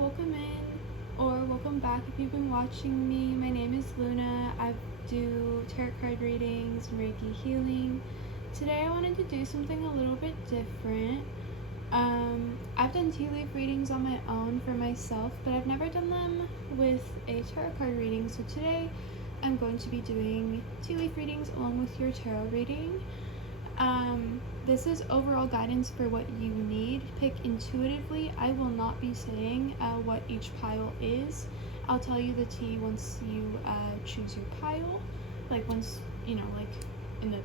welcome in, or welcome back if you've been watching me. My name is Luna. I do tarot card readings and Reiki healing. Today I wanted to do something a little bit different. I've done tea leaf readings on my own for myself, but I've never done them with a tarot card reading. So today I'm going to be doing tea leaf readings along with your tarot reading. This is overall guidance for what you need. Pick intuitively. I will not be saying what each pile is. I'll tell you the tea once you choose your pile. Like once, like in the,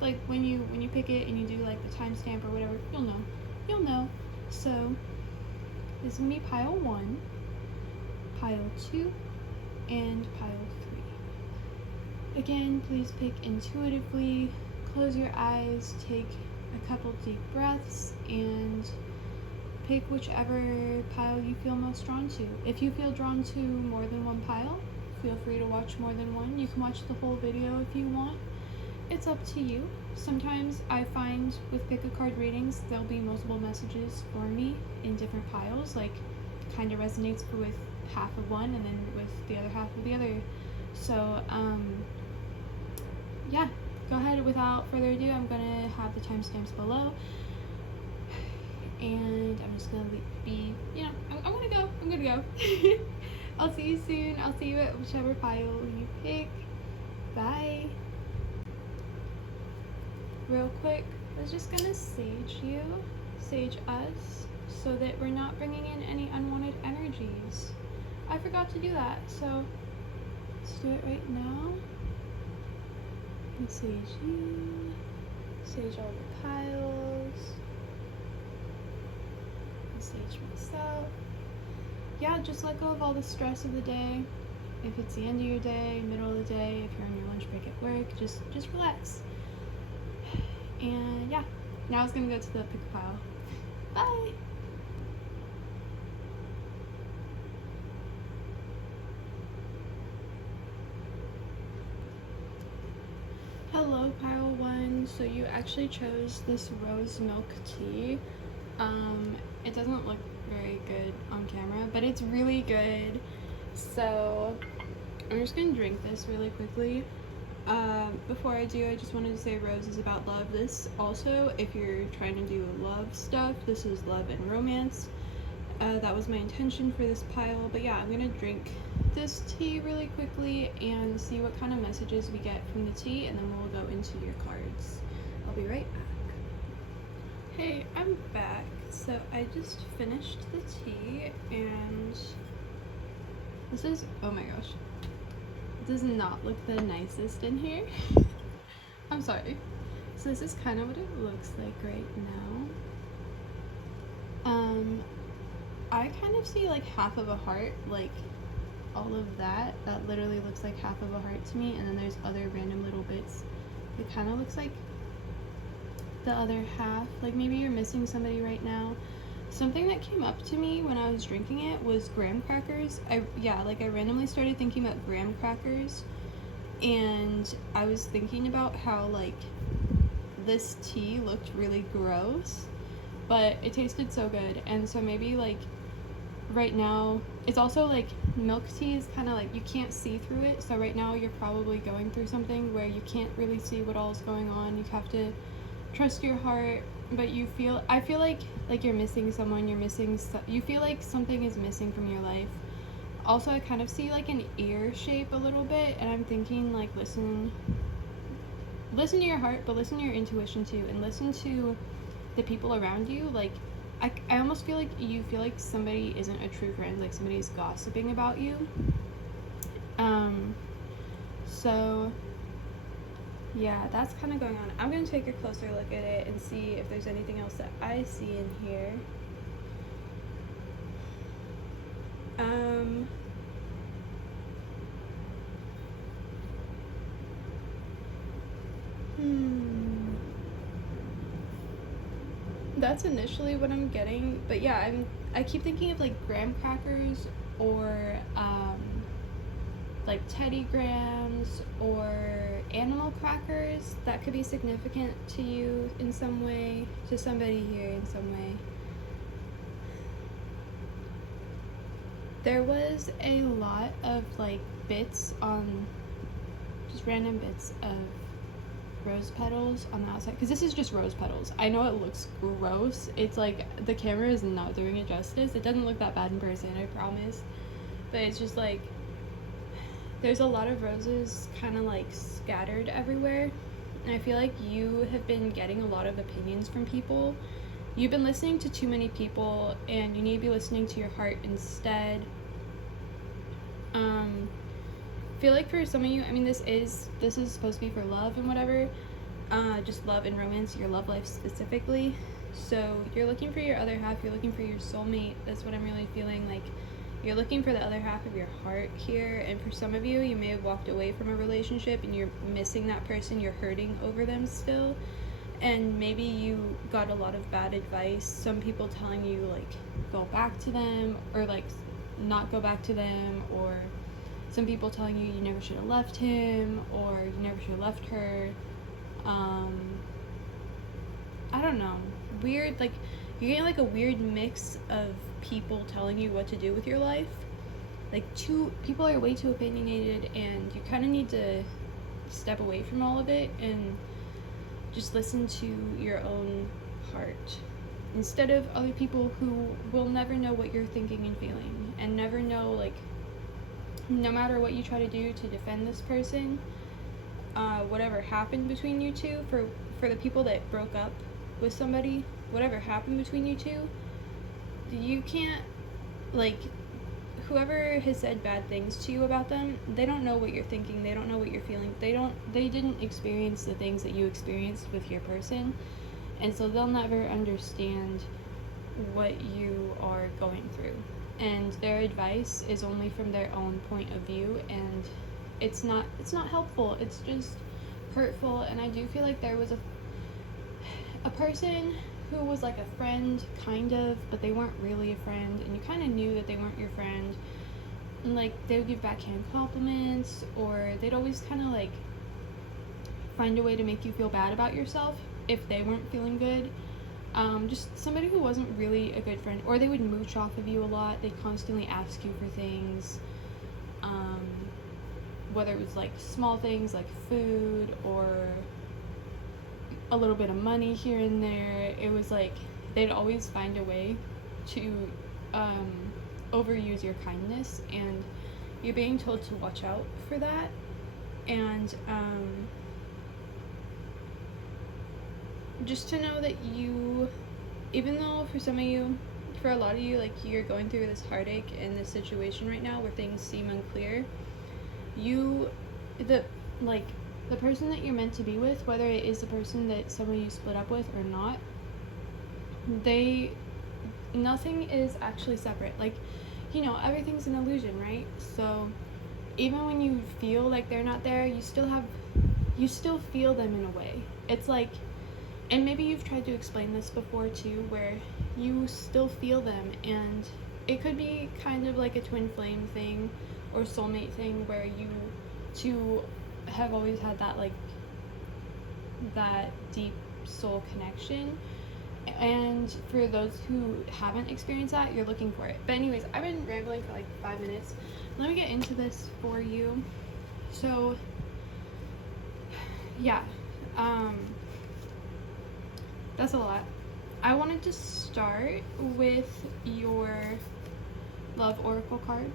like when you pick it and you do like the timestamp or whatever, you'll know. So this is gonna be pile 1, pile 2, and pile 3. Again, please pick intuitively. Close your eyes, take a couple deep breaths, and pick whichever pile you feel most drawn to. If you feel drawn to more than one pile, feel free to watch more than one. You can watch the whole video if you want. It's up to you. Sometimes I find with pick a card readings, there'll be multiple messages for me in different piles, like kind of resonates with half of one and then with the other half of the other. So, yeah. Go ahead, without further ado, I'm gonna have the timestamps below, and I'm just gonna be, I'm gonna go. I'll see you soon. I'll see you at whichever pile you pick. Bye. Real quick, I was just gonna sage us, so that we're not bringing in any unwanted energies. I forgot to do that, so let's do it right now. Sage you, sage all the piles, and sage myself. Yeah, just let go of all the stress of the day. If it's the end of your day, middle of the day, if you're on your lunch break at work, just relax. And yeah, now it's gonna go to the pick a pile. Bye! Hello, pile 1. So you actually chose this rose milk tea. It doesn't look very good on camera, but it's really good. So I'm just gonna drink this really quickly. Before I do, I just wanted to say rose is about love. This also, if you're trying to do love stuff, this is love and romance. That was my intention for this pile, but yeah, I'm gonna drink this tea really quickly and see what kind of messages we get from the tea, and then we'll go into your cards. I'll be right back. Hey, I'm back. So I just finished the tea, and this is, oh my gosh, it does not look the nicest in here. I'm sorry. So this is kind of what it looks like right now. I kind of see like half of a heart, like all of that literally looks like half of a heart to me, and then there's other random little bits. It kind of looks like the other half, like maybe you're missing somebody right now. Something that came up to me when I was drinking it was graham crackers. I randomly started thinking about graham crackers, and I was thinking about how like this tea looked really gross, but it tasted so good. And so maybe like right now, it's also like milk tea is kind of like you can't see through it, so right now you're probably going through something where you can't really see what all is going on. You have to trust your heart, but I feel like you're missing someone, you feel like something is missing from your life. Also, I kind of see like an ear shape a little bit, and I'm thinking like listen to your heart, but listen to your intuition too, and listen to the people around you. Like I almost feel like you feel like somebody isn't a true friend, like somebody's gossiping about you. So yeah, that's kind of going on. I'm gonna take a closer look at it and see if there's anything else that I see in here. That's initially what I'm getting, but yeah, I keep thinking of like graham crackers or like Teddy Grahams or animal crackers. That could be significant to you in some way, to somebody here in some way. there was a lot of like bits on, just random bits of rose petals on the outside, because this is just rose petals. I know it looks gross. It's like the camera is not doing it justice. It doesn't look that bad in person, I promise. But it's just like there's a lot of roses kind of like scattered everywhere, and I feel like you have been getting a lot of opinions from people. You've been listening to too many people, and you need to be listening to your heart instead. Feel like for some of you, I mean, this is supposed to be for love and whatever, just love and romance, your love life specifically. So you're looking for your other half, you're looking for your soulmate. That's what I'm really feeling. Like, you're looking for the other half of your heart here. And for some of you, you may have walked away from a relationship and you're missing that person, you're hurting over them still. And maybe you got a lot of bad advice, some people telling you like go back to them, or like not go back to them, or some people telling you never should have left him, or you never should have left her. I don't know, weird, like you're getting like a weird mix of people telling you what to do with your life. Like, people are way too opinionated, and you kind of need to step away from all of it and just listen to your own heart, instead of other people who will never know what you're thinking and feeling, and never know, like, no matter what you try to do to defend this person, whatever happened between you two, for the people that broke up with somebody, whatever happened between you two, you can't, like, whoever has said bad things to you about them, they don't know what you're thinking, they don't know what you're feeling, they didn't experience the things that you experienced with your person, and so they'll never understand what you are going through, and their advice is only from their own point of view, and it's not helpful, it's just hurtful. And I do feel like there was a person who was like a friend, kind of, but they weren't really a friend, and you kind of knew that they weren't your friend, and like they would give backhand compliments, or they'd always kind of like find a way to make you feel bad about yourself if they weren't feeling good. Just somebody who wasn't really a good friend, or they would mooch off of you a lot. They'd constantly ask you for things, whether it was like small things like food or a little bit of money here and there. It was like they'd always find a way to overuse your kindness, and you're being told to watch out for that. And just to know that you, even though for some of you, for a lot of you, like, you're going through this heartache in this situation right now where things seem unclear, the person that you're meant to be with, whether it is the person that some of you split up with or not, nothing is actually separate. Like, you know, everything's an illusion, right? So even when you feel like they're not there, you still feel them in a way. It's like, and maybe you've tried to explain this before too, where you still feel them, and it could be kind of like a twin flame thing or soulmate thing, where you two have always had that, like, that deep soul connection. And for those who haven't experienced that, you're looking for it. But anyways, I've been rambling for like 5 minutes. Let me get into this for you. So yeah, that's a lot. I wanted to start with your love oracle card,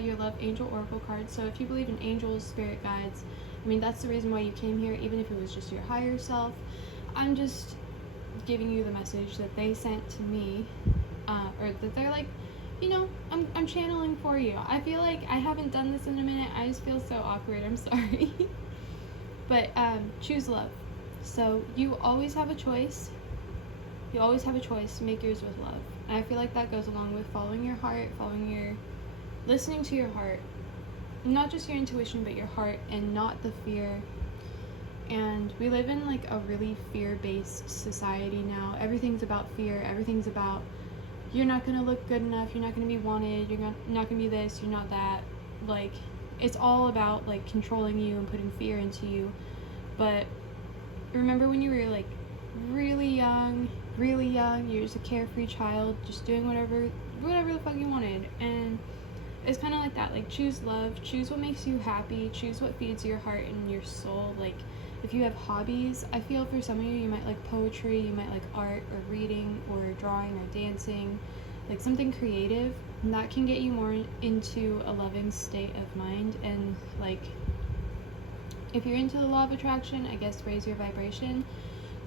your love angel oracle card. So if you believe in angels, spirit guides, I mean, that's the reason why you came here, even if it was just your higher self. I'm just giving you the message that they sent to me, or that they're like, you know, I'm channeling for you. I feel like I haven't done this in a minute. I just feel so awkward. I'm sorry. But choose love. So you always have a choice. You always have a choice to make yours with love. And I feel like that goes along with following your heart, listening to your heart. Not just your intuition, but your heart, and not the fear. And we live in like a really fear-based society now. Everything's about fear. Everything's about, you're not gonna look good enough, you're not gonna be wanted, you're not gonna be this, you're not that. Like, it's all about like controlling you and putting fear into you. But remember when you were like really young really young, you're just a carefree child, just doing whatever the fuck you wanted. And it's kind of like that, like, choose love, choose what makes you happy, choose what feeds your heart and your soul. Like, if you have hobbies, I feel for some of you might like poetry, you might like art or reading or drawing or dancing, like something creative, and that can get you more into a loving state of mind. And like, if you're into the law of attraction, I guess raise your vibration.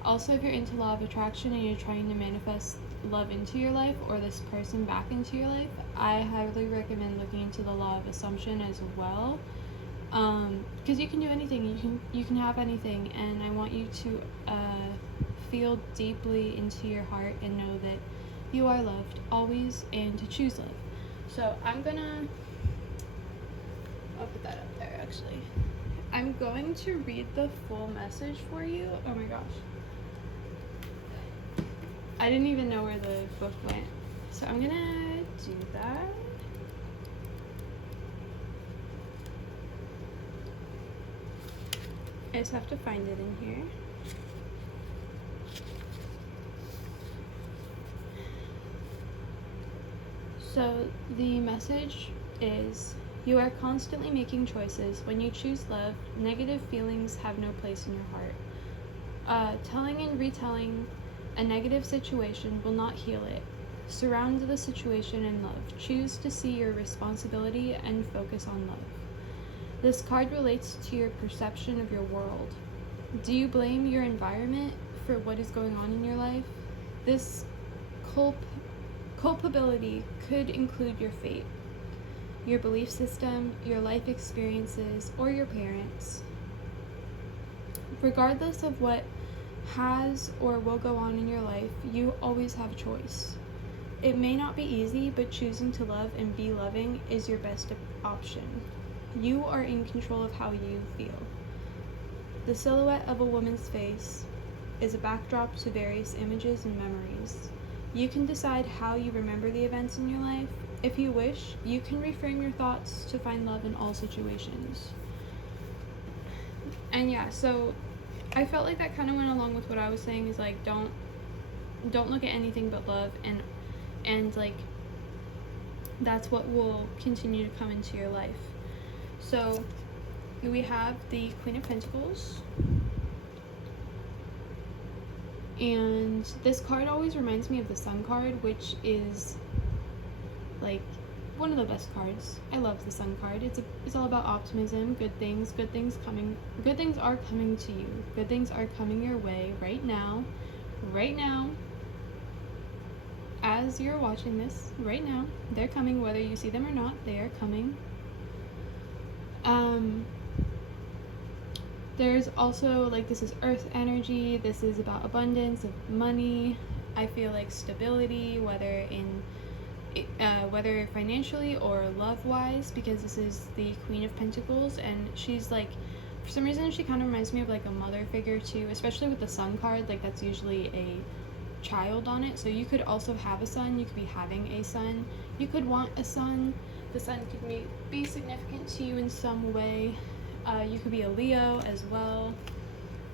Also, if you're into law of attraction and you're trying to manifest love into your life or this person back into your life, I highly recommend looking into the law of assumption as well, because you can do anything, you can have anything, and I want you to feel deeply into your heart and know that you are loved always and to choose love. So I'll put that up there actually. I'm going to read the full message for you. Oh my gosh, I didn't even know where the book went. So I'm gonna do that. I just have to find it in here. So the message is, you are constantly making choices. When you choose love, negative feelings have no place in your heart. Telling and retelling a negative situation will not heal it. Surround the situation in love. Choose to see your responsibility and focus on love. This card relates to your perception of your world. Do you blame your environment for what is going on in your life? This culpability could include your fate, your belief system, your life experiences, or your parents. Regardless of what has or will go on in your life, you always have choice. It may not be easy, but choosing to love and be loving is your best option. You are in control of how you feel. The silhouette of a woman's face is a backdrop to various images and memories. You can decide how you remember the events in your life. If you wish, you can reframe your thoughts to find love in all situations. And yeah, so I felt like that kind of went along with what I was saying, is like, don't look at anything but love, and like, that's what will continue to come into your life. So we have the Queen of Pentacles, and this card always reminds me of the Sun card, which is like one of the best cards. I love the Sun card. It's all about optimism, good things coming. Good things are coming to you. Good things are coming your way right now. As you're watching this, right now, they're coming, whether you see them or not, they are coming. There's also, like, this is earth energy, this is about abundance of money. I feel like stability, whether financially or love-wise, because this is the Queen of Pentacles, and she's like, for some reason, she kind of reminds me of like a mother figure too, especially with the Sun card. Like, that's usually a child on it, so you could also have a son, you could be having a son, you could want a son, the son could be significant to you in some way. You could be a Leo as well,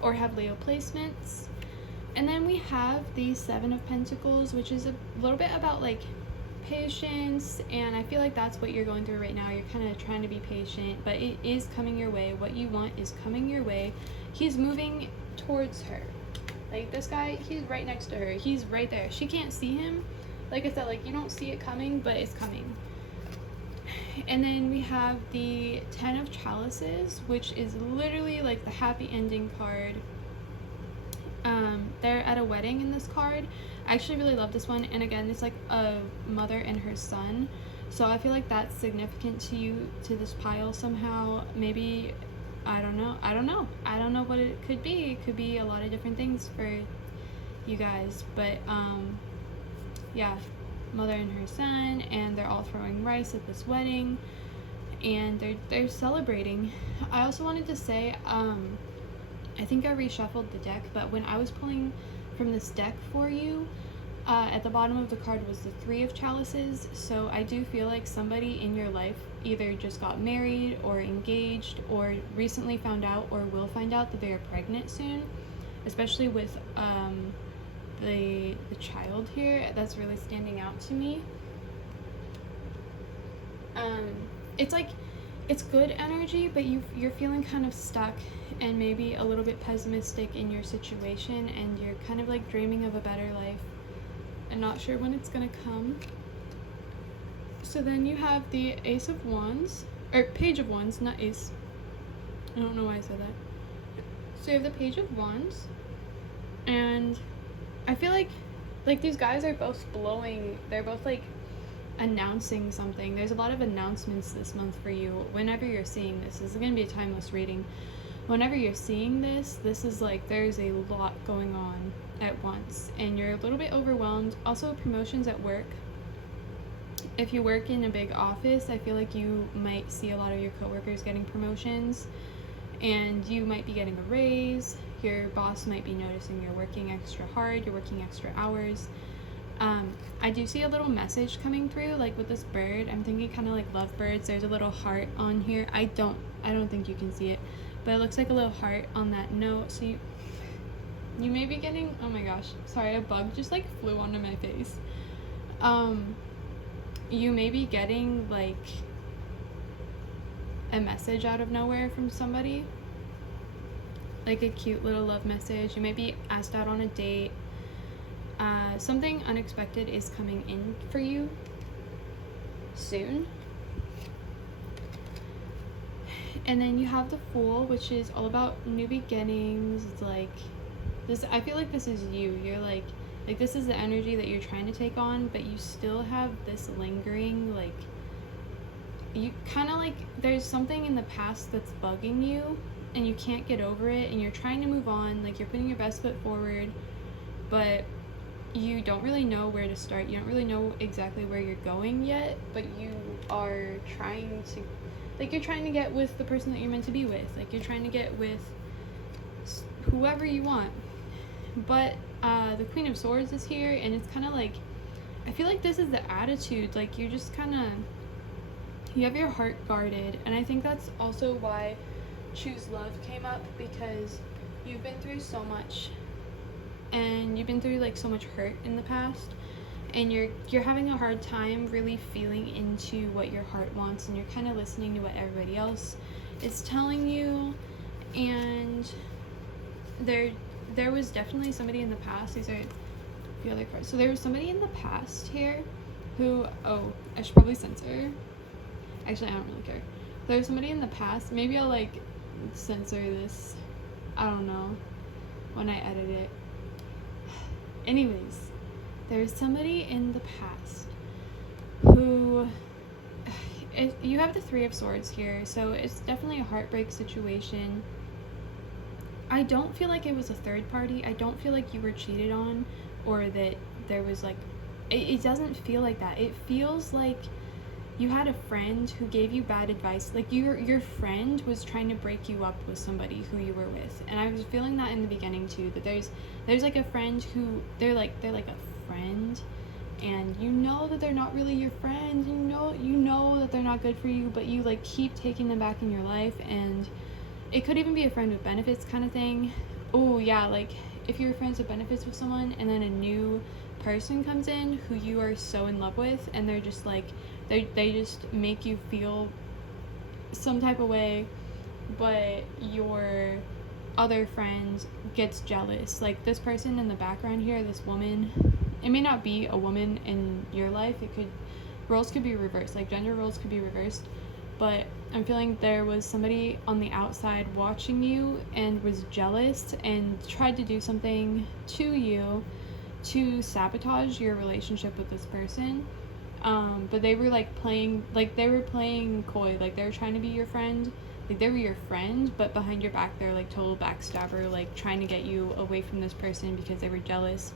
or have Leo placements. And then we have the Seven of Pentacles, which is a little bit about like patience, and I feel like that's what you're going through right now. You're kind of trying to be patient, but it is coming your way. What you want is coming your way. He's moving towards her. Like, this guy, he's right next to her. He's right there. She can't see him. Like I said, like, you don't see it coming, but it's coming. And then we have the Ten of Chalices, which is literally like the happy ending card. They're at a wedding in this card. I actually really love this one, and again, it's like a mother and her son, so I feel like that's significant to you, to this pile somehow. Maybe, I don't know what it could be. It could be a lot of different things for you guys, but yeah, mother and her son, and they're all throwing rice at this wedding, and they're celebrating. I also wanted to say, I think I reshuffled the deck, but when I was pulling from this deck for you, at the bottom of the card was the Three of Chalices. So I do feel like somebody in your life either just got married or engaged or recently found out or will find out that they are pregnant soon, especially with the child here that's really standing out to me. It's like, it's good energy, but you're feeling kind of stuck and maybe a little bit pessimistic in your situation, and you're kind of like dreaming of a better life and not sure when it's gonna come. So then you have the Ace of Wands, or Page of Wands, not Ace. I don't know why I said that. So you have the Page of Wands, and I feel like these guys are both they're both like announcing something. There's a lot of announcements this month for you. Whenever you're seeing this is going to be a timeless reading. Whenever you're seeing this is like there's a lot going on at once, and you're a little bit overwhelmed. Also, promotions at work. If you work in a big office, I feel like you might see a lot of your coworkers getting promotions, and you might be getting a raise. Your boss might be noticing you're working extra hard, you're working extra hours. I do see a little message coming through, like with this bird. I'm thinking kind of like lovebirds. There's a little heart on here. I don't think you can see it, but it looks like a little heart on that note. So you may be getting, oh my gosh, sorry, a bug just like flew onto my face. You may be getting like a message out of nowhere from somebody, like a cute little love message. You may be asked out on a date. Something unexpected is coming in for you soon. And then you have the Fool, which is all about new beginnings. It's like this, I feel like this is you. You're like this is the energy that you're trying to take on, but you still have this lingering, like, you kind of like, there's something in the past that's bugging you and you can't get over it, and you're trying to move on, like you're putting your best foot forward, but you don't really know where to start. You don't really know exactly where you're going yet, but you are trying to, like, you're trying to get with the person that you're meant to be with. Like, you're trying to get with whoever you want. But the Queen of Swords is here, and it's kind of like, I feel like this is the attitude. Like, you're just kind of, you have your heart guarded, and I think that's also why Choose Love came up, because you've been through so much, and you've been through like so much hurt in the past, and you're having a hard time really feeling into what your heart wants, and you're kind of listening to what everybody else is telling you. And there was definitely somebody in the past. These are the other cards. So there was somebody in the past here who, oh, I should probably censor. Actually, I don't really care. There was somebody in the past. Maybe I'll like censor this, I don't know, when I edit it. Anyways, there's somebody in the past who, you have the Three of Swords here, so it's definitely a heartbreak situation. I don't feel like it was a third party. I don't feel like you were cheated on, or that there was like, it doesn't feel like that. It feels like you had a friend who gave you bad advice. Like your friend was trying to break you up with somebody who you were with. And I was feeling that in the beginning too, that there's like a friend who they're like a friend, and you know that they're not really your friend. You know that they're not good for you, but you like keep taking them back in your life. And it could even be a friend with benefits kind of thing. Oh yeah, like if you're friends with benefits with someone, and then a new person comes in who you are so in love with, and they're just like, they just make you feel some type of way, but your other friend gets jealous. Like this person in the background here, this woman, it may not be a woman in your life. It could, roles could be reversed, like gender roles could be reversed, but I'm feeling there was somebody on the outside watching you and was jealous and tried to do something to you to sabotage your relationship with this person. But they were like playing coy, like they were trying to be your friend, like they were your friend, but behind your back they're like total backstabber, like trying to get you away from this person because they were jealous.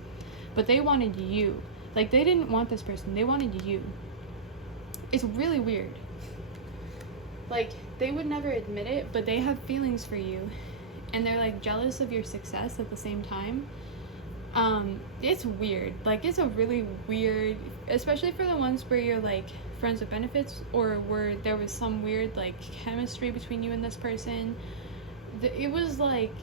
But they wanted you, like they didn't want this person, they wanted you. It's really weird. Like they would never admit it, but they have feelings for you, and they're like jealous of your success at the same time. It's weird. Like it's a really weird, especially for the ones where you're like friends with benefits, or where there was some weird like chemistry between you and this person. It was like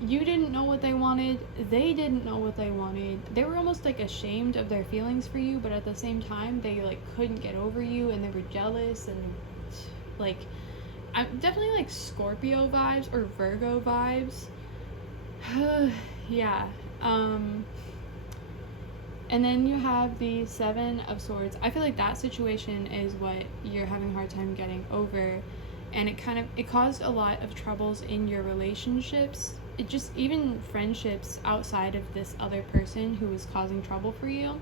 you didn't know what they wanted, they didn't know what they wanted. They were almost like ashamed of their feelings for you, but at the same time they like couldn't get over you, and they were jealous, and like I'm definitely like Scorpio vibes or Virgo vibes. Yeah. And then you have the Seven of Swords. I feel like that situation is what you're having a hard time getting over, and it caused a lot of troubles in your relationships. It just, even friendships outside of this other person who was causing trouble for you.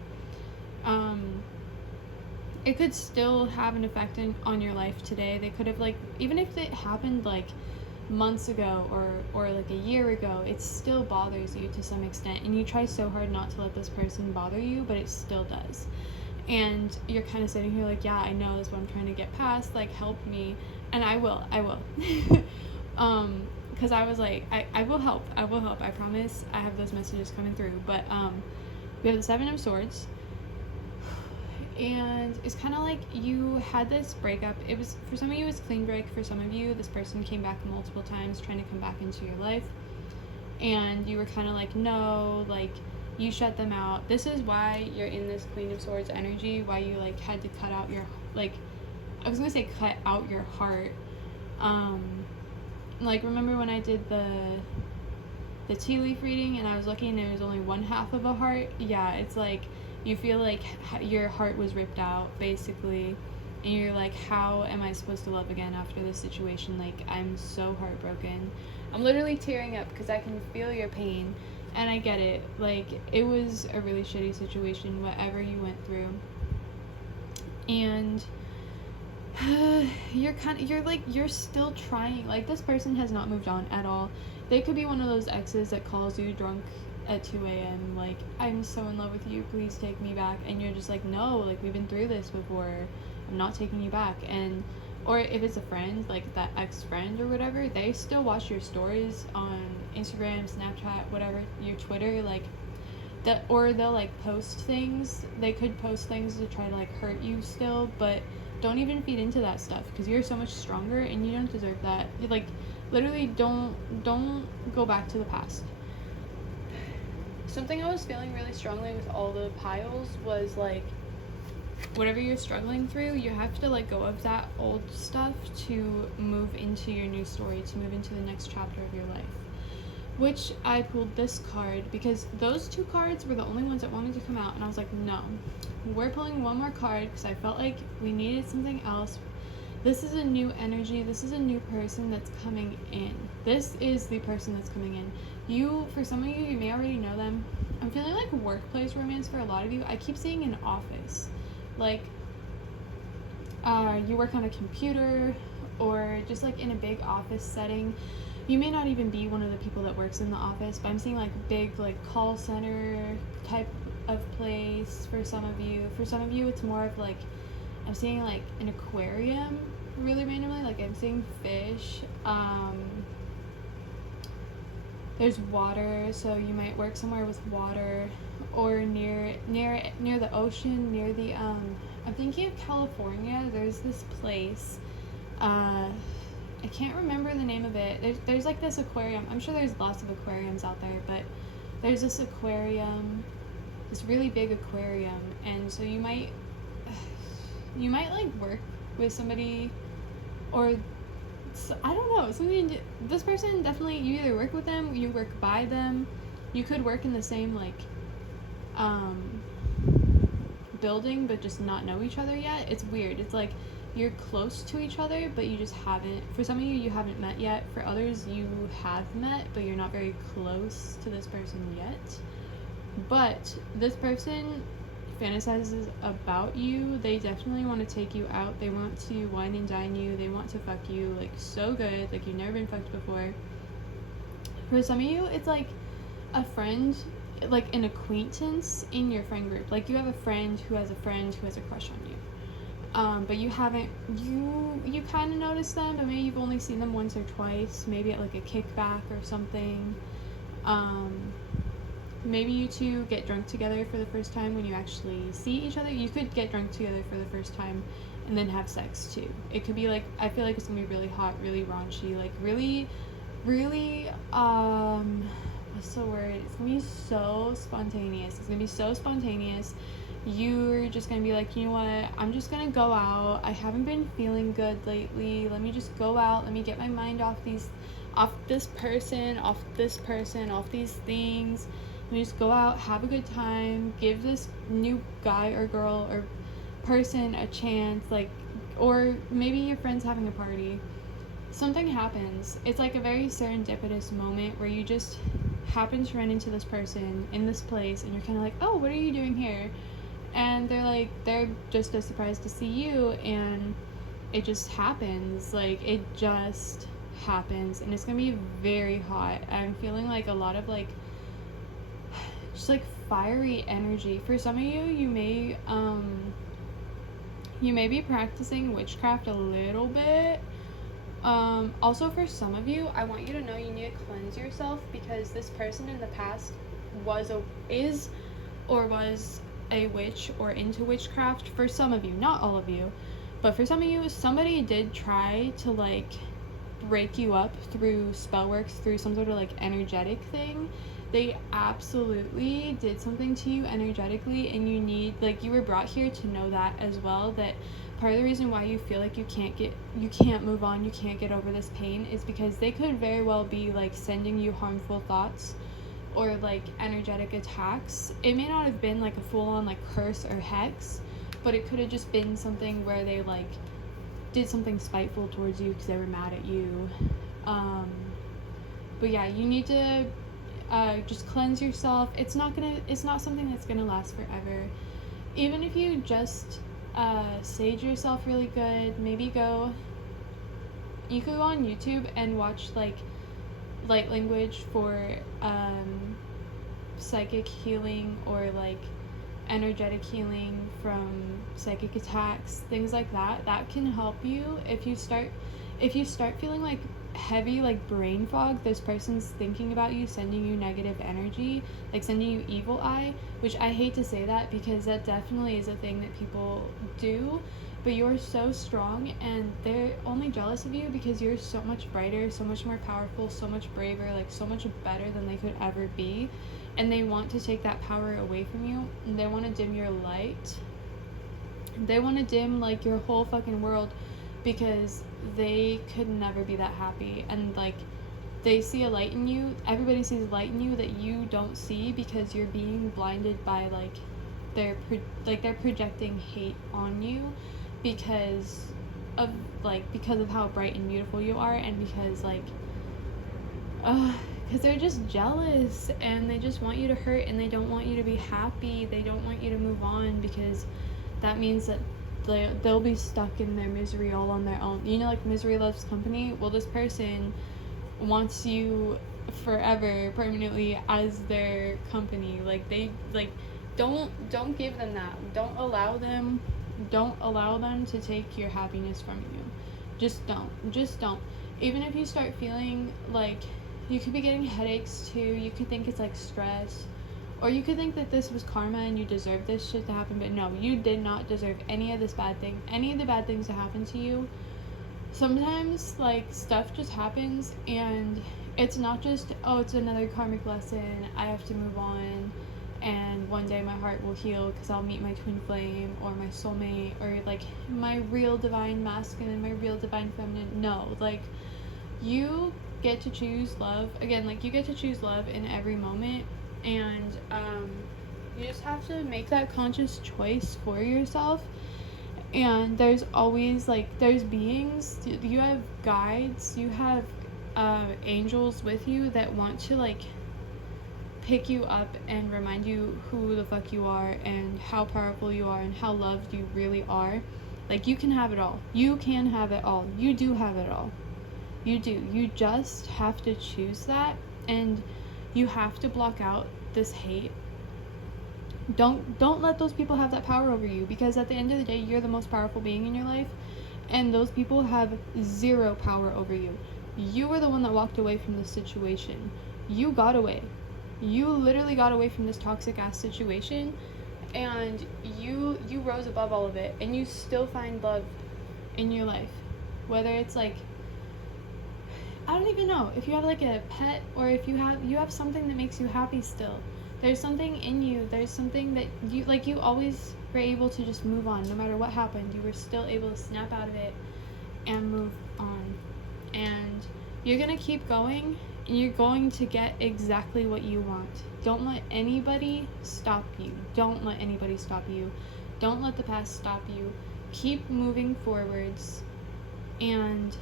It could still have an effect on your life today. They could have, like, even if it happened like months ago or like a year ago, it still bothers you to some extent, and you try so hard not to let this person bother you, but it still does. And you're kind of sitting here like, yeah, I know, this is what I'm trying to get past, like, help me. And I will because I was like, I will help, I promise. I have those messages coming through. But we have the Seven of Swords, and it's kind of like you had this breakup. It was, for some of you, it's clean break. For some of you, this person came back multiple times trying to come back into your life, and you were kind of like, no, like, you shut them out. This is why you're in this Queen of Swords energy, why you like had to cut out your, like, I was gonna say cut out your heart. Like, remember when I did the tea leaf reading and I was looking and it was only one half of a heart? Yeah, it's like you feel like your heart was ripped out, basically, and you're like, how am I supposed to love again after this situation? Like, I'm so heartbroken. I'm literally tearing up because I can feel your pain, and I get it. Like, it was a really shitty situation, whatever you went through. And you're still trying. Like, this person has not moved on at all. They could be one of those exes that calls you drunk at 2 a.m. like, I'm so in love with you, please take me back. And you're just like, no, like, we've been through this before, I'm not taking you back. And or if it's a friend, like that ex-friend or whatever, they still watch your stories on Instagram, Snapchat, whatever, your Twitter, like that, or they'll like post things. They could post things to try to like hurt you still, but don't even feed into that stuff, because you're so much stronger and you don't deserve that. Like, literally, don't go back to the past. Something I was feeling really strongly with all the piles was like, whatever you're struggling through, you have to let go of that old stuff to move into your new story, to move into the next chapter of your life. Which I pulled this card because those two cards were the only ones that wanted to come out, and I was like, no, we're pulling one more card because I felt like we needed something else. This is a new energy. This is a new person that's coming in. This is the person that's coming in. For some of you, you may already know them. I'm feeling like workplace romance for a lot of you. I keep seeing an office. Like, you work on a computer or just like in a big office setting. You may not even be one of the people that works in the office, but I'm seeing like big like call center type of place for some of you. For some of you, it's more of like, I'm seeing like an aquarium really randomly. Like, I'm seeing fish. There's water, so you might work somewhere with water, or near the ocean, near the I'm thinking of California. There's this place, I can't remember the name of it. There's like this aquarium. I'm sure there's lots of aquariums out there, but there's this aquarium, this really big aquarium, and so you might like work with somebody, or I don't know, this person definitely, you either work with them, you work by them, you could work in the same like building but just not know each other yet. It's weird. It's like you're close to each other but you just haven't, for some of you haven't met yet. For others, you have met but you're not very close to this person yet. But this person fantasizes about you. They definitely want to take you out. They want to wine and dine you. They want to fuck you like so good, like you've never been fucked before. For some of you, it's like a friend, like an acquaintance in your friend group. Like, you have a friend who has a crush on you, but you haven't, you kind of noticed them, but maybe you've only seen them once or twice, maybe at like a kickback or something. Maybe you two get drunk together for the first time when you actually see each other. You could get drunk together for the first time and then have sex too. It could be like, I feel like it's gonna be really hot, really raunchy, like really really, what's the word? It's gonna be so spontaneous. It's gonna be so spontaneous. You're just gonna be like, you know what? I'm just gonna go out. I haven't been feeling good lately. Let me just go out. Let me get my mind off this person, off these things. Let me just go out, have a good time, give this new guy or girl or person a chance, like, or maybe your friend's having a party. Something happens. It's like a very serendipitous moment where you just happen to run into this person in this place, and you're kind of like, oh, what are you doing here? And they're just as surprised to see you, and it just happens. Like, it just happens, and it's gonna be very hot. I'm feeling like a lot of like just like fiery energy. For some of you, you may be practicing witchcraft a little bit. Also, for some of you, I want you to know you need to cleanse yourself, because this person in the past was a witch or into witchcraft. For some of you, not all of you, but for some of you, somebody did try to like break you up through spell works, through some sort of like energetic thing. They absolutely did something to you energetically, and you were brought here to know that as well, that part of the reason why you feel like you can't move on, you can't get over this pain, is because they could very well be like sending you harmful thoughts or like energetic attacks. It may not have been like a full-on like curse or hex, but it could have just been something where they like did something spiteful towards you because they were mad at you. But yeah, you need to just cleanse yourself. It's not something that's gonna last forever. Even if you just sage yourself really good, maybe you could go on YouTube and watch like light language for psychic healing, or like energetic healing from psychic attacks, things like that. That can help you if you start feeling like heavy like brain fog. This person's thinking about you, sending you negative energy, like sending you evil eye, which I hate to say that because that definitely is a thing that people do, but you're so strong, and they're only jealous of you because you're so much brighter, so much more powerful, so much braver, like so much better than they could ever be, and they want to take that power away from you, and they want to dim your light. They want to dim like your whole fucking world, because they could never be that happy, and like they see a light in you. Everybody sees a light in you that you don't see, because you're being blinded by like they're projecting hate on you because of how bright and beautiful you are, and because they're just jealous, and they just want you to hurt, and they don't want you to be happy. They don't want you to move on, because that means that they'll be stuck in their misery all on their own. You know, like misery loves company. Well, this person wants you forever, permanently as their company. Like don't give them that. Don't allow them to take your happiness from you. Just don't. Even if you start feeling like you could be getting headaches too, you could think it's like stress, or you could think that this was karma and you deserve this shit to happen, but no, you did not deserve any of the bad things to happen to you. Sometimes, like, stuff just happens, and it's not just, oh, it's another karmic lesson, I have to move on, and one day my heart will heal because I'll meet my twin flame, or my soulmate, or, like, my real divine masculine, my real divine feminine. No, like, you get to choose love. Again, like, you get to choose love in every moment, and you just have to make that conscious choice for yourself. And there's always there's beings, you have guides, you have angels with you that want to pick you up and remind you who the fuck you are, and how powerful you are, and how loved you really are. Like, you can have it all. You can have it all. You do have it all. You do. You just have to choose that, and you have to block out this hate. Don't let those people have that power over you, because at the end of the day, you're the most powerful being in your life, and those people have zero power over you. You were the one that walked away from this situation. You got away. You literally got away from this toxic ass situation, and you rose above all of it, and you still find love in your life. Whether it's I don't even know if you have like a pet, or if you have something that makes you happy still. There's something in you. There's something that you always were able to just move on no matter what happened. You were still able to snap out of it and move on. And you're going to keep going, and you're going to get exactly what you want. Don't let anybody stop you. Don't let anybody stop you. Don't let the past stop you. Keep moving forwards. And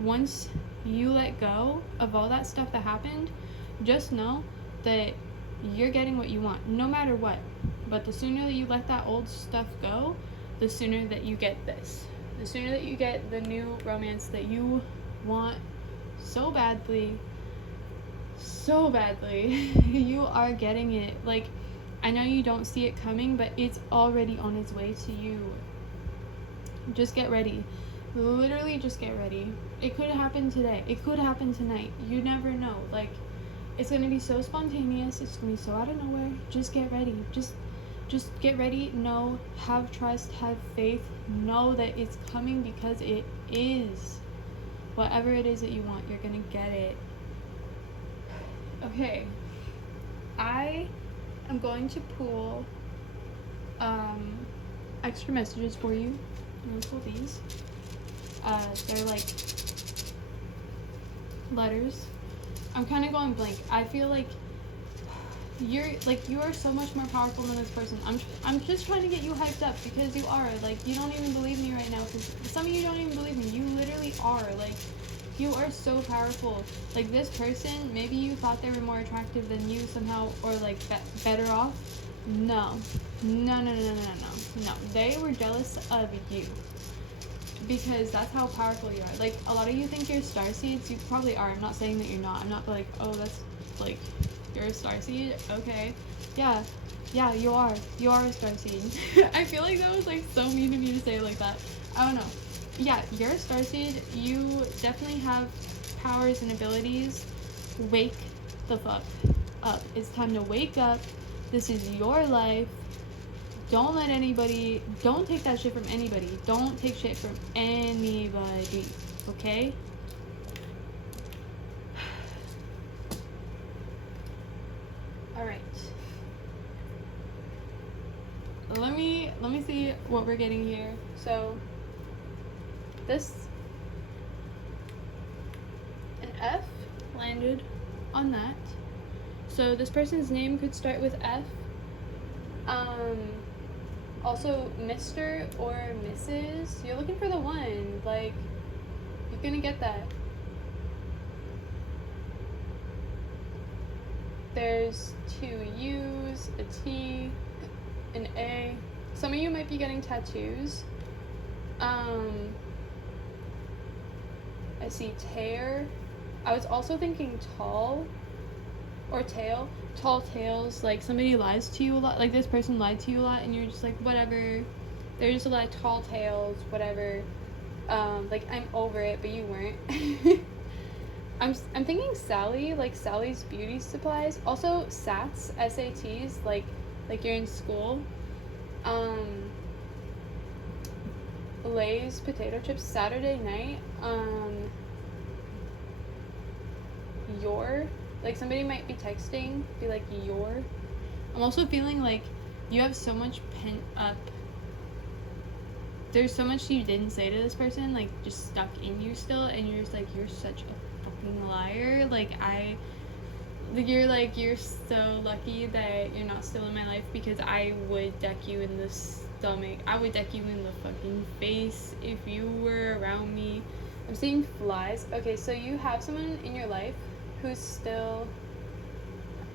once you let go of all that stuff that happened, just know that you're getting what you want, no matter what. But the sooner that you let that old stuff go, the sooner that you get this. The sooner that you get the new romance that you want so badly, you are getting it. Like, I know you don't see it coming, but it's already on its way to you. Just get ready. Literally just get ready. It could happen today. It could happen tonight. You never know. Like, it's gonna be so spontaneous. It's gonna be so out of nowhere. Just get ready. Just get ready. Know, have trust, have faith. Know that it's coming, because it is. Whatever it is that you want, you're gonna get it. Okay. I am going to pull extra messages for you. I'm gonna pull these. They're like letters. I'm kind of going blank. I feel like you are so much more powerful than this person. I'm just trying to get you hyped up, because you are. Like, you don't even believe me right now, because some of you don't even believe me. You literally are. Like, you are so powerful. Like, this person, maybe you thought they were more attractive than you somehow, or like better off. No. They were jealous of you, because that's how powerful you are. Like, a lot of you think you're starseeds. You probably are. I'm not saying that you're not. I'm not like, oh, that's like, you're a starseed. Okay, yeah, you are. You are a starseed. I feel like that was like so mean of me to say it like that. I don't know. Yeah, you're a starseed. You definitely have powers and abilities. Wake the fuck up. It's time to wake up. This is your life. Don't take that shit from anybody. Don't take shit from anybody, okay? Alright. Let me see what we're getting here. So, an F landed on that. So this person's name could start with F. Also, Mr. or Mrs. You're looking for the one. Like, you're gonna get that. There's 2 U's, a T, an A. Some of you might be getting tattoos. I see tear. I was also thinking tall or tail. Tall tales, like somebody lies to you a lot, like this person lied to you a lot, and you're just like, whatever. There's just a lot of tall tales, whatever. Like, I'm over it, but you weren't. I'm thinking Sally, like Sally's beauty supplies. Also SATs, SATs, like you're in school. Lay's potato chips, Saturday night. Like, somebody might be texting, be like, I'm also feeling like you have so much pent up. There's so much you didn't say to this person, like, just stuck in you still, and you're just like, you're such a fucking liar. You're so lucky that you're not still in my life, because I would deck you in the stomach. I would deck you in the fucking face if you were around me. I'm seeing flies. Okay, so you have someone in your life who's still,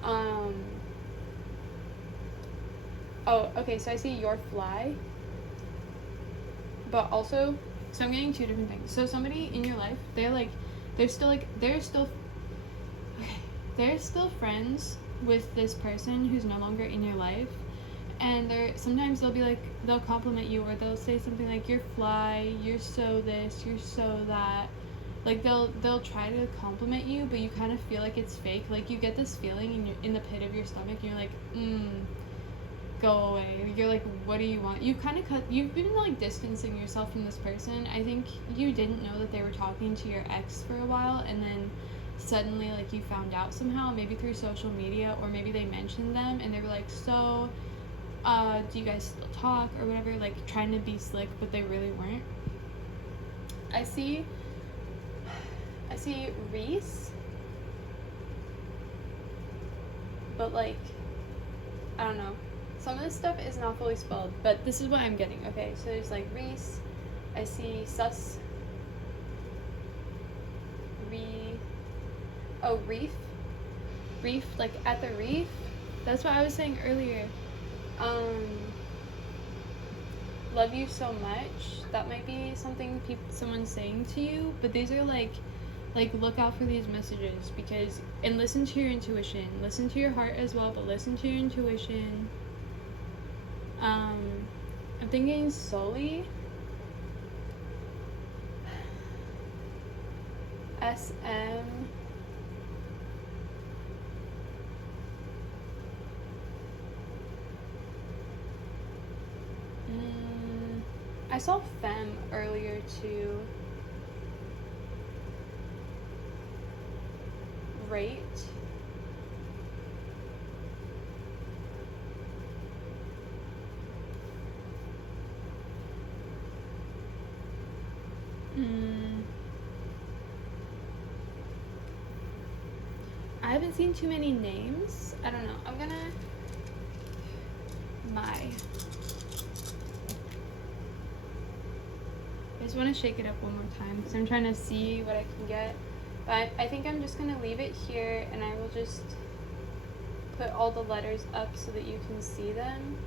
oh, okay, so I see your fly, but also, so I'm getting 2 different things. So somebody in your life, they're still friends with this person who's no longer in your life, and sometimes they'll compliment you, or they'll say something like, you're fly, you're so this, you're so that. Like, they'll try to compliment you, but you kind of feel like it's fake. Like, you get this feeling in the pit of your stomach, and you're like, go away. You're like, what do you want? You've been like distancing yourself from this person. I think you didn't know that they were talking to your ex for a while, and then suddenly like you found out somehow, maybe through social media, or maybe they mentioned them and they were like, so do you guys still talk or whatever, like trying to be slick, but they really weren't. I see Reese, but like, I don't know, some of this stuff is not fully spelled, but this is what I'm getting. Okay, so there's like Reese, I see Reef, like at the reef. That's what I was saying earlier. Love you so much. That might be something someone's saying to you, but these are like look out for these messages, because, and listen to your intuition, listen to your heart as well, but listen to your intuition. I'm thinking Sully, SM, I saw Femme earlier too. Rate. I haven't seen too many names. I don't know. I'm gonna... I just want to shake it up one more time because I'm trying to see what I can get. But I think I'm just going to leave it here, and I will just put all the letters up so that you can see them.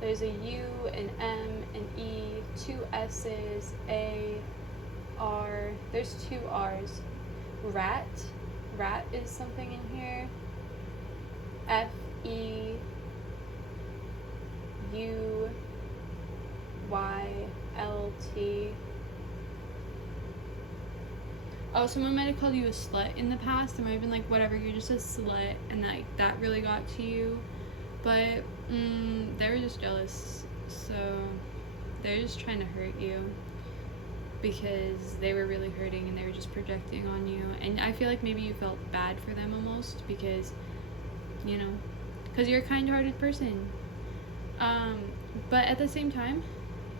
There's a U, an M, an E, 2 S's, A, R. There's 2 R's. Rat is something in here. FEUYLT. Oh, someone might have called you a slut in the past. There might have been like, whatever, you're just a slut, and like that really got to you. But they were just jealous, so they're just trying to hurt you because they were really hurting and they were just projecting on you. And I feel like maybe you felt bad for them almost because, you know, because you're a kind-hearted person. But at the same time,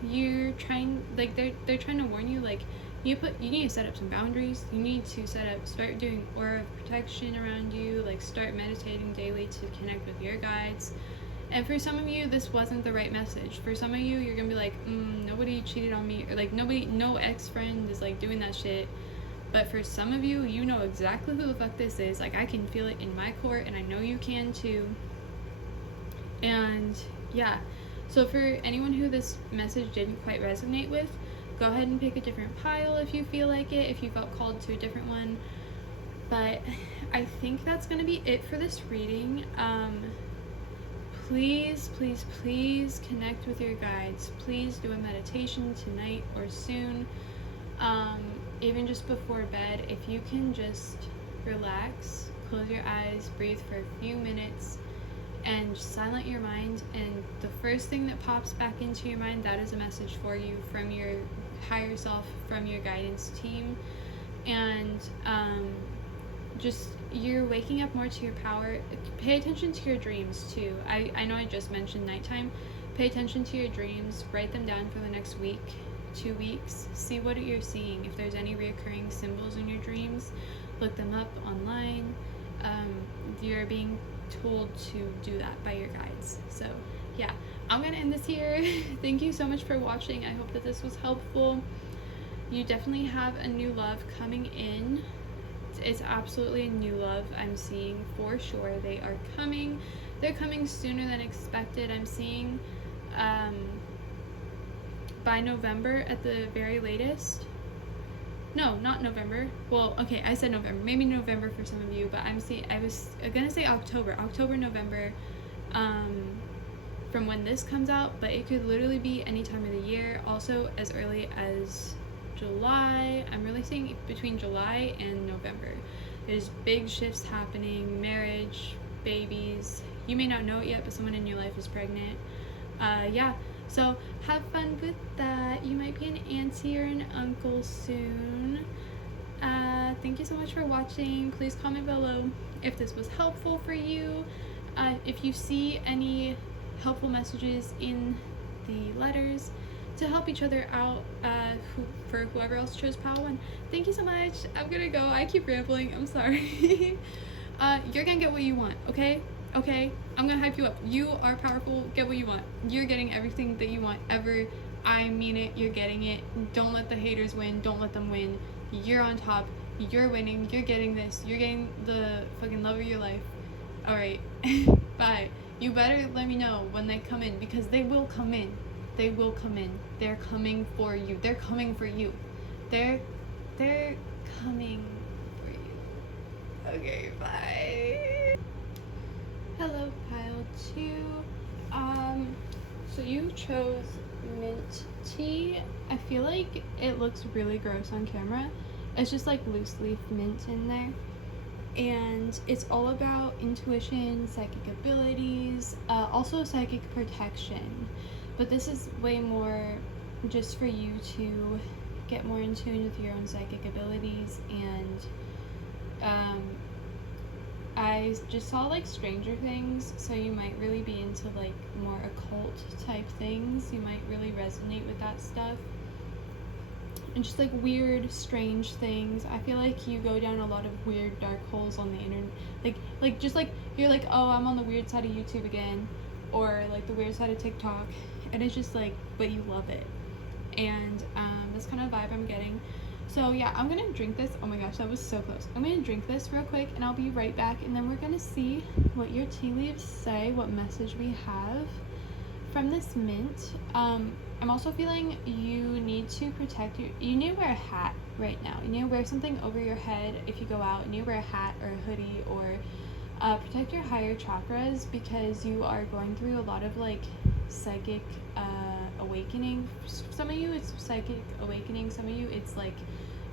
you're trying, like, they're trying to warn you, like, you need to set up some boundaries. You need to start doing aura protection around you, like start meditating daily to connect with your guides. And for some of you, this wasn't the right message. For some of you, you're gonna be like, nobody cheated on me, or like no ex-friend is like doing that shit. But for some of you, you know exactly who the fuck this is. Like, I can feel it in my core, and I know you can too. And yeah, so for anyone who this message didn't quite resonate with, go ahead and pick a different pile if you feel like it, if you felt called to a different one. But I think that's gonna be it for this reading. Please connect with your guides. Please do a meditation tonight or soon. Even just before bed, if you can just relax, close your eyes, breathe for a few minutes, and silent your mind, and the first thing that pops back into your mind, that is a message for you from your higher self, from your guidance team. And just, you're waking up more to your power. Pay attention to your dreams too. I know I just mentioned nighttime. Pay attention to your dreams. Write them down for the next week, 2 weeks. See what you're seeing. If there's any reoccurring symbols in your dreams, look them up online. You're being told to do that by your guides. So yeah, I'm gonna end this here. Thank you so much for watching. I hope that this was helpful. You definitely have a new love coming in. It's absolutely a new love I'm seeing for sure. They are coming. They're coming sooner than expected. I'm seeing by November at the very latest. No, not November. Well, okay, I said November. Maybe November for some of you, but I was gonna say October, November, from when this comes out, but it could literally be any time of the year. Also, as early as July. I'm really seeing between July and November. There's big shifts happening, marriage, babies, You may not know it yet, but someone in your life is pregnant. Yeah, so have fun with that. You might be an auntie or an uncle soon. Thank you so much for watching. Please comment below if this was helpful for you. If you see any helpful messages in the letters to help each other out, for whoever else chose pile 1. Thank you so much. I'm gonna go. I keep rambling. I'm sorry. You're gonna get what you want, okay? Okay? I'm gonna hype you up. You are powerful. Get what you want. You're getting everything that you want ever. I mean it. You're getting it. Don't let the haters win. Don't let them win. You're on top. You're winning. You're getting this. You're getting the fucking love of your life. Alright. Bye. You better let me know when they come in, because they will come in. They will come in. They're coming for you. They're coming for you. They're coming for you. Okay, bye. Hello, pile 2. So you chose mint tea. I feel like it looks really gross on camera. It's just like loose leaf mint in there. And it's all about intuition, psychic abilities, also psychic protection. But this is way more just for you to get more in tune with your own psychic abilities. And I just saw like Stranger Things, so you might really be into like more occult type things. You might really resonate with that stuff. And just like weird, strange things. I feel like you go down a lot of weird dark holes on the internet. Like just like you're like, oh, I'm on the weird side of YouTube again, or like the weird side of TikTok, and it's just like, but you love it. And that's kind of vibe I'm getting. So yeah, I'm gonna drink this. Oh my gosh, that was so close. I'm gonna drink this real quick, and I'll be right back. And then we're gonna see what your tea leaves say, what message we have from this mint. I'm also feeling you need to protect you need to wear a hat right now. You need to wear something over your head if you go out. You need to wear a hat or a hoodie, or protect your higher chakras, because you are going through a lot of like psychic awakening. Some of you it's psychic awakening, some of you it's like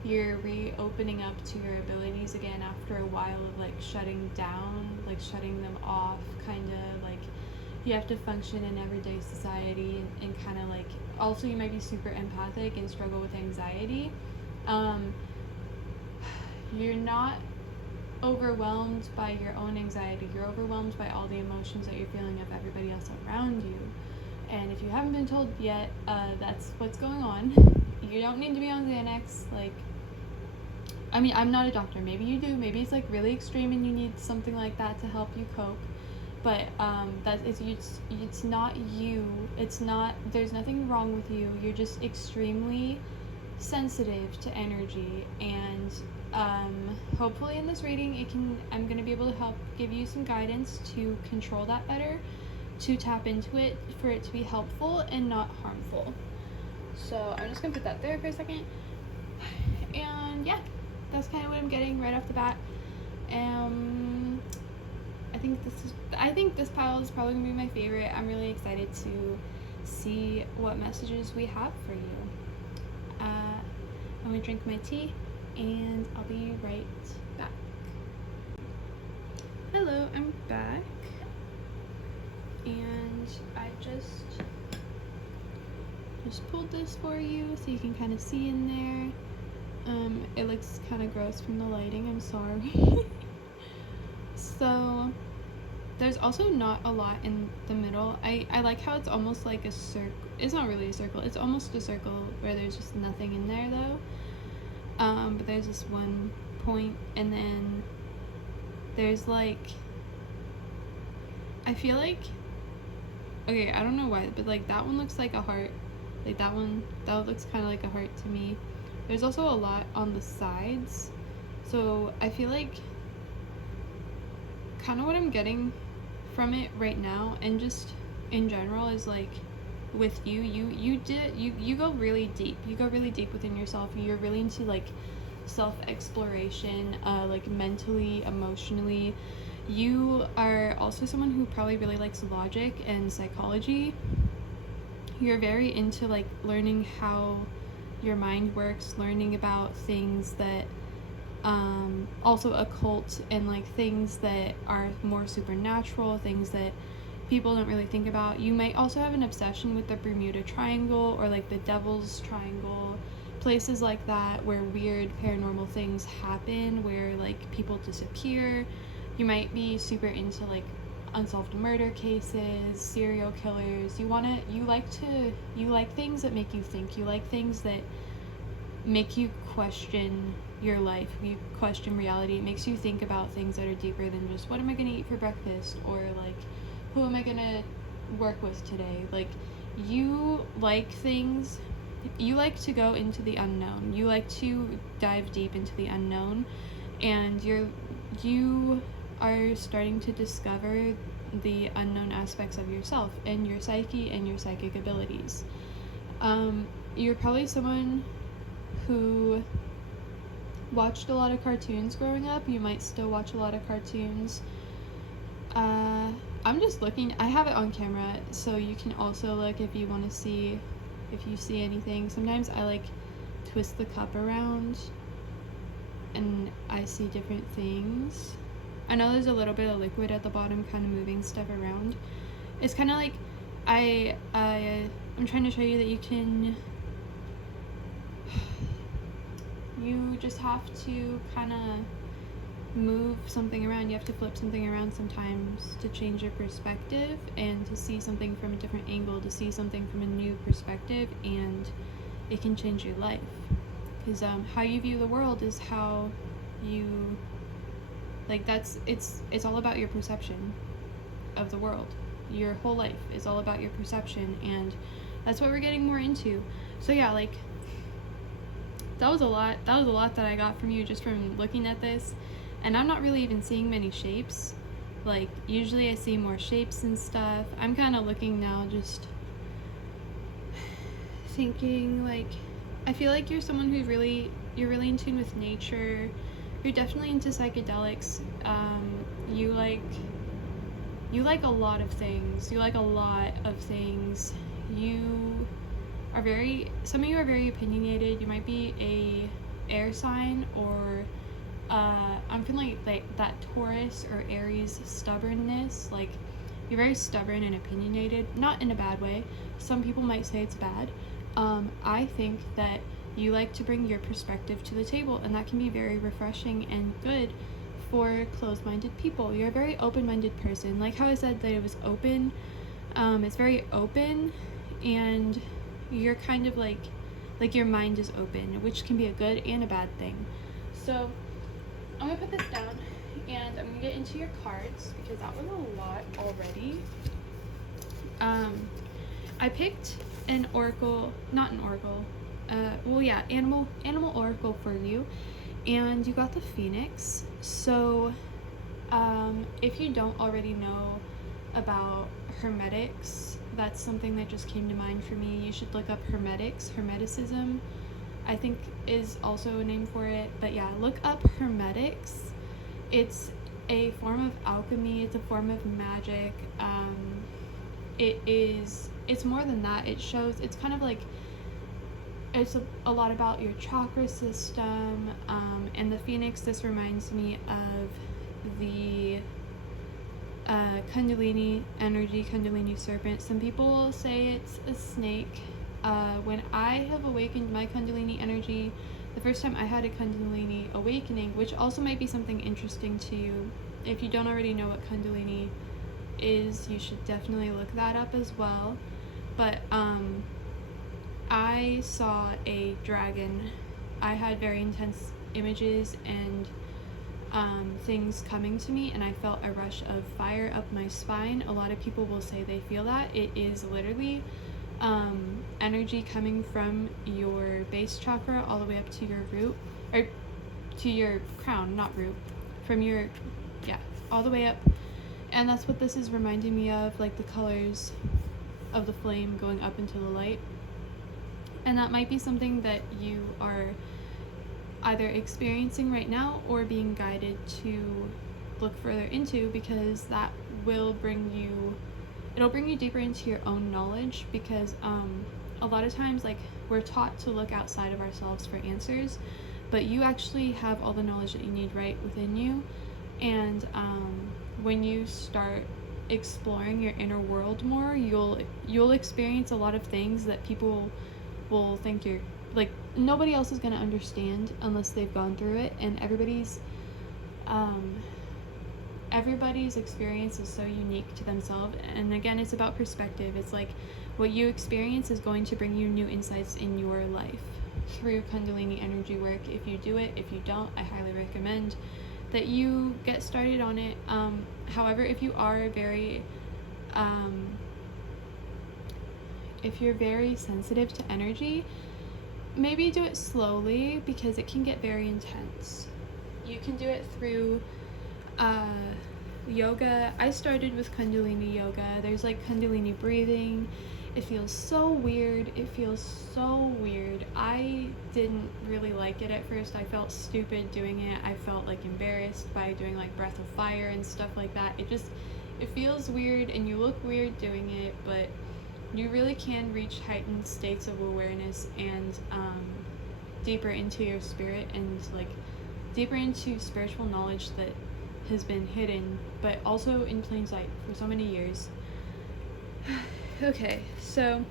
you're reopening up to your abilities again after a while of like shutting down, like shutting them off, kind of like you have to function in everyday society, and kind of like, also you might be super empathic and struggle with anxiety. You're not overwhelmed by your own anxiety. You're overwhelmed by all the emotions that you're feeling of everybody else around you. And if you haven't been told yet, that's what's going on. You don't need to be on Xanax. Like, I mean, I'm not a doctor. Maybe you do. Maybe it's like really extreme and you need something like that to help you cope. But it's not you. It's not, there's nothing wrong with you. You're just extremely sensitive to energy. And hopefully in this reading I'm going to be able to help give you some guidance to control that better, to tap into it, for it to be helpful and not harmful. So I'm just going to put that there for a second. And yeah, that's kind of what I'm getting right off the bat. I think this pile is probably gonna be my favorite. I'm really excited to see what messages we have for you. I'm gonna drink my tea and I'll be right back. Hello, I'm back, and I just pulled this for you so you can kind of see in there. It looks kind of gross from the lighting, I'm sorry. So there's also not a lot in the middle. I like how it's almost like a circle. It's not really a circle, it's almost a circle where there's just nothing in there though. But there's this one point, and then there's like, I feel like, okay, I don't know why, but like that one looks like a heart. Like that looks kind of like a heart to me. There's also a lot on the sides, so I feel like kind of what I'm getting from it right now, and just in general, is like with you go really deep. You go really deep within yourself. You're really into like self-exploration, like mentally, emotionally. You are also someone who probably really likes logic and psychology. You're very into like learning how your mind works, learning about things that also occult and like things that are more supernatural, things that people don't really think about. You might also have an obsession with the Bermuda Triangle or like the Devil's Triangle, places like that where weird paranormal things happen, where like people disappear. You might be super into like unsolved murder cases, serial killers. You like things that make you think. You like things that make you question your life. You question reality. It makes you think about things that are deeper than just what am I going to eat for breakfast, or like who am I going to work with today. Like, you like things, you like to go into the unknown. You like to dive deep into the unknown, and you are starting to discover the unknown aspects of yourself and your psyche and your psychic abilities. You're probably someone who watched a lot of cartoons growing up. You might still watch a lot of cartoons. I'm just looking. I have it on camera, so you can also look if you want to see if you see anything. Sometimes I like twist the cup around and I see different things. I know there's a little bit of liquid at the bottom kind of moving stuff around. It's kind of like I'm trying to show you that you just have to kind of move something around. You have to flip something around sometimes to change your perspective and to see something from a different angle, to see something from a new perspective, and it can change your life. Because how you view the world is how you, like, it's all about your perception of the world. Your whole life is all about your perception, and that's what we're getting more into. So yeah, like, that was a lot that I got from you just from looking at this. And I'm not really even seeing many shapes. Like, usually I see more shapes and stuff. I'm kind of looking now, just thinking, like, I feel like you're someone who's really in tune with nature. You're definitely into psychedelics. You like a lot of things. Some of you are very opinionated. You might be a air sign, or I'm feeling like that Taurus or Aries stubbornness. Like, you're very stubborn and opinionated, not in a bad way. Some people might say it's bad. I think that you like to bring your perspective to the table, and that can be very refreshing and good for closed-minded people. You're a very open-minded person. Like how I said that it was open, it's very open, and you're kind of like your mind is open, which can be a good and a bad thing. So I'm gonna put this down, and I'm gonna get into your cards, because that was a lot already. I picked an oracle, not an oracle, animal oracle for you, and you got the Phoenix. So if you don't already know about hermetics, that's something that just came to mind for me. You should look up hermetics. Hermeticism, I think, is also a name for it. But yeah, look up hermetics. It's a form of alchemy. It's a form of magic. It's more than that. It's kind of like, it's a lot about your chakra system, and the Phoenix, this reminds me of the kundalini energy, kundalini serpent. Some people say it's a snake. When I have awakened my kundalini energy, the first time I had a kundalini awakening, which also might be something interesting to you. If you don't already know what kundalini is, you should definitely look that up as well. But I saw a dragon. I had very intense images and things coming to me, and I felt a rush of fire up my spine. A lot of people will say they feel that. It is literally energy coming from your base chakra all the way up to your root, or to your crown, not root, from your, all the way up. And that's what this is reminding me of, like the colors of the flame going up into the light. And that might be something that you are either experiencing right now or being guided to look further into, because that will bring you deeper into your own knowledge. Because a lot of times, like, we're taught to look outside of ourselves for answers, but you actually have all the knowledge that you need right within you. And when you start exploring your inner world more, you'll experience a lot of things that people will think you're like, nobody else is going to understand unless they've gone through it. And everybody's experience is so unique to themselves. And again, it's about perspective. It's like what you experience is going to bring you new insights in your life through kundalini energy work. If you do it, if you don't, I highly recommend that you get started on it. However, if you are if you're very sensitive to energy, maybe do it slowly, because it can get very intense. You can do it through yoga. I started with kundalini yoga. There's like kundalini breathing. It feels so weird. I didn't really like it at first. I felt stupid doing it. I felt like embarrassed by doing like breath of fire and stuff like that. It feels weird and you look weird doing it, but you really can reach heightened states of awareness and deeper into your spirit, and like deeper into spiritual knowledge that has been hidden but also in plain sight for so many years. Okay, so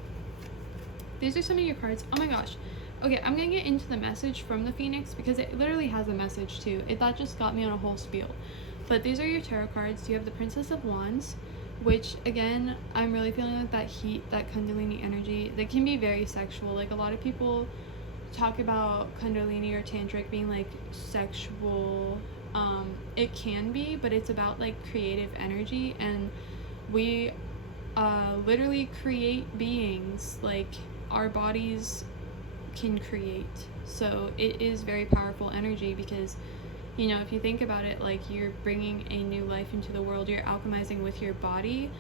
these are some of your cards. Oh my gosh. Okay, I'm gonna get into the message from the Phoenix, because it literally has a message too. That just got me on a whole spiel. But these are your tarot cards. You have the Princess of Wands, which again, I'm really feeling like that heat, that kundalini energy that can be very sexual. Like, a lot of people talk about kundalini or tantric being like sexual. It can be, but it's about like creative energy, and we literally create beings. Like, our bodies can create, so it is very powerful energy, because you know, if you think about it, like, you're bringing a new life into the world, you're alchemizing with your body.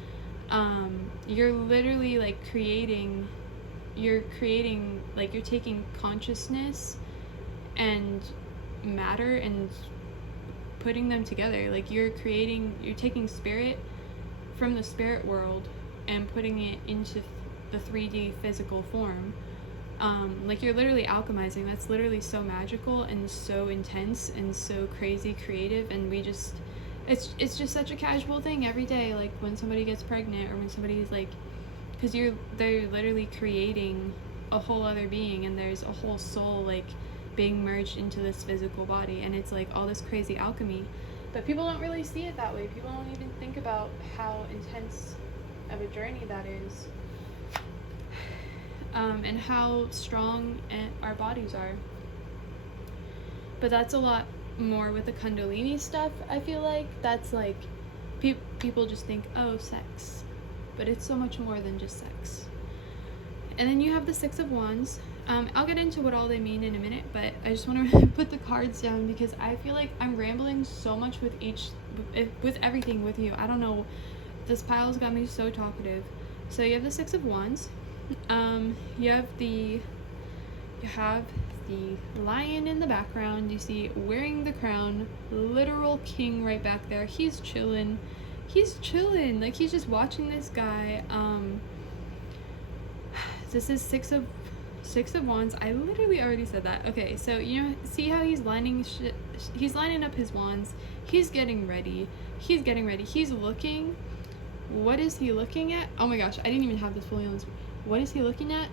You're literally like creating like, you're taking consciousness and matter and putting them together. Like, you're taking spirit from the spirit world and putting it into the 3D physical form. Like, you're literally alchemizing. That's literally so magical and so intense and so crazy creative, and it's just such a casual thing every day. Like, when somebody gets pregnant, or when somebody's like, because they're literally creating a whole other being, and there's a whole soul like being merged into this physical body, and it's like all this crazy alchemy. But people don't really see it that way. People don't even think about how intense of a journey that is, and how strong our bodies are. But that's a lot more with the kundalini stuff. I feel like that's like people just think, oh, sex, but it's so much more than just sex. And then you have the Six of Wands. I'll get into what all they mean in a minute, but I just want to put the cards down, because I feel like I'm rambling so much with everything with you. I don't know, this pile's got me so talkative. So you have the Six of Wands. You have the lion in the background. You see, wearing the crown, literal king right back there. He's chilling, like, he's just watching this guy. This is Six of Wands. I literally already said that. Okay, so you know, see how he's lining up his wands. He's getting ready. He's looking. What is he looking at? Oh my gosh, I didn't even have this fully on this. What is he looking at?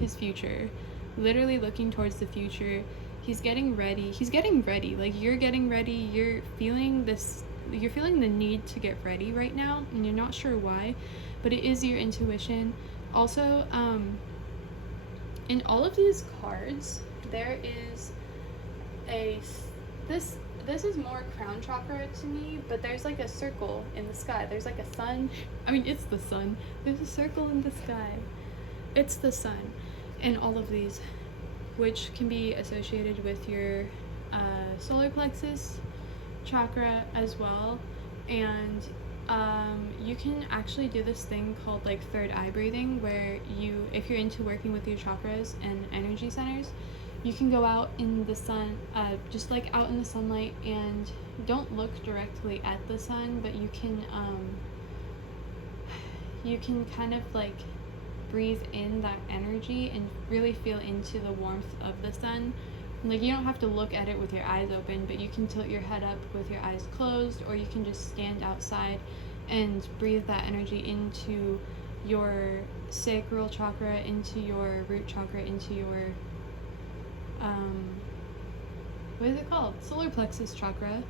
His future. Literally looking towards the future. He's getting ready. Like, you're getting ready. You're feeling the need to get ready right now, and you're not sure why, but it is your intuition. Also, in all of these cards, there is this is more crown chakra to me, but there's like a circle in the sky. There's like a sun. I mean, it's the sun. There's a circle in the sky. It's the sun in all of these, which can be associated with your solar plexus chakra as well. And you can actually do this thing called like third eye breathing, where if you're into working with your chakras and energy centers, you can go out in the sun, just like out in the sunlight, and don't look directly at the sun, but you can kind of like breathe in that energy and really feel into the warmth of the sun. Like, you don't have to look at it with your eyes open, but you can tilt your head up with your eyes closed, or you can just stand outside and breathe that energy into your sacral chakra, into your root chakra, into your what is it called? Solar plexus chakra.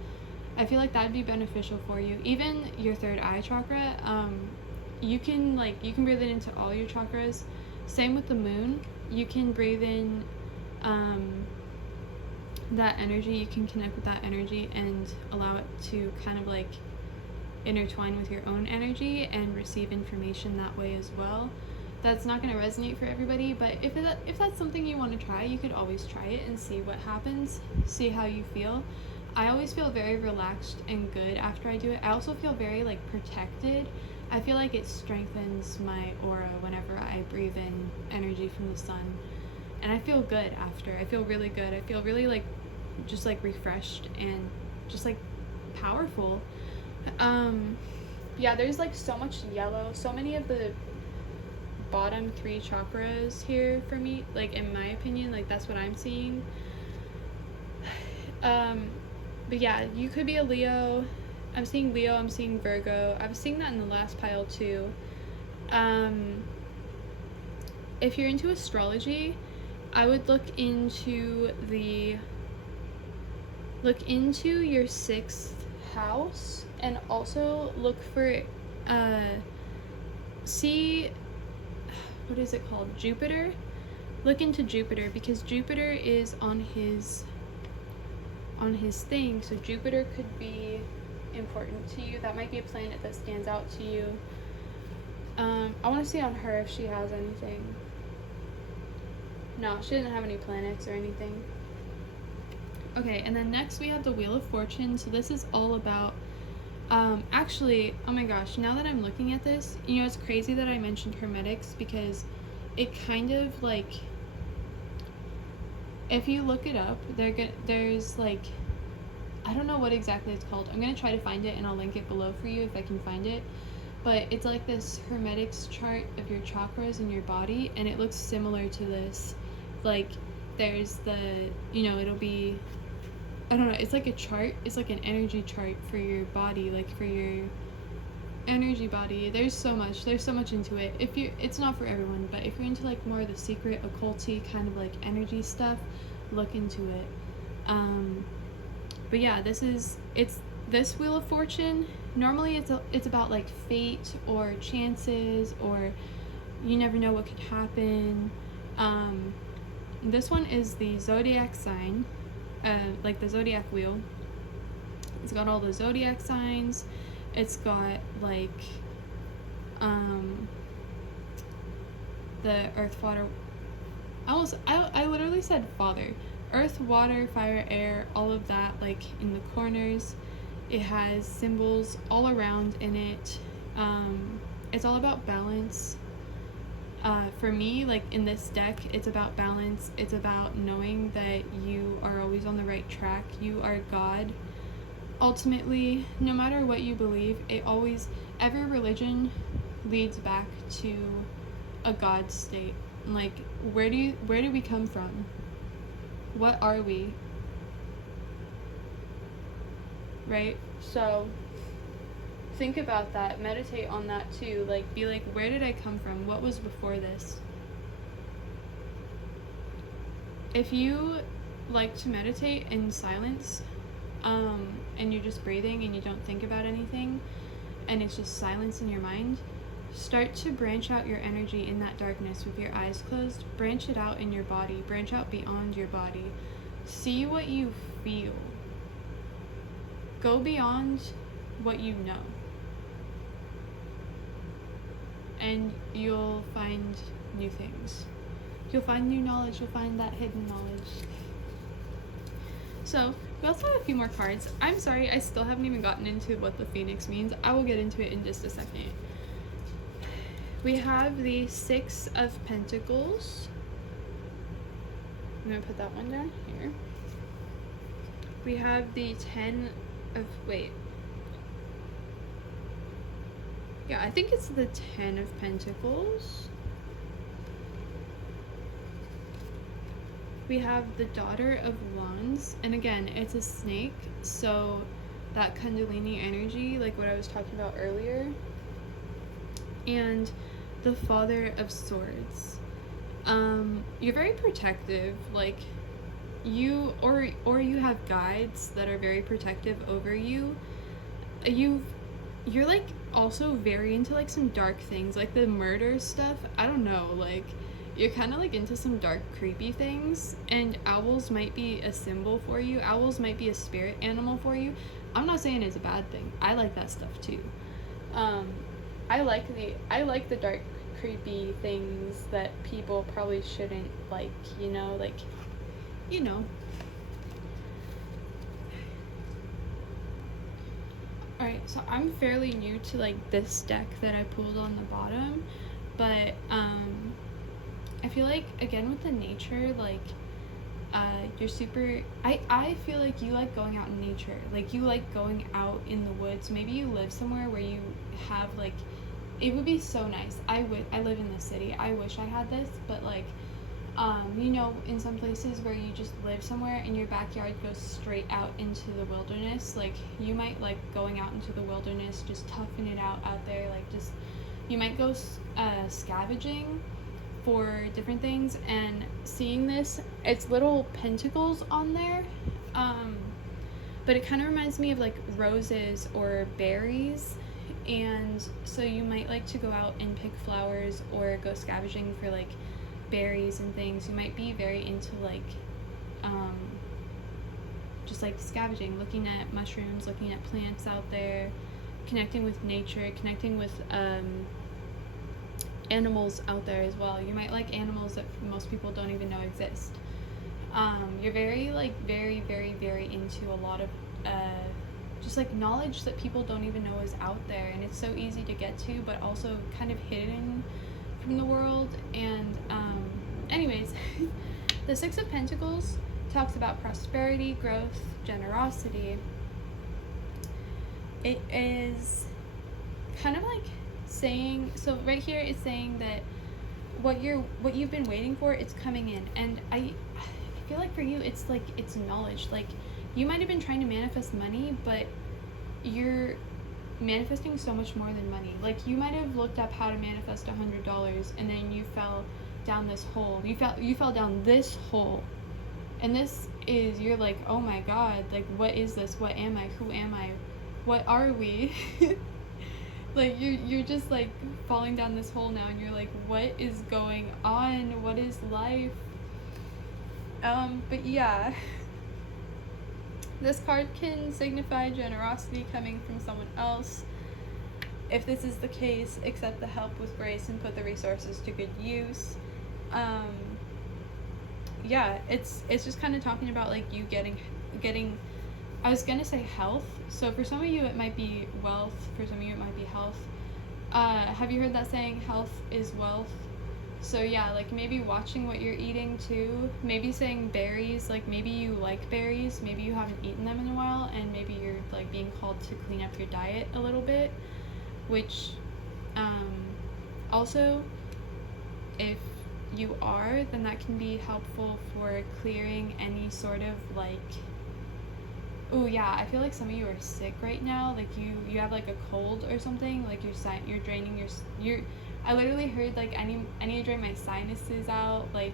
I feel like that'd be beneficial for you. Even your third eye chakra, you can breathe it into all your chakras. Same with the moon. You can breathe in that energy. You can connect with that energy and allow it to kind of like intertwine with your own energy and receive information that way as well. That's not going to resonate for everybody, but if that's something you want to try, you could always try it and see what happens, see how you feel. I always feel very relaxed and good after I do it. I also feel very like protected. I feel like it strengthens my aura whenever I breathe in energy from the sun, and I feel good after. I feel really good. I feel really like just like refreshed and just like powerful. Yeah, there's like so much yellow, so many of the bottom 3 chakras here for me, like in my opinion, like that's what I'm seeing. But yeah, you could be a Leo. I'm seeing Leo, I'm seeing Virgo. I was seeing that in the last pile too. If you're into astrology, I would look into your 6th house, and also look for see, what is it called, Jupiter. Look into Jupiter, because Jupiter is on his thing, so Jupiter could be important to you. That might be a planet that stands out to you. I want to see on her if she has anything. No, she doesn't have any planets or anything. Okay, and then next we have the Wheel of Fortune. So this is all about, actually, oh my gosh, now that I'm looking at this, you know, it's crazy that I mentioned hermetics, because it kind of like, if you look it up, there's like, I don't know what exactly it's called. I'm going to try to find it and I'll link it below for you if I can find it. But it's like this hermetics chart of your chakras in your body, and it looks similar to this. Like, there's the, you know, it'll be, I don't know, it's like a chart. It's like an energy chart for your body, like for your energy body. There's so much into it. It's not for everyone, but if you're into like more of the secret occulty kind of like energy stuff, look into it. But yeah, this Wheel of Fortune. Normally it's about like fate or chances, or you never know what could happen. This one is the zodiac sign, like the zodiac wheel. It's got all the zodiac signs. It's got like the earth, water. I literally said father. Earth, water, fire, air, all of that, like in the corners. It has symbols all around in it. It's all about balance. For me, like in this deck, it's about balance. It's about knowing that you are always on the right track. You are God. Ultimately, no matter what you believe, every religion leads back to a God state. Like, where do we come from? What are we? Right? So think about that. Meditate on that too. Like, be like, where did I come from? What was before this? If you like to meditate in silence, and you're just breathing and you don't think about anything, and it's just silence in your mind, start to branch out your energy in that darkness with your eyes closed. Branch it out in your body. Branch out beyond your body. See what you feel. Go beyond what you know. And you'll find new things. You'll find new knowledge. You'll find that hidden knowledge. So, we also have a few more cards. I'm sorry, I still haven't even gotten into what the Phoenix means. I will get into it in just a second. We have the 6 of Pentacles. I'm going to put that one down here. We have the 10 of, yeah, I think it's the 10 of Pentacles. we have the Daughter of Wands, and again, it's a snake, so that kundalini energy, like what I was talking about earlier, and the Father of Swords. You're very protective, like you or you have guides that are very protective over you. You're like also very into like some dark things, like the murder stuff. I don't know, like you're kind of like into some dark, creepy things, and owls might be a symbol for you. Owls might be a spirit animal for you. I'm not saying it's a bad thing. I like that stuff too. I like the dark, creepy things that people probably shouldn't like, like, you know. Alright, so I'm fairly new to like this deck that I pulled on the bottom, but I feel like, again, with the nature, like, you're super, I feel like you like going out in nature, like you like going out in the woods. Maybe you live somewhere where you have like, it would be so nice. I live in the city. I wish I had this, but like, in some places where you just live somewhere and your backyard goes straight out into the wilderness, like you might like going out into the wilderness, just toughing it out there, like just, you might go scavenging for different things, and seeing this, it's little pentacles on there, but it kind of reminds me of like roses or berries, and so you might like to go out and pick flowers or go scavenging for like berries and things. You might be very into like just like scavenging, looking at mushrooms, looking at plants out there, connecting with nature, connecting with animals out there as well. You might like animals that most people don't even know exist. You're very like very, very, very into a lot of just like knowledge that people don't even know is out there, and it's so easy to get to, but also kind of hidden from the world. And anyways, the Six of Pentacles talks about prosperity, growth, generosity. It is kind of like saying, so right here it's saying that what you've been waiting for, it's coming in. And I feel like for you, it's like, it's knowledge. Like you might have been trying to manifest money, but you're manifesting so much more than money. Like you might have looked up how to manifest $100, and then you fell down this hole. You fell down this hole, and this is, you're like, oh my god, like what is this? What am I? Who am I? What are we? Like you're just like falling down this hole now, and you're like, what is going on? What is life? But yeah, this card can signify generosity coming from someone else. If this is the case, accept the help with grace and put the resources to good use. Yeah, it's just kind of talking about like you getting, I was gonna say health. So for some of you it might be wealth, for some of you it might be health. Have you heard that saying, health is wealth? So yeah, like maybe watching what you're eating too, maybe saying berries, like maybe you like berries, maybe you haven't eaten them in a while, and maybe you're like being called to clean up your diet a little bit, which also, if you are, then that can be helpful for clearing any sort of like, oh yeah, I feel like some of you are sick right now, like you have like a cold or something, like you're draining your I literally heard like I need to drain my sinuses out, like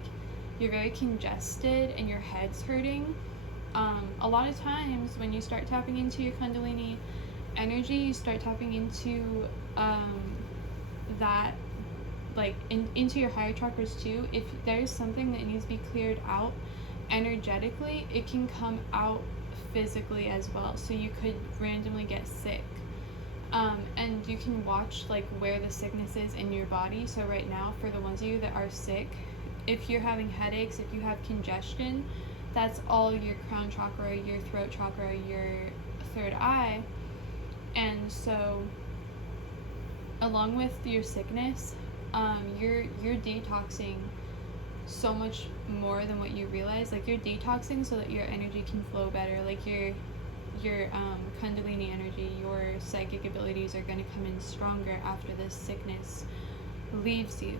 you're very congested and your head's hurting. A lot of times when you start tapping into your kundalini energy, you start tapping into that, like into your higher chakras too. If there's something that needs to be cleared out energetically, it can come out physically as well, so you could randomly get sick. And you can watch like where the sickness is in your body. So right now, for the ones of you that are sick, if you're having headaches, if you have congestion, that's all your crown chakra, your throat chakra, your third eye. And so along with your sickness, you're detoxing so much more than what you realize. Like you're detoxing so that your energy can flow better, like your kundalini energy, your psychic abilities are going to come in stronger after this sickness leaves you.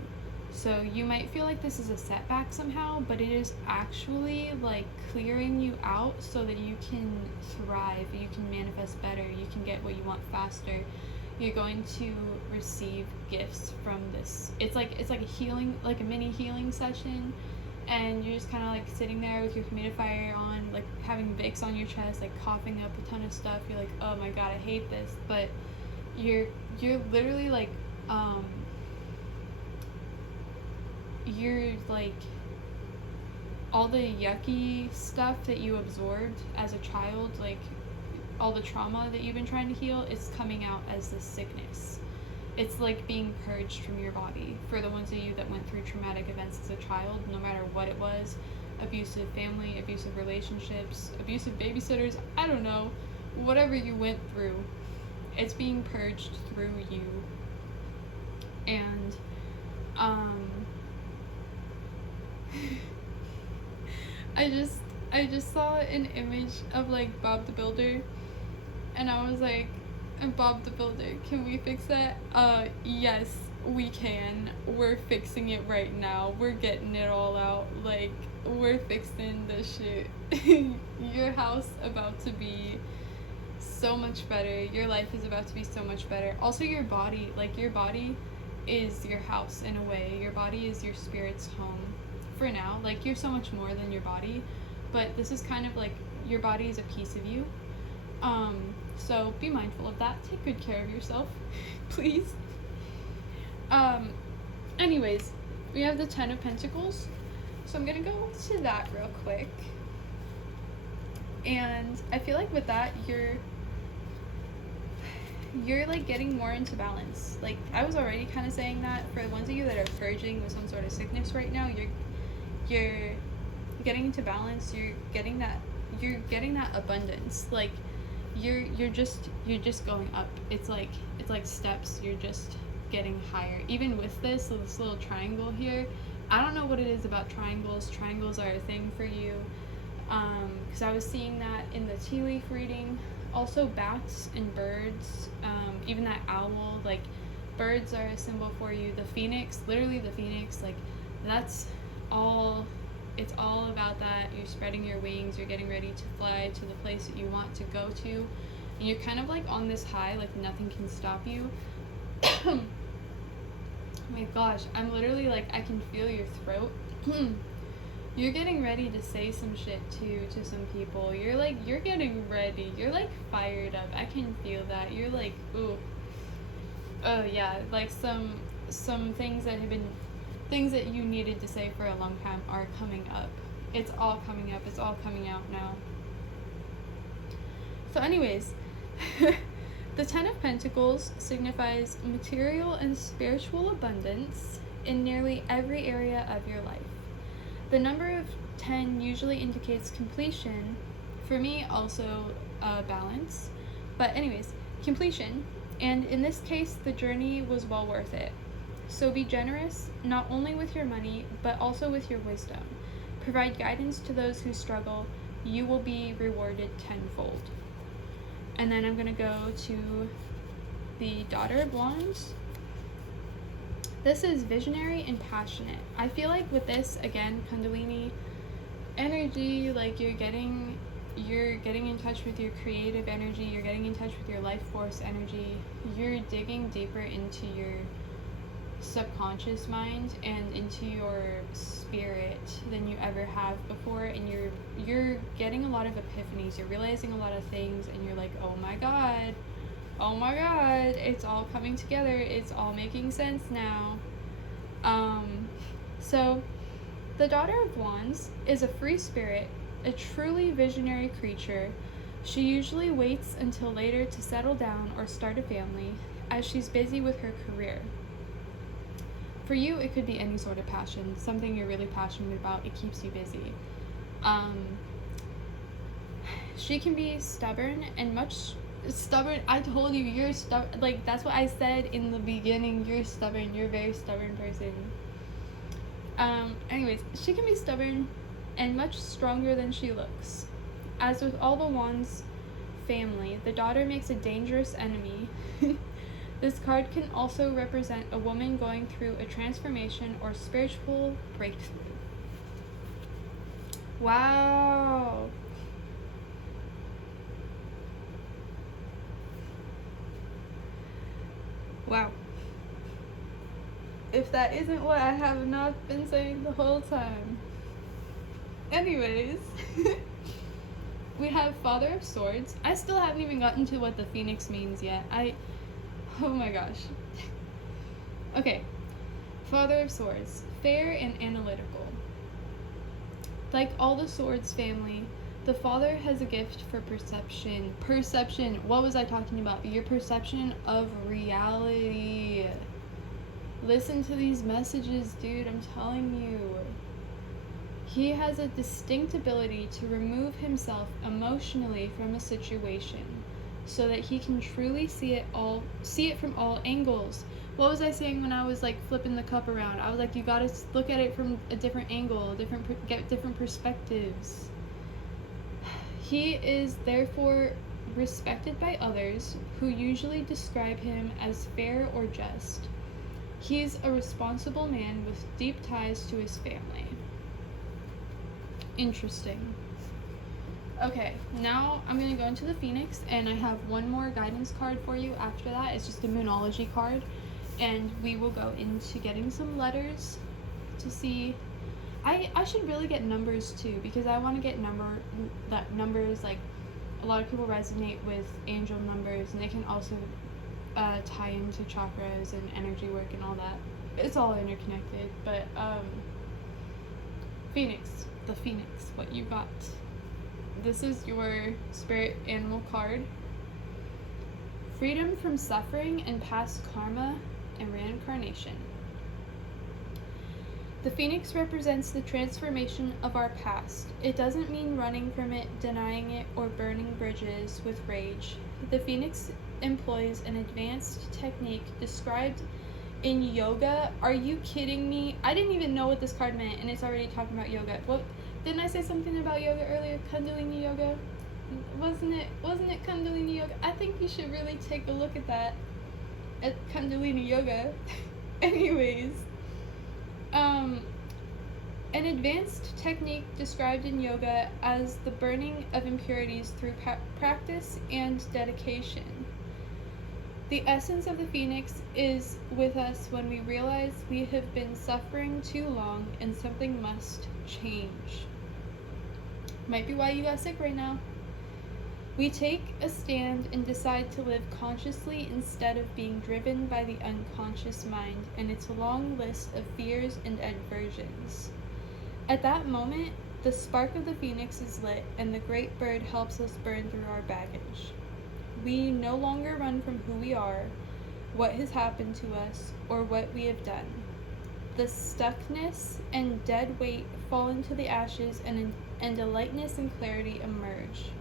So you might feel like this is a setback somehow, but it is actually like clearing you out so that you can thrive, you can manifest better, you can get what you want faster. You're going to receive gifts from this. It's like a healing, like a mini healing session, and you're just kind of like sitting there with your humidifier on, like having Vicks on your chest, like coughing up a ton of stuff. You're like, oh my god, I hate this, but you're literally like you're like, all the yucky stuff that you absorbed as a child, like all the trauma that you've been trying to heal, it's coming out as this sickness. It's like being purged from your body. For the ones of you that went through traumatic events as a child, no matter what it was, abusive family, abusive relationships, abusive babysitters, I don't know, whatever you went through, it's being purged through you. And I just saw an image of like Bob the Builder, and I was like, Bob the Builder, can we fix that? Yes, we can. We're fixing it right now. We're getting it all out. Like, we're fixing this shit. Your house about to be so much better. Your life is about to be so much better. Also, your body, like your body is your house in a way. Your body is your spirit's home for now. Like, you're so much more than your body, but this is kind of like your body is a piece of you. So be mindful of that. Take good care of yourself, please. Anyways, we have the 10 of Pentacles, so I'm gonna go to that real quick. And I feel like with that, you're like getting more into balance. Like, I was already kind of saying that for the ones of you that are purging with some sort of sickness right now, you're getting into balance. You're getting that abundance. Like, you're just going up. It's like steps. You're just getting higher. Even with this little triangle here, I don't know what it is about triangles. Triangles are a thing for you, because I was seeing that in the tea leaf reading. Also bats and birds, even that owl, like birds are a symbol for you. The phoenix, literally the phoenix, like that's all, it's all about that. You're spreading your wings, you're getting ready to fly to the place that you want to go to, and you're kind of like on this high, like nothing can stop you. Oh my gosh, I'm literally like, I can feel your throat. You're getting ready to say some shit to some people. You're getting ready. You're like fired up. I can feel that. You're like, ooh. Oh yeah, like some things that have been, things that you needed to say for a long time are coming up. It's all coming up. It's all coming out now. So anyways, the 10 of Pentacles signifies material and spiritual abundance in nearly every area of your life. The number of 10 usually indicates completion. For me, also balance. But anyways, completion. And in this case, the journey was well worth it. So be generous, not only with your money, but also with your wisdom. Provide guidance to those who struggle. You will be rewarded tenfold. And then I'm going to go to the Daughter of Wands. This is visionary and passionate. I feel like with this, again, kundalini energy, like you're getting in touch with your creative energy, you're getting in touch with your life force energy, you're digging deeper into your subconscious mind and into your spirit than you ever have before, and you're getting a lot of epiphanies, you're realizing a lot of things, and you're like, oh my god, it's all coming together, it's all making sense now. So the Daughter of Wands is a free spirit, a truly visionary creature. She usually waits until later to settle down or start a family, as she's busy with her career. For you, it could be any sort of passion, something you're really passionate about, it keeps you busy. She can be stubborn and stubborn. I told you, you're stubborn. Like, that's what I said in the beginning. You're stubborn. You're a very stubborn person. Anyways, she can be stubborn and much stronger than she looks. As with all the Wands family, the daughter makes a dangerous enemy. This card can also represent a woman going through a transformation or spiritual breakthrough. Wow. Wow. If that isn't what I have not been saying the whole time. Anyways, we have Father of Swords. I still haven't even gotten to what the Phoenix means yet. Oh my gosh. Okay, Father of Swords, fair and analytical. Like all the Swords family, the Father has a gift for perception. Perception, what was I talking about? Your perception of reality. Listen to these messages, dude, I'm telling you. He has a distinct ability to remove himself emotionally from a situation so that he can truly see it from all angles. What was I saying when I was like flipping the cup around? I was like, you gotta look at it from a different angle, get different perspectives. He is therefore respected by others who usually describe him as fair or just. He's a responsible man with deep ties to his family. Interesting. Okay, now I'm going to go into the Phoenix, and I have one more guidance card for you after that. It's just a Moonology card, and we will go into getting some letters to see. I should really get numbers too, because I want to get numbers, like a lot of people resonate with angel numbers, and they can also tie into chakras and energy work and all that. It's all interconnected, but Phoenix, the Phoenix, what you got? This is your spirit animal card. Freedom from suffering and past karma and reincarnation. The Phoenix represents the transformation of our past. It doesn't mean running from it, denying it, or burning bridges with rage. The Phoenix employs an advanced technique described in yoga. Are you kidding me? I didn't even know what this card meant, and it's already talking about yoga. What, didn't I say something about yoga earlier? Kundalini yoga? Wasn't it Kundalini yoga? I think you should really take a look at that, at Kundalini yoga. Anyways, an advanced technique described in yoga as the burning of impurities through practice and dedication. The essence of the Phoenix is with us when we realize we have been suffering too long and something must change. Might be why you got sick right now. We take a stand and decide to live consciously instead of being driven by the unconscious mind and its long list of fears and aversions. At that moment, the spark of the Phoenix is lit, and the great bird helps us burn through our baggage. We no longer run from who we are, what has happened to us, or what we have done. The stuckness and dead weight fall into the ashes, and a lightness and clarity emerge.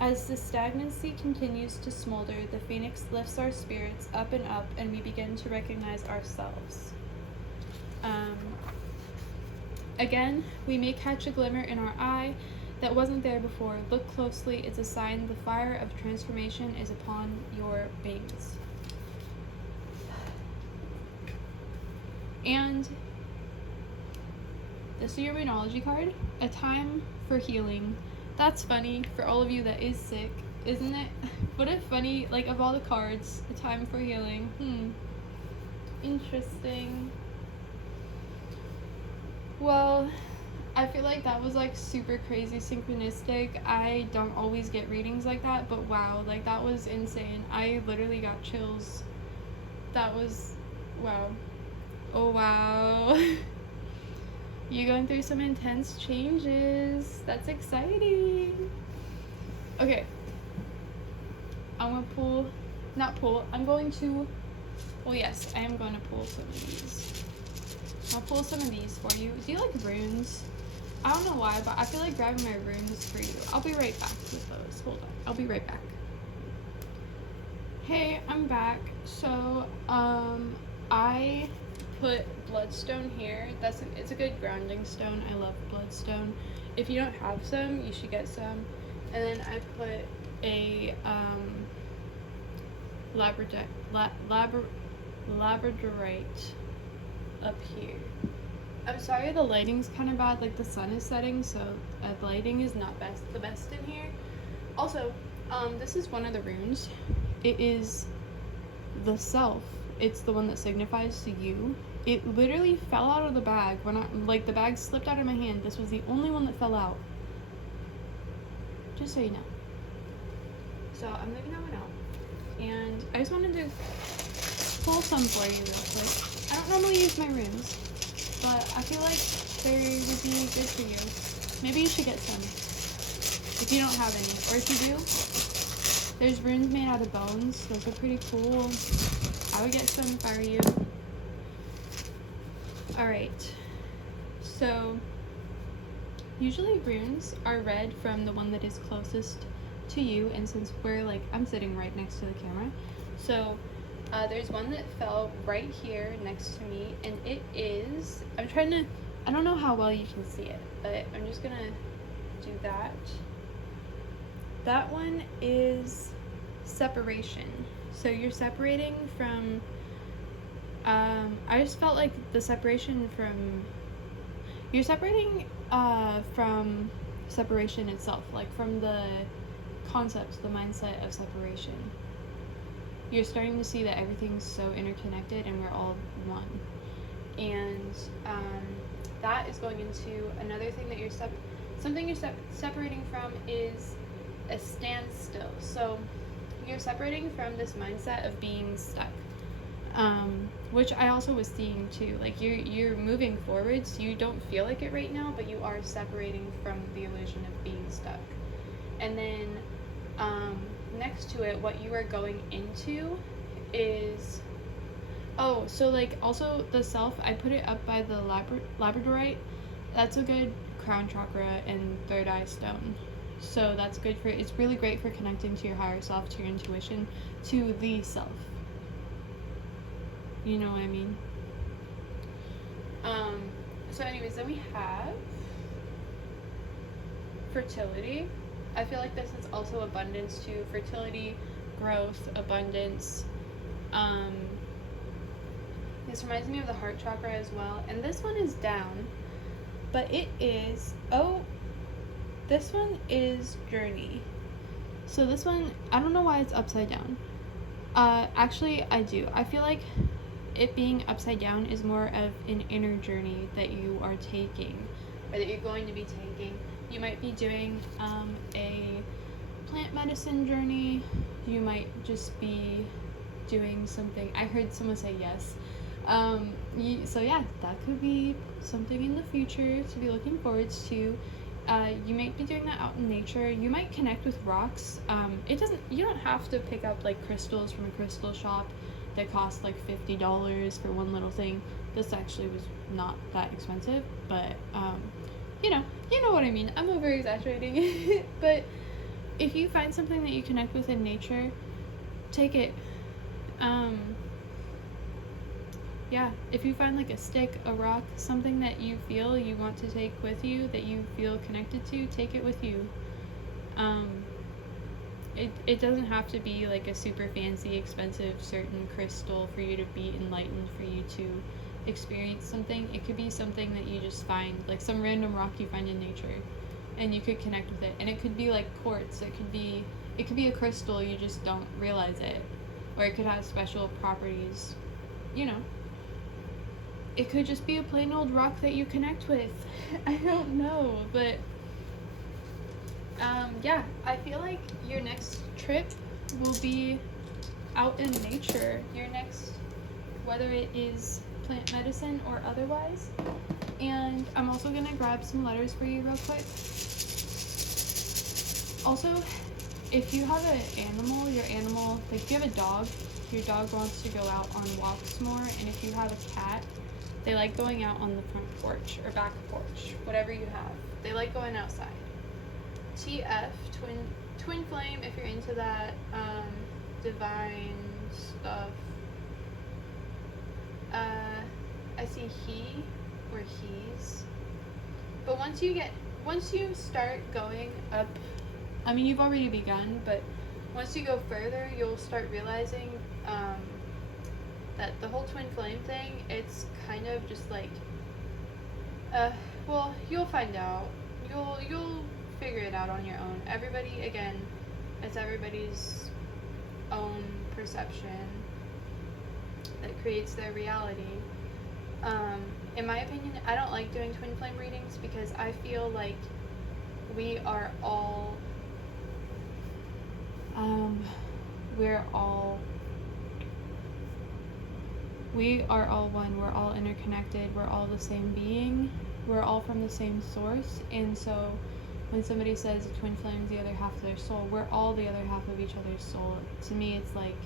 As the stagnancy continues to smolder, the Phoenix lifts our spirits up, and we begin to recognize ourselves. Again, we may catch a glimmer in our eye that wasn't there before. Look closely. It's a sign the fire of transformation is upon your wings. And this is your Moonology card. A time for healing. That's funny for all of you that is sick, isn't it? What a funny, like, of all the cards, a time for healing. Interesting. Well, I feel like that was like super crazy synchronistic. I don't always get readings like that, but wow, like that was insane. I literally got chills. That was, wow. Oh wow. You're going through some intense changes. That's exciting. Okay. I'm going to, well yes, I am going to pull some of these. I'll pull some of these for you. Do you like runes? I don't know why, but I feel like grabbing my runes for you. I'll be right back with those. Hold on. I'll be right back. Hey, I'm back. So, I put bloodstone here. It's a good grounding stone. I love bloodstone. If you don't have some, you should get some. And then I put a labradorite up here. I'm sorry the lighting's kind of bad, like the sun is setting, so the lighting is not the best in here. Also, this is one of the runes. It is the self. It's the one that signifies to you. It literally fell out of the bag when the bag slipped out of my hand. This was the only one that fell out. Just so you know. So I'm leaving that one out. And I just wanted to pull some for you real quick. I don't normally use my runes, but I feel like they would be good for you. Maybe you should get some if you don't have any. Or if you do, there's runes made out of bones. Those are pretty cool. I would get some if I were you. Alright. So, usually runes are read from the one that is closest to you, and since I'm sitting right next to the camera, so there's one that fell right here next to me, and it is, I don't know how well you can see it, but I'm just gonna do that. That one is separation. So you're separating from, I just felt like the separation from, you're separating from separation itself, like from the concept, the mindset of separation. You're starting to see that everything's so interconnected and we're all one. And that is going into another thing that something you're separating from is a standstill. So you're separating from this mindset of being stuck, which I also was seeing too. Like you're moving forwards. You don't feel like it right now, but you are separating from the illusion of being stuck. And then next to it, what you are going into is, also the self, I put it up by the labradorite. That's a good crown chakra and third eye stone. So that's good it's really great for connecting to your higher self, to your intuition, to the self. You know what I mean? So anyways, then we have fertility. I feel like this is also abundance too. Fertility, growth, abundance. This reminds me of the heart chakra as well. And this one is down, but it is, this one is journey. So this one, I don't know why it's upside down. Actually, I do. I feel like it being upside down is more of an inner journey that you are taking, or that you're going to be taking. You might be doing a plant medicine journey. You might just be doing something. I heard someone say yes. So yeah, that could be something in the future to be looking forward to. You might be doing that out in nature. You might connect with rocks. You don't have to pick up like crystals from a crystal shop that cost like $50 for one little thing. This actually was not that expensive, but you know what I mean. I'm over exaggerating. But if you find something that you connect with in nature, take it. Yeah, if you find like a stick, a rock, something that you feel you want to take with you, that you feel connected to, take it with you. It doesn't have to be like a super fancy, expensive, certain crystal for you to be enlightened, for you to experience something. It could be something that you just find, like some random rock you find in nature, and you could connect with it. And it could be like quartz. It could be a crystal, you just don't realize it, or it could have special properties. It could just be a plain old rock that you connect with. I don't know, but yeah, I feel like your next trip will be out in nature. Your next, whether it is plant medicine or otherwise. And I'm also gonna grab some letters for you real quick. Also, if you have an animal, like if you have a dog, your dog wants to go out on walks more, and if you have a cat, they like going out on the front porch or back porch, whatever you have. They like going outside. TF, twin flame, if you're into that, divine stuff. I see he or he's. But once you start going up, I mean, you've already begun, but once you go further, you'll start realizing that the whole twin flame thing, it's kind of just like, well, you'll find out. You'll figure it out on your own. Everybody, again, it's everybody's own perception that creates their reality. In my opinion, I don't like doing twin flame readings because I feel like we are all one. We're all interconnected. We're all the same being. We're all from the same source. And so when somebody says a twin flame is the other half of their soul, we're all the other half of each other's soul. To me, it's like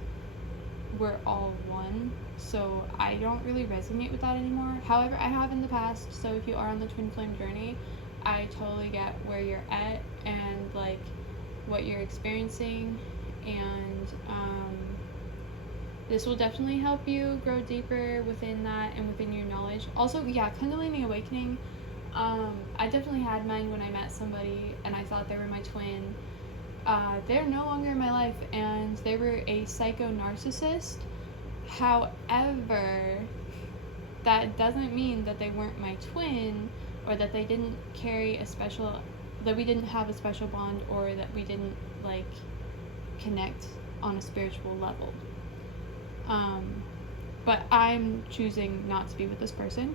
we're all one. So I don't really resonate with that anymore. However, I have in the past. So if you are on the twin flame journey, I totally get where you're at and like what you're experiencing, and this will definitely help you grow deeper within that and within your knowledge. Also, yeah, Kundalini awakening, I definitely had mine when I met somebody and I thought they were my twin. They're no longer in my life, and they were a psycho narcissist. However, that doesn't mean that they weren't my twin, or that they didn't carry that we didn't have a special bond, or that we didn't like connect on a spiritual level. But I'm choosing not to be with this person,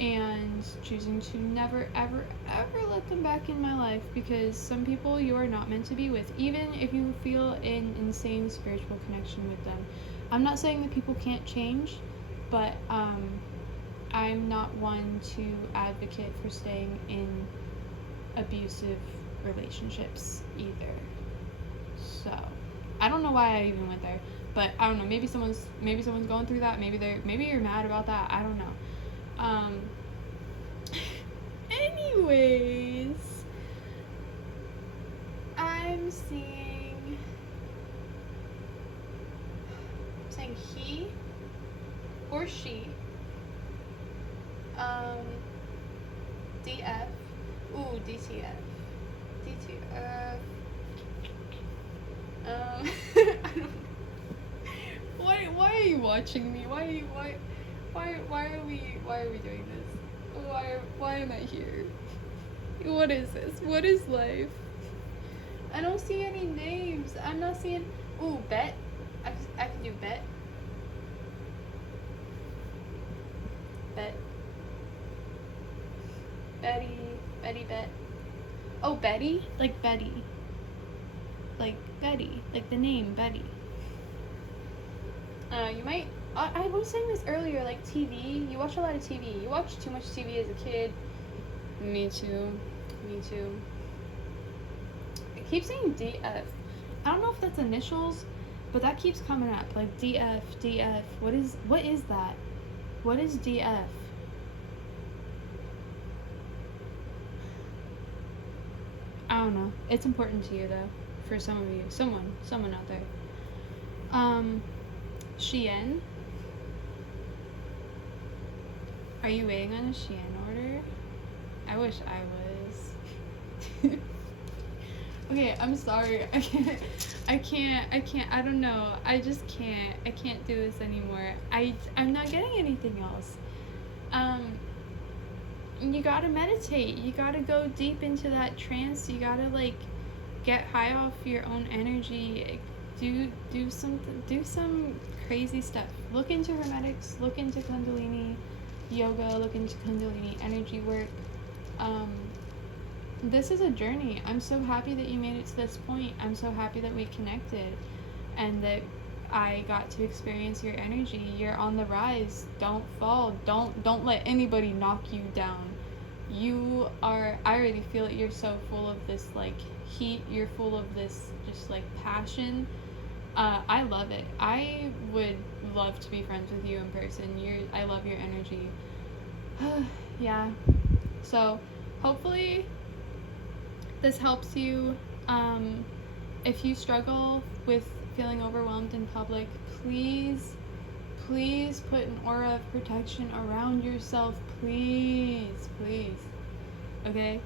and choosing to never ever ever let them back in my life, because some people you are not meant to be with, even if you feel an insane spiritual connection with them. I'm not saying that people can't change, but I'm not one to advocate for staying in abusive relationships either. So I don't know why I even went there, but I don't know, maybe someone's going through that, maybe you're mad about that, I don't know. Anyways, I'm saying he or she, DF, DTF, I don't know. Why are you watching me? Why are we doing this? Why am I here? What is this? What is life? I don't see any names. I'm not seeing. Bet. I can do bet. Bet. Betty bet. Oh, Betty? Like Betty. Like Betty. Like the name Betty. You might. I was saying this earlier, like TV. You watch a lot of TV. You watch too much TV as a kid. Me too. I keep saying DF. I don't know if that's initials, but that keeps coming up. Like DF. What is that? What is DF? I don't know. It's important to you though. For some of you. Someone out there. Shein. Are you waiting on a Shein order? I wish I was. Okay, I'm sorry. I can't, I don't know. I just can't. I can't do this anymore. I'm not getting anything else. You gotta meditate. You gotta go deep into that trance. You gotta like get high off your own energy. Do some crazy stuff. Look into hermetics, look into kundalini yoga, look into kundalini energy work. This is a journey. I'm so happy that you made it to this point. I'm so happy that we connected and that I got to experience your energy. You're on the rise. Don't fall. Don't let anybody knock you down. You are, I already feel it. You're so full of this like heat. You're full of this just like passion. I love it. I would love to be friends with you in person. I love your energy. Yeah. So hopefully this helps you. If you struggle with feeling overwhelmed in public, please put an aura of protection around yourself. Please. Okay?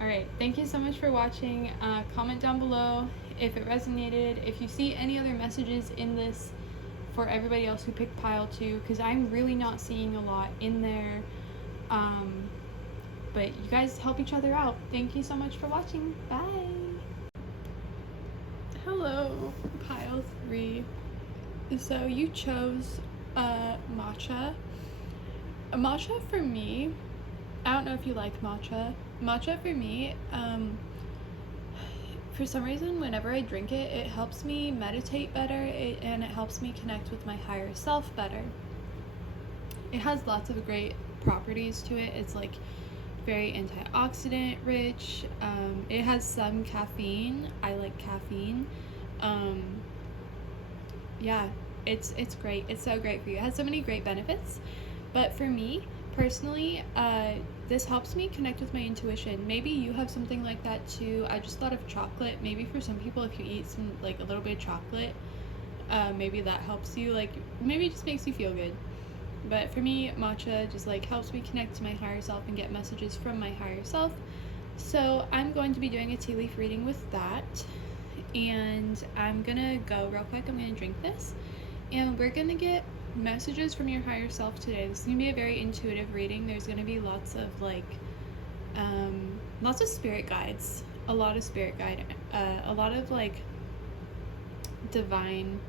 Alright, thank you so much for watching. Comment down below if it resonated. If you see any other messages in this for everybody else who picked pile 2, because I'm really not seeing a lot in there. But you guys help each other out. Thank you so much for watching. Bye. Hello, pile 3. So you chose matcha. Matcha for me, I don't know if you like matcha. Matcha for me, for some reason, whenever I drink it, it helps me meditate better, and it helps me connect with my higher self better. It has lots of great properties to it. It's like very antioxidant rich. It has some caffeine. I like caffeine. Yeah, it's great. It's so great for you. It has so many great benefits. But for me personally, this helps me connect with my intuition. Maybe you have something like that too. I just thought of chocolate. Maybe for some people, if you eat some, like, a little bit of chocolate, maybe that helps you, like, maybe it just makes you feel good. But for me, matcha just like helps me connect to my higher self and get messages from my higher self. So I'm going to be doing a tea leaf reading with that, and I'm gonna go real quick. I'm gonna drink this, and we're gonna get messages from your higher self today. This is gonna be a very intuitive reading. There's gonna be lots of spirit guides, a lot of spirit guide, a lot of like divine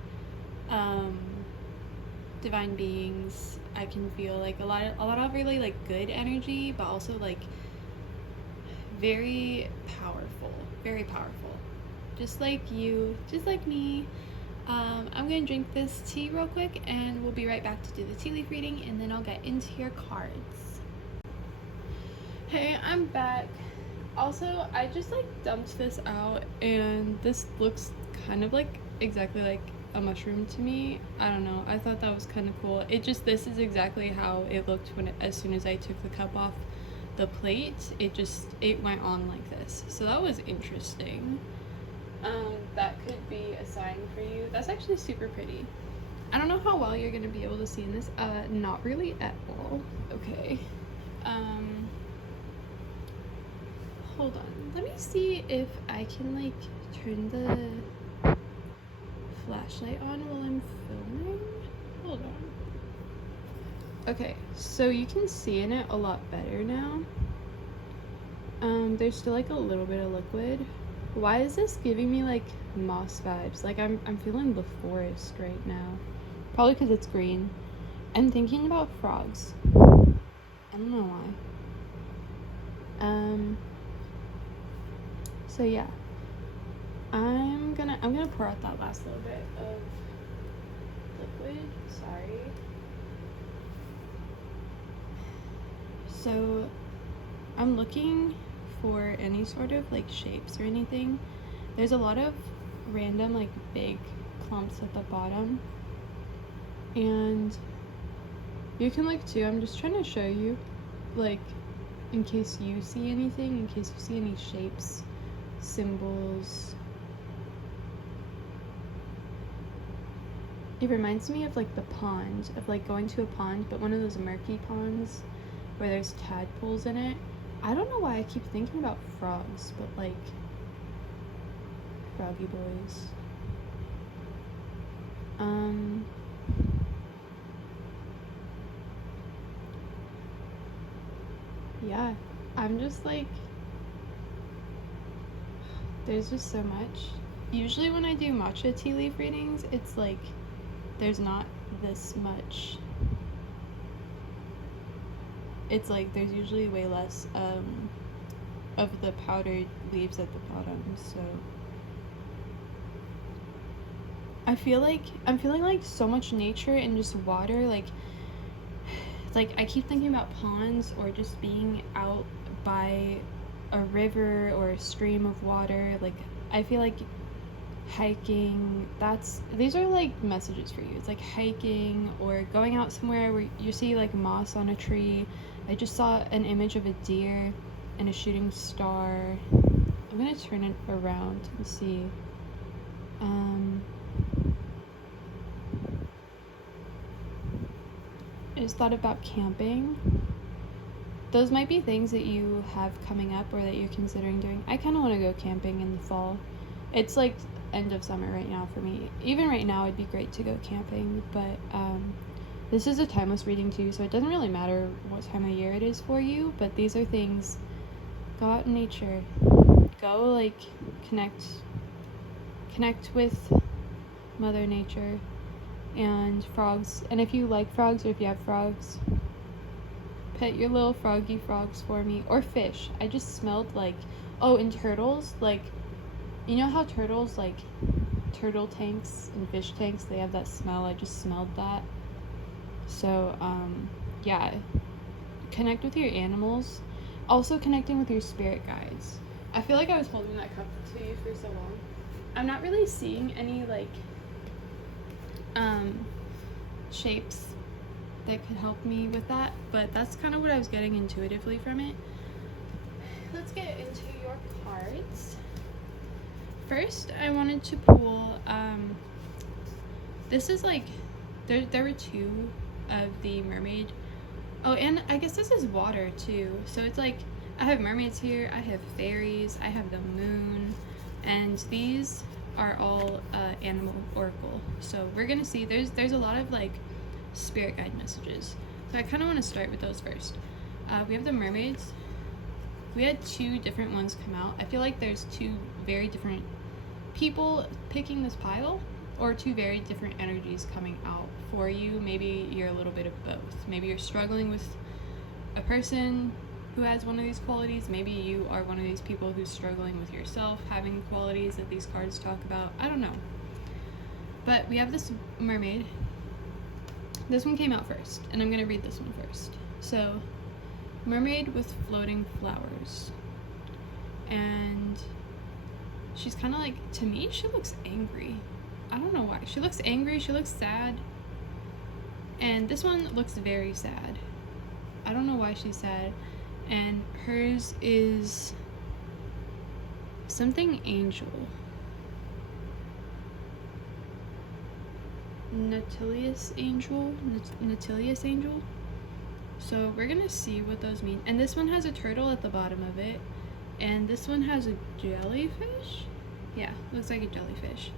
beings. I can feel like a lot of really like good energy, but also like very powerful, just like you, just like me. I'm gonna drink this tea real quick, and we'll be right back to do the tea leaf reading, and then I'll get into your cards. Hey, I'm back. Also, I just like dumped this out, and this looks kind of like exactly like a mushroom to me. I don't know, I thought that was kind of cool. This is exactly how it looked as soon as I took the cup off the plate. It went on like this, so that was interesting. That could be a sign for you. That's actually super pretty. I don't know how well you're gonna be able to see in this. Not really at all. Okay. Hold on, let me see if I can like turn the flashlight on while I'm filming. Hold on. Okay, so you can see in it a lot better now. There's still like a little bit of liquid. Why is this giving me like moss vibes? Like I'm feeling the forest right now. Probably because it's green. I'm thinking about frogs. I don't know why. So yeah. I'm gonna pour out that last little bit of liquid. Sorry. So I'm looking for any sort of like shapes or anything. There's a lot of random like big clumps at the bottom, and you can look too. I'm just trying to show you, like, in case you see anything, in case you see any shapes, symbols. It reminds me of like the pond, of like going to a pond, but one of those murky ponds where there's tadpoles in it. I don't know why I keep thinking about frogs, but like froggy boys. Yeah, I'm just like, there's just so much. Usually when I do matcha tea leaf readings, it's like there's not this much. It's like there's usually way less of the powdered leaves at the bottom, so I'm feeling like so much nature and just water. Like I keep thinking about ponds, or just being out by a river or a stream of water. Like I feel like hiking, these are like messages for you. It's like hiking or going out somewhere where you see like moss on a tree. I just saw an image of a deer and a shooting star. I'm gonna turn it around and see. I just thought about camping. Those might be things that you have coming up or that you're considering doing. I kind of want to go camping in the fall. It's like end of summer right now for me. Even right now, it'd be great to go camping, but this is a timeless reading too, so it doesn't really matter what time of year it is for you, but these are things. Go out in nature. Go, like, connect with Mother Nature and frogs. And if you like frogs, or if you have frogs, pet your little froggy frogs for me. Or fish. I just smelled, like, oh, and turtles, like, you know how turtles, like, turtle tanks and fish tanks, they have that smell? I just smelled that. So, yeah, connect with your animals. Also connecting with your spirit guides. I feel like I was holding that cup to you for so long. I'm not really seeing any, like, shapes that could help me with that, but that's kind of what I was getting intuitively from it. Let's get into your cards. First, I wanted to pull, this is like, there were two of the mermaid. Oh, and I guess this is water too. So it's like, I have mermaids here, I have fairies, I have the moon, and these are all animal oracle. So we're gonna see, there's a lot of like spirit guide messages. So I kind of want to start with those first. We have the mermaids. We had two different ones come out. I feel like there's two very different people picking this pile, or two very different energies coming out for you. Maybe you're a little bit of both. Maybe you're struggling with a person who has one of these qualities. Maybe you are one of these people who's struggling with yourself having qualities that these cards talk about. I don't know. But we have this mermaid. This one came out first, and I'm going to read this one first. So, mermaid with floating flowers. And she's kind of like, to me, she looks angry. I don't know why. She looks angry, she looks sad. And this one looks very sad. I don't know why she's sad. And hers is something angel. Nautilus angel. So we're gonna see what those mean. And this one has a turtle at the bottom of it. And this one has a jellyfish? Yeah, looks like a jellyfish.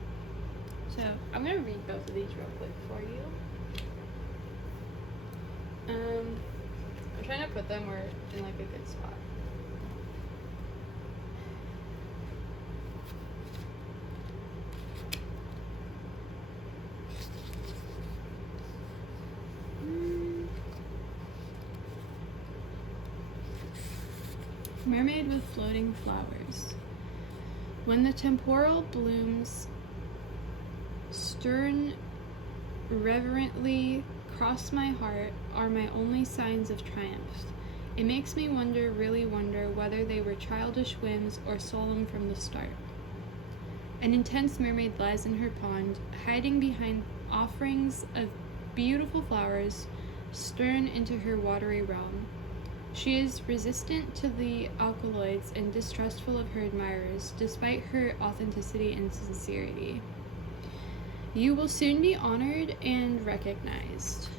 So I'm gonna read both of these real quick for you. I'm trying to put them where in like a good spot. Mermaid with floating flowers. When the temporal blooms stern reverently cross my heart are my only signs of triumph. It makes me wonder, really wonder, whether they were childish whims or solemn from the start. An intense mermaid lies in her pond, hiding behind offerings of beautiful flowers, stern into her watery realm. She is resistant to the alkaloids and distrustful of her admirers, despite her authenticity and sincerity. You will soon be honored and recognized.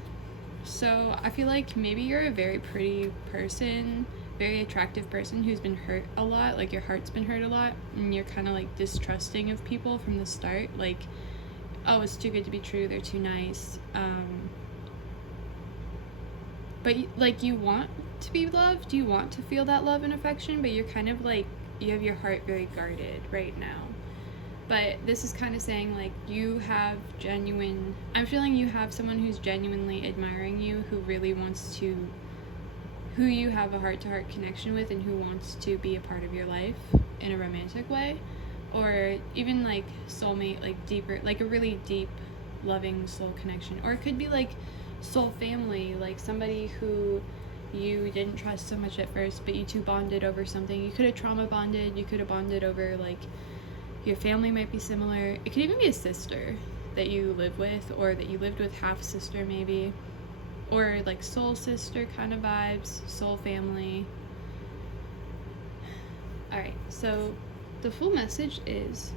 So I feel like maybe you're a very pretty person, very attractive person who's been hurt a lot, like your heart's been hurt a lot, and you're kind of like distrusting of people from the start, like, oh, it's too good to be true, they're too nice. But like, you want to be loved, you want to feel that love and affection, but you're kind of like, you have your heart very guarded right now. But this is kind of saying, like, you have genuine, I'm feeling you have someone who's genuinely admiring you, who really wants to, who you have a heart-to-heart connection with, and who wants to be a part of your life in a romantic way, or even like soulmate, like deeper, like a really deep, loving soul connection. Or it could be like soul family, like somebody who you didn't trust so much at first, but you two bonded over something. You could have trauma bonded, you could have bonded over, like, your family might be similar. It could even be a sister that you live with, or that you lived with, half sister maybe, or like soul sister kind of vibes, soul family. Alright, so the full message is,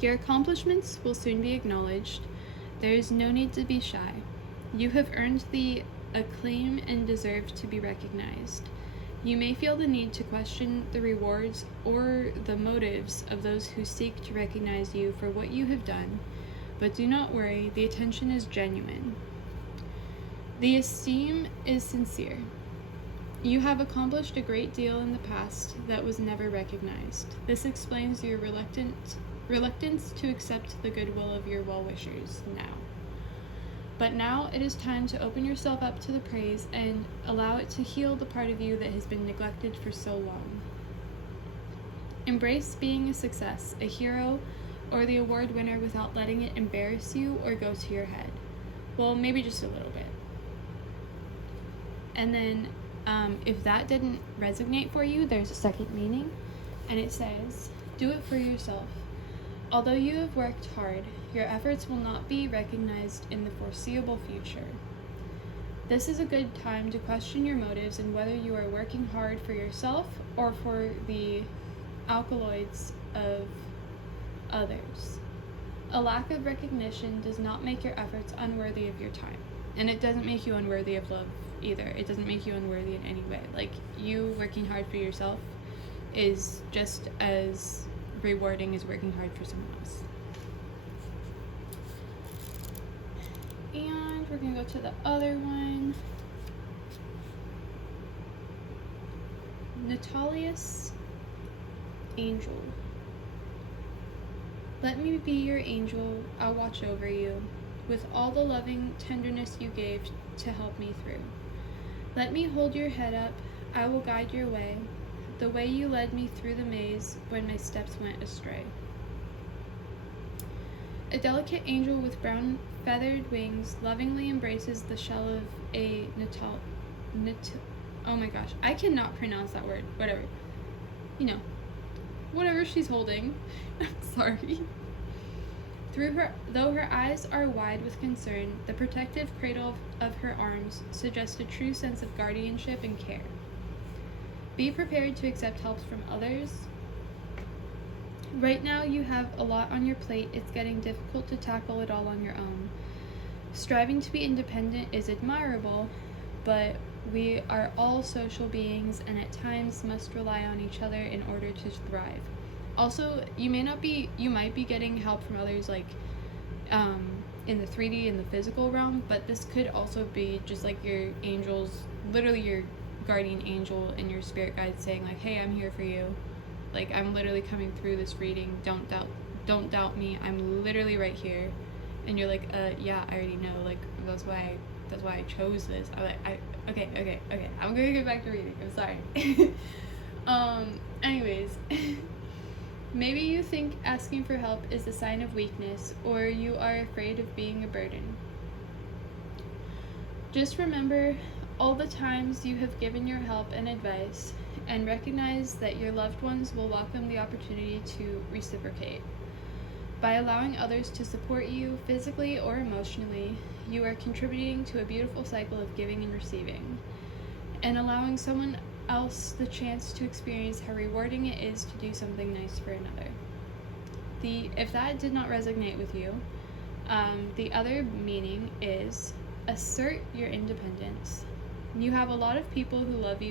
your accomplishments will soon be acknowledged. There is no need to be shy. You have earned the acclaim and deserve to be recognized. You may feel the need to question the rewards or the motives of those who seek to recognize you for what you have done, but do not worry, the attention is genuine. The esteem is sincere. You have accomplished a great deal in the past that was never recognized. This explains your reluctance to accept the goodwill of your well-wishers now. But now it is time to open yourself up to the praise and allow it to heal the part of you that has been neglected for so long. Embrace being a success, a hero, or the award winner without letting it embarrass you or go to your head. Well, maybe just a little bit. And then, if that didn't resonate for you, there's a second meaning, and it says, do it for yourself. Although you have worked hard, your efforts will not be recognized in the foreseeable future. This is a good time to question your motives and whether you are working hard for yourself or for the alkaloids of others. A lack of recognition does not make your efforts unworthy of your time. And it doesn't make you unworthy of love either. It doesn't make you unworthy in any way. Like, you working hard for yourself is just as rewarding as working hard for someone else. And we're gonna go to the other one. Natalius Angel. Let me be your angel, I'll watch over you, with all the loving tenderness you gave to help me through. Let me hold your head up, I will guide your way, the way you led me through the maze when my steps went astray. A delicate angel with brown feathered wings lovingly embraces the shell of a oh my gosh, I cannot pronounce that word, whatever. You know, whatever she's holding. I'm sorry. Though her eyes are wide with concern, the protective cradle of her arms suggests a true sense of guardianship and care. Be prepared to accept help from others. Right now you have a lot on your plate. It's getting difficult to tackle it all on your own. Striving to be independent is admirable, but we are all social beings and at times must rely on each other in order to thrive. Also, you might be getting help from others, like in the 3D, in the physical realm, but this could also be just like your angels, literally your guardian angel and your spirit guide saying like, hey, I'm here for you. Like, I'm literally coming through this reading. Don't doubt me. I'm literally right here. And you're like, yeah, I already know. Like, that's why I chose this. Okay. I'm gonna get back to reading. I'm sorry. Anyways. Maybe you think asking for help is a sign of weakness, or you are afraid of being a burden. Just remember all the times you have given your help and advice, and recognize that your loved ones will welcome the opportunity to reciprocate. By allowing others to support you physically or emotionally, you are contributing to a beautiful cycle of giving and receiving, and allowing someone else the chance to experience how rewarding it is to do something nice for another. If that did not resonate with you, the other meaning is assert your independence. You have a lot of people who love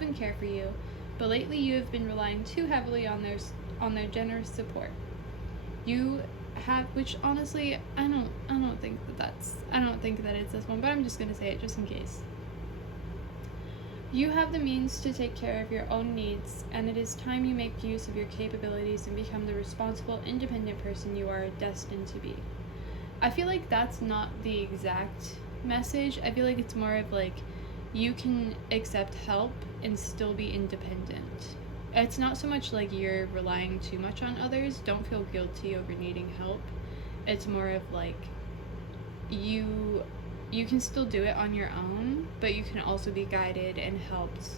and care for you, but lately you have been relying too heavily on their generous support. You have, which honestly, I don't think that it's this one, but I'm just gonna say it just in case. You have the means to take care of your own needs, and it is time you make use of your capabilities and become the responsible, independent person you are destined to be. I feel like that's not the exact message. I feel like it's more of like, you can accept help and still be independent. It's not so much like you're relying too much on others. Don't feel guilty over needing help. It's more of like, you can still do it on your own, but you can also be guided and helped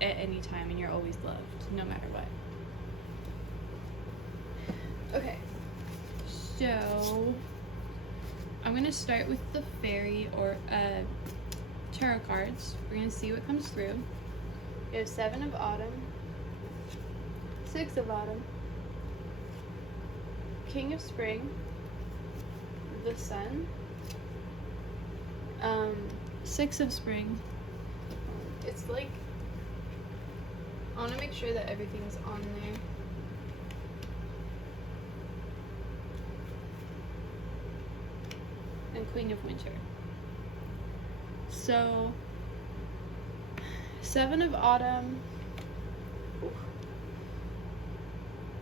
at any time, and you're always loved, no matter what. Okay, so I'm going to start with the fairy or tarot cards. We're going to see what comes through. We have 7 of Autumn, 6 of Autumn, King of Spring, the Sun, 6 of Spring. It's like want to make sure that everything's on there. And Queen of Winter. So, Seven of Autumn.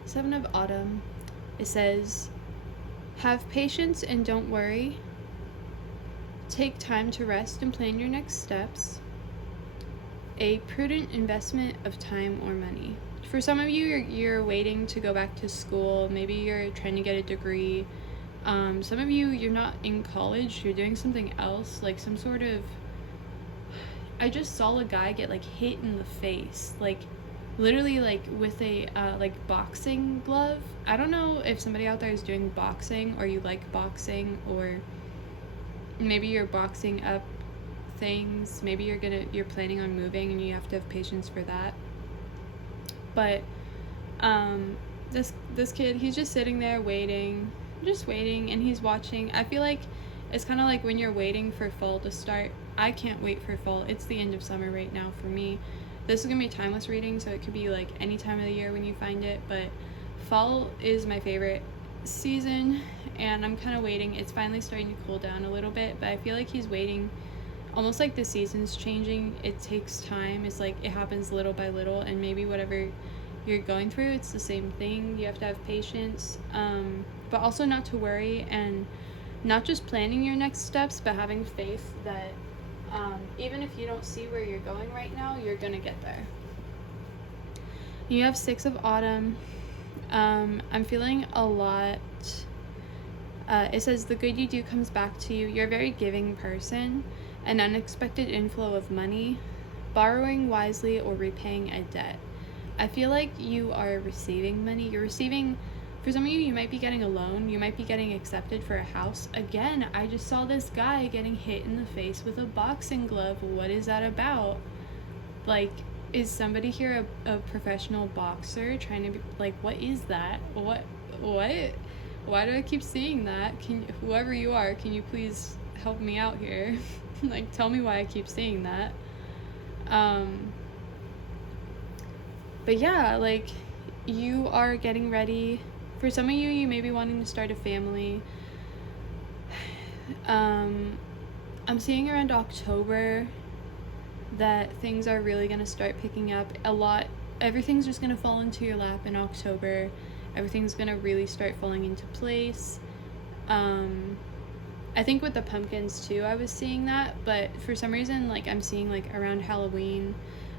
Seven of Autumn. It says, have patience and don't worry. Take time to rest and plan your next steps. A prudent investment of time or money. For some of you, you're waiting to go back to school. Maybe you're trying to get a degree. Some of you, you're not in college. You're doing something else, like some sort of... I just saw a guy get, like, hit in the face. Like, literally, like, with a, like, boxing glove. I don't know if somebody out there is doing boxing, or you like boxing, or maybe you're boxing up things. Maybe you're planning on moving and you have to have patience for that. But this kid, he's just sitting there waiting, and he's watching. I feel like it's kind of like when you're waiting for fall to start. I can't wait for fall. It's the end of summer right now for me. This is gonna be a timeless reading, so it could be like any time of the year when you find it, but fall is my favorite season, and I'm kind of waiting. It's finally starting to cool down a little bit, but I feel like he's waiting, almost like the season's changing. It takes time. It's like it happens little by little, and maybe whatever you're going through, it's the same thing. You have to have patience, but also not to worry, and not just planning your next steps, but having faith that even if you don't see where you're going right now, you're gonna get there. You have Six of Autumn. I'm feeling a lot. It says the good you do comes back to you. You're a very giving person. An unexpected inflow of money, borrowing wisely, or repaying a debt. I feel like you are receiving money. You're receiving, for some of you, you might be getting a loan. You might be getting accepted for a house. Again, I just saw this guy getting hit in the face with a boxing glove. What is that about? Like, is somebody here a professional boxer trying to be, like, what is that? What? Why do I keep seeing that? Whoever you are, can you please help me out here? Like, tell me why I keep seeing that. But yeah, like, you are getting ready. For some of you, you may be wanting to start a family. I'm seeing around October that things are really going to start picking up a lot. Everything's just going to fall into your lap in October. Everything's going to really start falling into place. I think with the pumpkins too, I was seeing that, but for some reason, like, I'm seeing, like, around Halloween,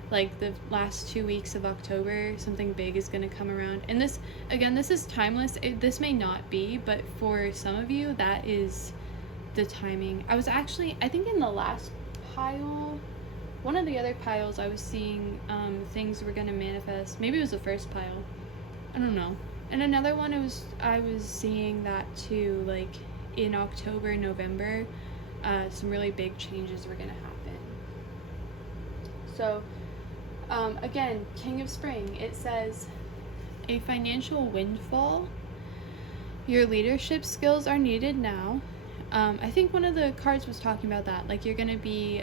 like the last 2 weeks of October, something big is going to come around. And this, again, this is timeless. This may not be, but for some of you, that is the timing. I was actually, I think in the last pile, one of the other piles, I was seeing things were going to manifest. Maybe it was the first pile. I don't know. And another one, I was seeing that too, like in October, November, some really big changes were going to happen. So, again, King of Spring, it says, a financial windfall. Your leadership skills are needed now. I think one of the cards was talking about that, like, you're going to be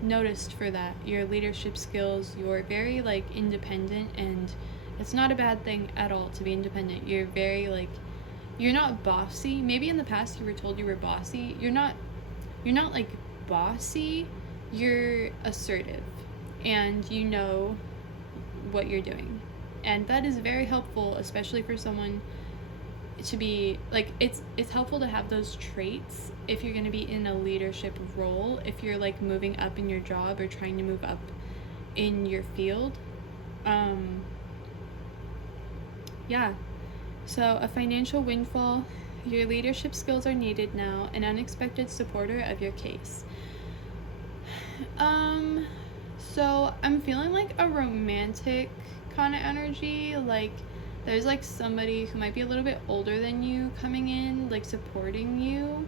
noticed for that. Your leadership skills, you're very, like, independent, and it's not a bad thing at all to be independent. You're very, like, you're not bossy. Maybe in the past you were told you were bossy. You're not like bossy. You're assertive, and you know what you're doing, and that is very helpful, especially for someone to be, like, it's helpful to have those traits if you're going to be in a leadership role, if you're, like, moving up in your job or trying to move up in your field. Yeah, so a financial windfall. Your leadership skills are needed now. An unexpected supporter of your case. So I'm feeling like a romantic kind of energy, like there's like somebody who might be a little bit older than you coming in, like supporting you.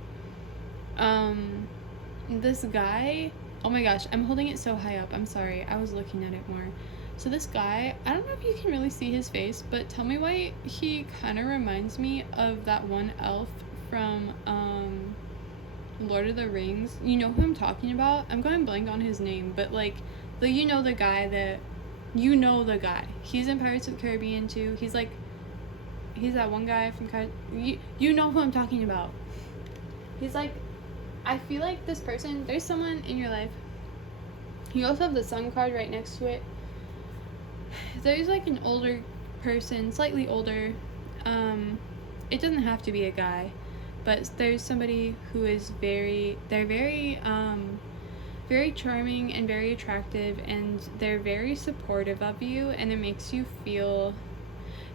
This guy, oh my gosh, I'm holding it so high up, I'm sorry, I was looking at it more. So this guy, I don't know if you can really see his face, but tell me why he kind of reminds me of that one elf from Lord of the Rings. You know who I'm talking about? I'm going blank on his name, but like, you know, the guy that You know the guy. He's in Pirates of the Caribbean too. He's that one guy from you know who I'm talking about. He's like, I feel like this person, there's someone in your life. You also have the Sun card right next to it. There's like an older person, slightly older. It doesn't have to be a guy, but there's somebody who is very charming and very attractive, and they're very supportive of you, and it makes you feel,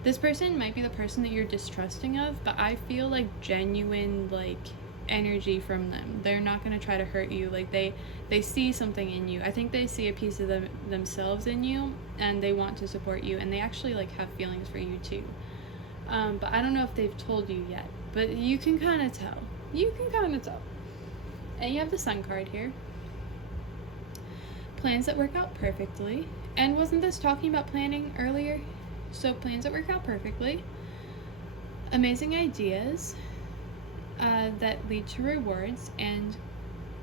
this person might be the person that you're distrusting of, but I feel like genuine like energy from them. They're not going to try to hurt you. Like they see something in you. I think they see a piece of themselves in you, and they want to support you, and they actually like have feelings for you too. But I don't know if they've told you yet, but you can kind of tell. And you have the Sun card here. Plans that work out perfectly. And wasn't this talking about planning earlier? So plans that work out perfectly. Amazing ideas that lead to rewards and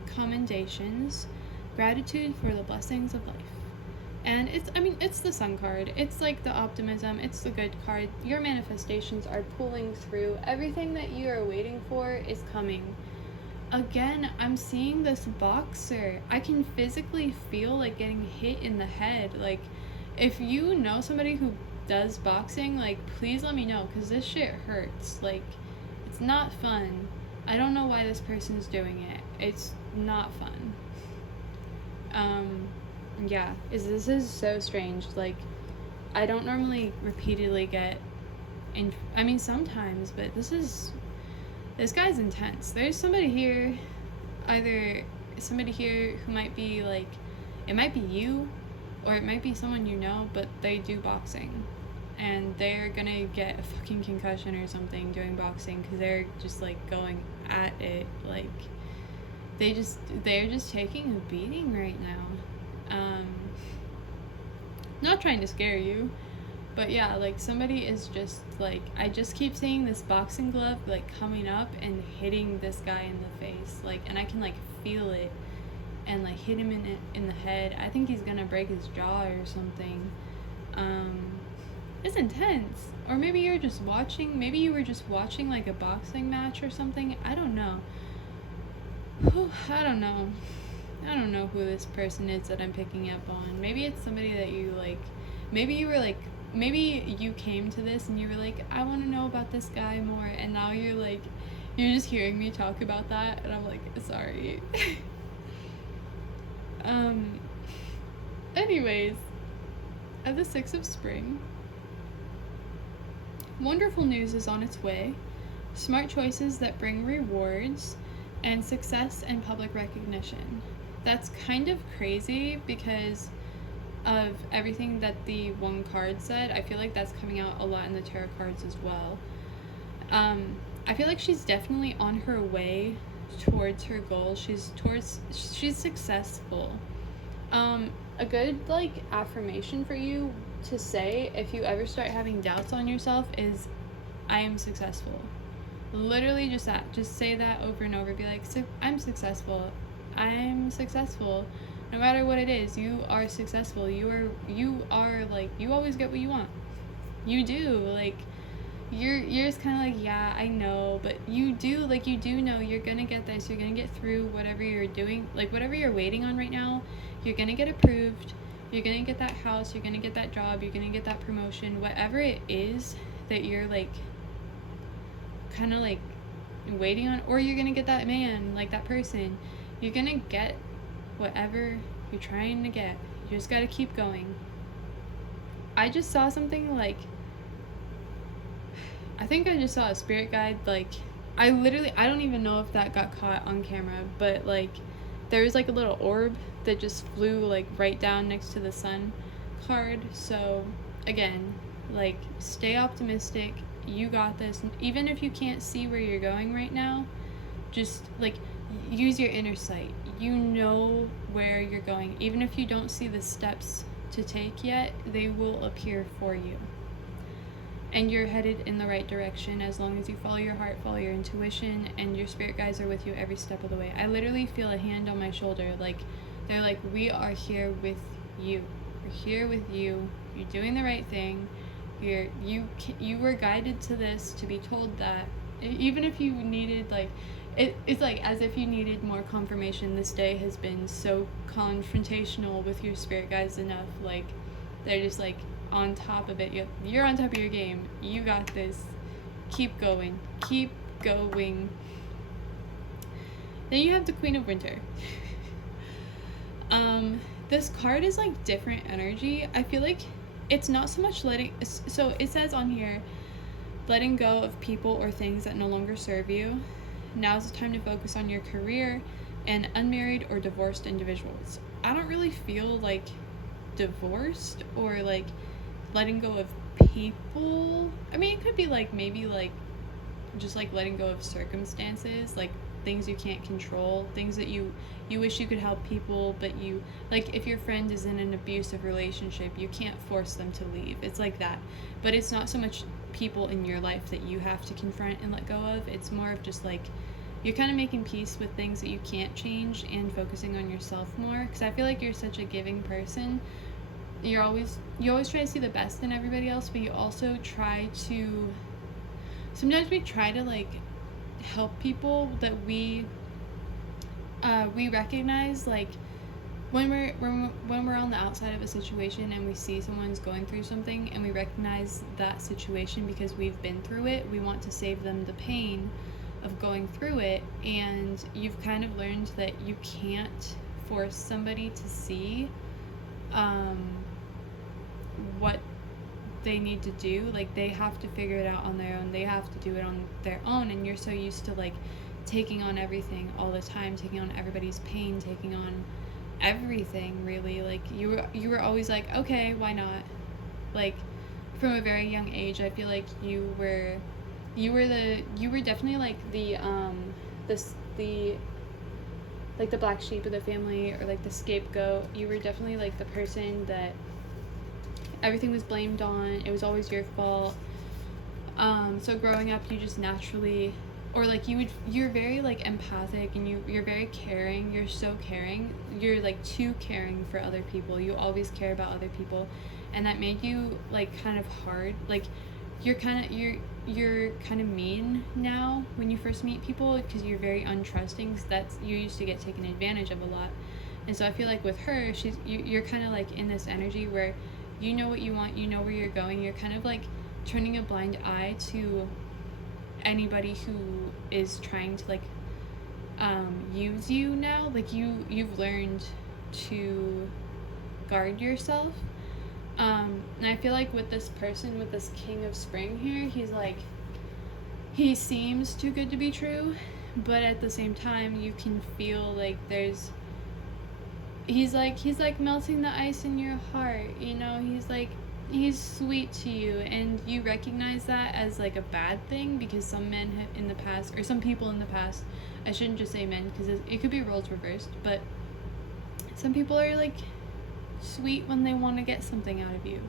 commendations. Gratitude for the blessings of life. And it's the Sun card. It's like the optimism. It's the good card. Your manifestations are pulling through. Everything that you are waiting for is coming. Again, I'm seeing this boxer. I can physically feel like getting hit in the head. Like, if you know somebody who does boxing, like, please let me know, because this shit hurts. Like, it's not fun. I don't know why this person's doing it. It's not fun. Yeah, this is so strange. Like, I don't normally repeatedly get sometimes, but this guy's intense. There's somebody here, either somebody here who might be like, it might be you, or it might be someone you know, but they do boxing, and they're gonna get a fucking concussion or something doing boxing, because they're just like going at it. Like, they're just taking a beating right now. Not trying to scare you, but yeah, like, somebody is just like, I just keep seeing this boxing glove like coming up and hitting this guy in the face, like, and I can like feel it, and like hit him in the head. I think he's gonna break his jaw or something. It's intense. Or maybe you were just watching like a boxing match or something. I don't know. I don't know who this person is that I'm picking up on. Maybe it's somebody that you like. Maybe you came to this and you were like, I want to know about this guy more, and now you're just hearing me talk about that, and I'm like, sorry. Anyways, at the 6 of Spring, wonderful news is on its way. Smart choices that bring rewards and success and public recognition. That's kind of crazy because of everything that the one card said. I feel like that's coming out a lot in the tarot cards as well. I feel like she's definitely on her way towards her goal. She's successful. A good like affirmation for you to say if you ever start having doubts on yourself is, I am successful. Literally just that. Just say that over and over. Be like, I'm successful. I'm successful. No matter what it is, you are successful. You are like, you always get what you want. You do. Like, you're just kind of like, yeah, I know, but you do know you're gonna get this. You're gonna get through whatever you're doing, like whatever you're waiting on right now. You're gonna get approved. You're gonna get that house. You're gonna get that job. You're gonna get that promotion. Whatever it is that you're like, kind of like waiting on, or you're gonna get that man, like that person. You're gonna get whatever you're trying to get. You just gotta keep going. I just saw something like, I think I just saw a spirit guide, like, I don't even know if that got caught on camera, but like, there was like a little orb that just flew like right down next to the Sun card. So again, like, stay optimistic. You got this. Even if you can't see where you're going right now, just like, use your inner sight. You know where you're going. Even if you don't see the steps to take yet, they will appear for you. And you're headed in the right direction as long as you follow your heart, follow your intuition, and your spirit guides are with you every step of the way. I literally feel a hand on my shoulder. Like, they're like, we are here with you. We're here with you. You're doing the right thing. You were guided to this to be told that. Even if you needed, like, it's like as if you needed more confirmation. This day has been so confrontational with your spirit guides enough. Like, they're just like on top of it. You're on top of your game. You got this. Keep going. Keep going. Then you have the Queen of Winter. This card is like different energy. I feel like it's not so much so it says on here, letting go of people or things that no longer serve you. Now is the time to focus on your career and unmarried or divorced individuals. I don't really feel like divorced or like letting go of people. I mean, it could be like maybe like just like letting go of circumstances, like things you can't control, things that you wish you could help people, but you, like, if your friend is in an abusive relationship, you can't force them to leave. It's like that. But it's not so much people in your life that you have to confront and let go of. It's more of just like you're kind of making peace with things that you can't change and focusing on yourself more, because I feel like you're such a giving person. You always try to see the best in everybody else, but you also try to, sometimes we try to like help people that we recognize, like when we're on the outside of a situation and we see someone's going through something and we recognize that situation because we've been through it, we want to save them the pain of going through it. And you've kind of learned that you can't force somebody to see what they need to do. Like, they have to figure it out on their own. They have to do it on their own. And you're so used to like taking on everything all the time, taking on everybody's pain, taking on everything, really. Like, you were always like, okay, why not? Like, from a very young age, I feel like you were definitely like the like the black sheep of the family, or like the scapegoat. You were definitely like the person that everything was blamed on. It was always your fault. So growing up, you just naturally, or like you're very like empathic, and you're very caring. You're so caring. You're like too caring for other people. You always care about other people, and that made you like kind of hard. Like, you're kind of mean now when you first meet people, because you're very untrusting. So that's, you used to get taken advantage of a lot. And so I feel like with her, you're kind of like in this energy where you know what you want, you know where you're going. You're kind of like turning a blind eye to anybody who is trying to like use you now. Like, you've learned to guard yourself. And I feel like with this person, with this King of Spring here, he's like, he seems too good to be true, but at the same time, you can feel like he's like melting the ice in your heart, you know. He's sweet to you, and you recognize that as like a bad thing, because some men in the past, or some people in the past, I shouldn't just say men, because it could be roles reversed, but some people are like sweet when they want to get something out of you,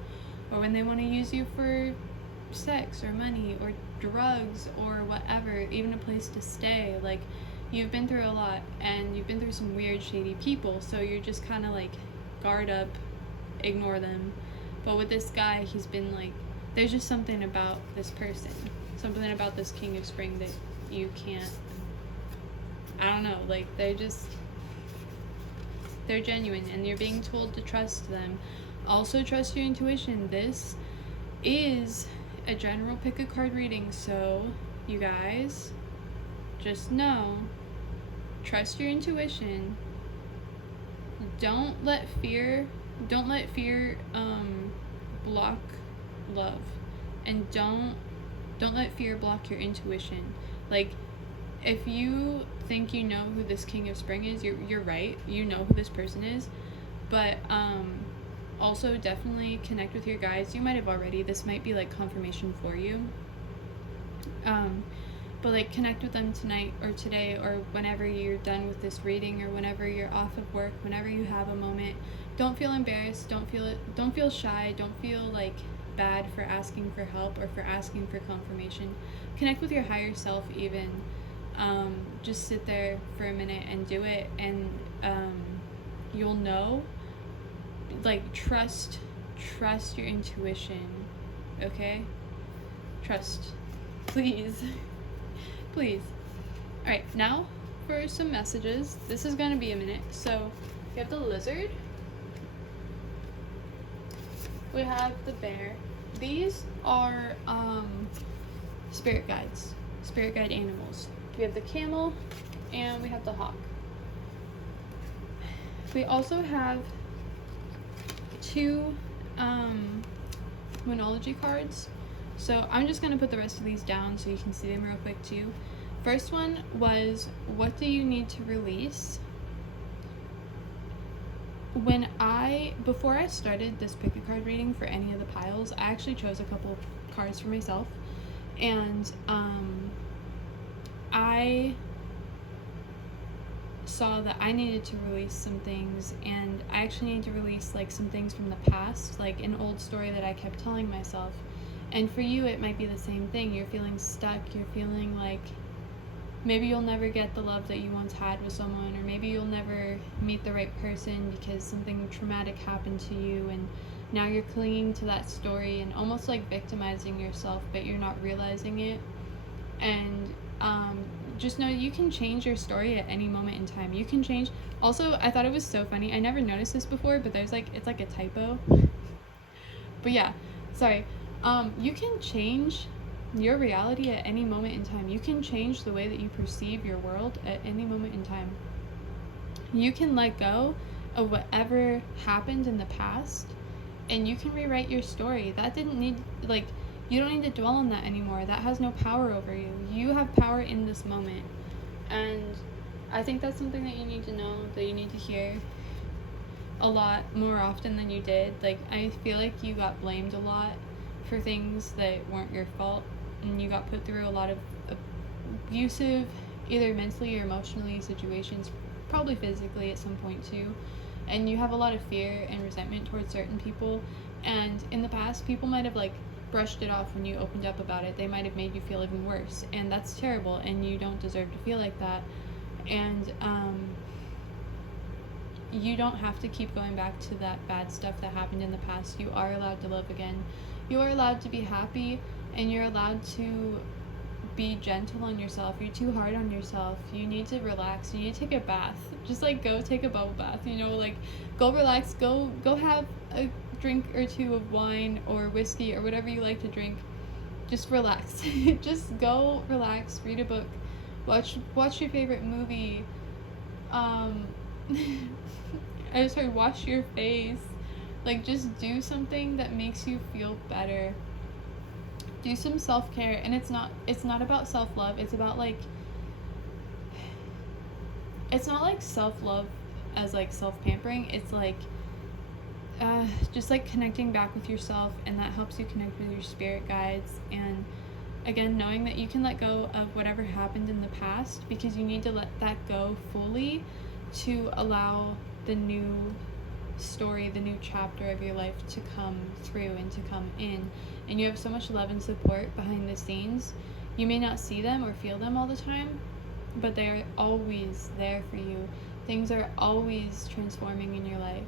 or when they want to use you for sex or money or drugs or whatever, even a place to stay. Like, you've been through a lot, and you've been through some weird, shady people, so you're just kind of like, guard up, ignore them. But with this guy, he's been like, there's just something about this person, something about this King of Spring that you can't, I don't know, like, they're genuine, and you're being told to trust them. Also, trust your intuition. This is a general pick a card reading, so you guys just know, trust your intuition. Don't let fear block love, and don't let fear block your intuition. Like, if you think you know who this King of Spring is, you're right. You know who this person is, but also definitely connect with your guides. You might have already. This might be like confirmation for you. But like, connect with them tonight or today, or whenever you're done with this reading, or whenever you're off of work, whenever you have a moment. Don't feel embarrassed. Don't feel shy. Don't feel like bad for asking for help or for asking for confirmation. Connect with your higher self even. Just sit there for a minute and do it, and you'll know like, trust your intuition, okay? Trust, please. Please. Alright, now for some messages. This is gonna be a minute. So we have the lizard, we have the bear. These are spirit guides, spirit guide animals. We have the camel and we have the hawk. We also have two Moonology cards. So I'm just going to put the rest of these down so you can see them real quick too. First one was, what do you need to release? Before I started this pick a card reading for any of the piles, I actually chose a couple cards for myself. And I saw that I needed to release some things, and I actually need to release like some things from the past, like an old story that I kept telling myself. And for you, it might be the same thing. You're feeling stuck. You're feeling like maybe you'll never get the love that you once had with someone, or maybe you'll never meet the right person because something traumatic happened to you, and now you're clinging to that story and almost like victimizing yourself, but you're not realizing it. And just know you can change your story at any moment in time. You can change. Also, I thought it was so funny. I never noticed this before, but it's like a typo. But yeah, sorry. You can change your reality at any moment in time. You can change the way that you perceive your world at any moment in time. You can let go of whatever happened in the past, and you can rewrite your story. That didn't need, like, you don't need to dwell on that anymore. That has no power over you. You have power in this moment. And I think that's something that you need to know, that you need to hear a lot more often than you did. Like, I feel like you got blamed a lot for things that weren't your fault, and you got put through a lot of abusive, either mentally or emotionally situations, probably physically at some point too. And you have a lot of fear and resentment towards certain people, and in the past people might have like brushed it off when you opened up about it. They might have made you feel even worse, and that's terrible, and you don't deserve to feel like that. And you don't have to keep going back to that bad stuff that happened in the past. You are allowed to love again. You are allowed to be happy, and you're allowed to be gentle on yourself. You're too hard on yourself. You need to relax. You need to take a bath. Just like go take a bubble bath, you know, like go relax, go have a drink or two of wine or whiskey or whatever you like to drink. Just relax. Just go relax, read a book, watch your favorite movie. Wash your face. Like, just do something that makes you feel better. Do some self-care, and it's not about self-love. It's about like, it's not like self-love as like self-pampering. It's like just like connecting back with yourself, and that helps you connect with your spirit guides. And again, knowing that you can let go of whatever happened in the past, because you need to let that go fully to allow the new story, the new chapter of your life to come through and to come in. And you have so much love and support behind the scenes. You may not see them or feel them all the time, but they are always there for you. Things are always transforming in your life.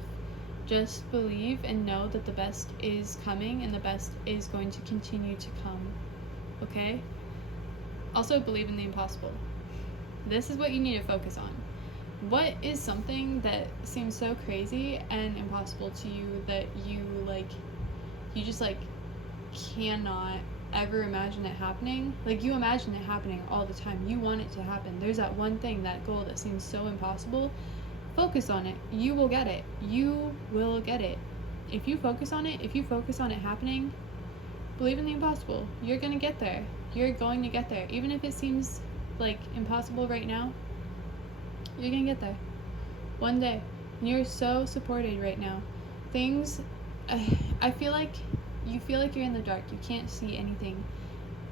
Just believe and know that the best is coming, and the best is going to continue to come. Okay? Also, believe in the impossible. This is what you need to focus on. What is something that seems so crazy and impossible to you that you just cannot ever imagine it happening? Like, you imagine it happening all the time. You want it to happen. There's that one thing, that goal that seems so impossible. Focus on it. You will get it. You will get it. If you focus on it, happening, believe in the impossible. You're gonna get there. You're going to get there. Even if it seems like impossible right now, you're gonna get there. One day. And you're so supported right now. Things, I feel like you feel like you're in the dark. You can't see anything.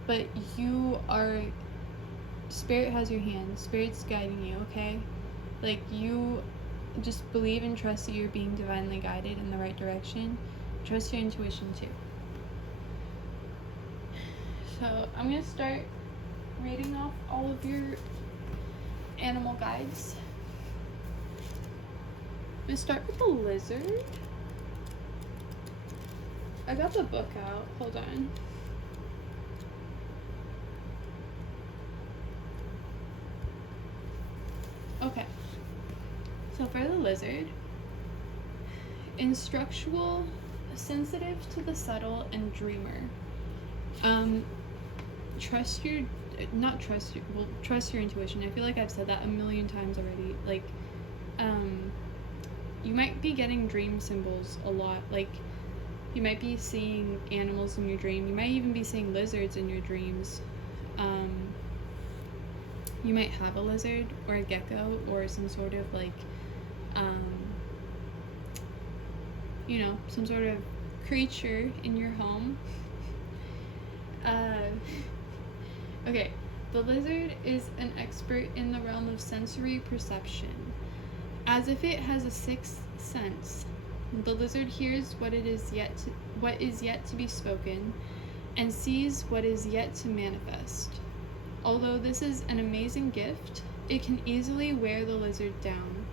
But you are, Spirit has your hand. Spirit's guiding you, okay? Like, you just believe and trust that you're being divinely guided in the right direction. Trust your intuition too. So I'm gonna start reading off all of your animal guides. I'm gonna start with the lizard. I got the book out. Hold on. Okay. So for the lizard, instructual, sensitive to the subtle, and dreamer. Trust your intuition. I feel like I've said that a million times already. Like, you might be getting dream symbols a lot. Like, you might be seeing animals in your dream. You might even be seeing lizards in your dreams. You might have a lizard or a gecko or some sort of like, some sort of creature in your home. Okay, the lizard is an expert in the realm of sensory perception. As if it has a sixth sense, the lizard hears what is yet to be spoken, and sees what is yet to manifest. Although this is an amazing gift, it can easily wear the lizard down.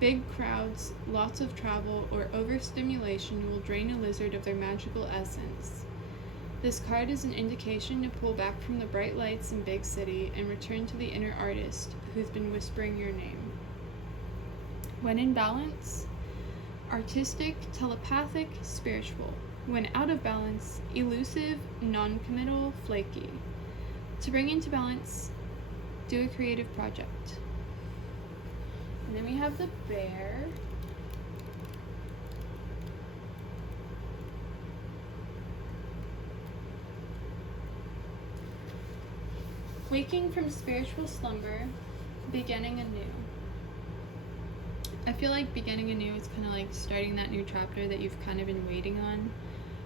Big crowds, lots of travel, or overstimulation will drain a lizard of their magical essence. This card is an indication to pull back from the bright lights in big city and return to the inner artist who's been whispering your name. When in balance, artistic, telepathic, spiritual. When out of balance, elusive, non-committal, flaky. To bring into balance, do a creative project. And then we have the bear. Waking from spiritual slumber, beginning anew. I feel like beginning anew is kind of like starting that new chapter that you've kind of been waiting on.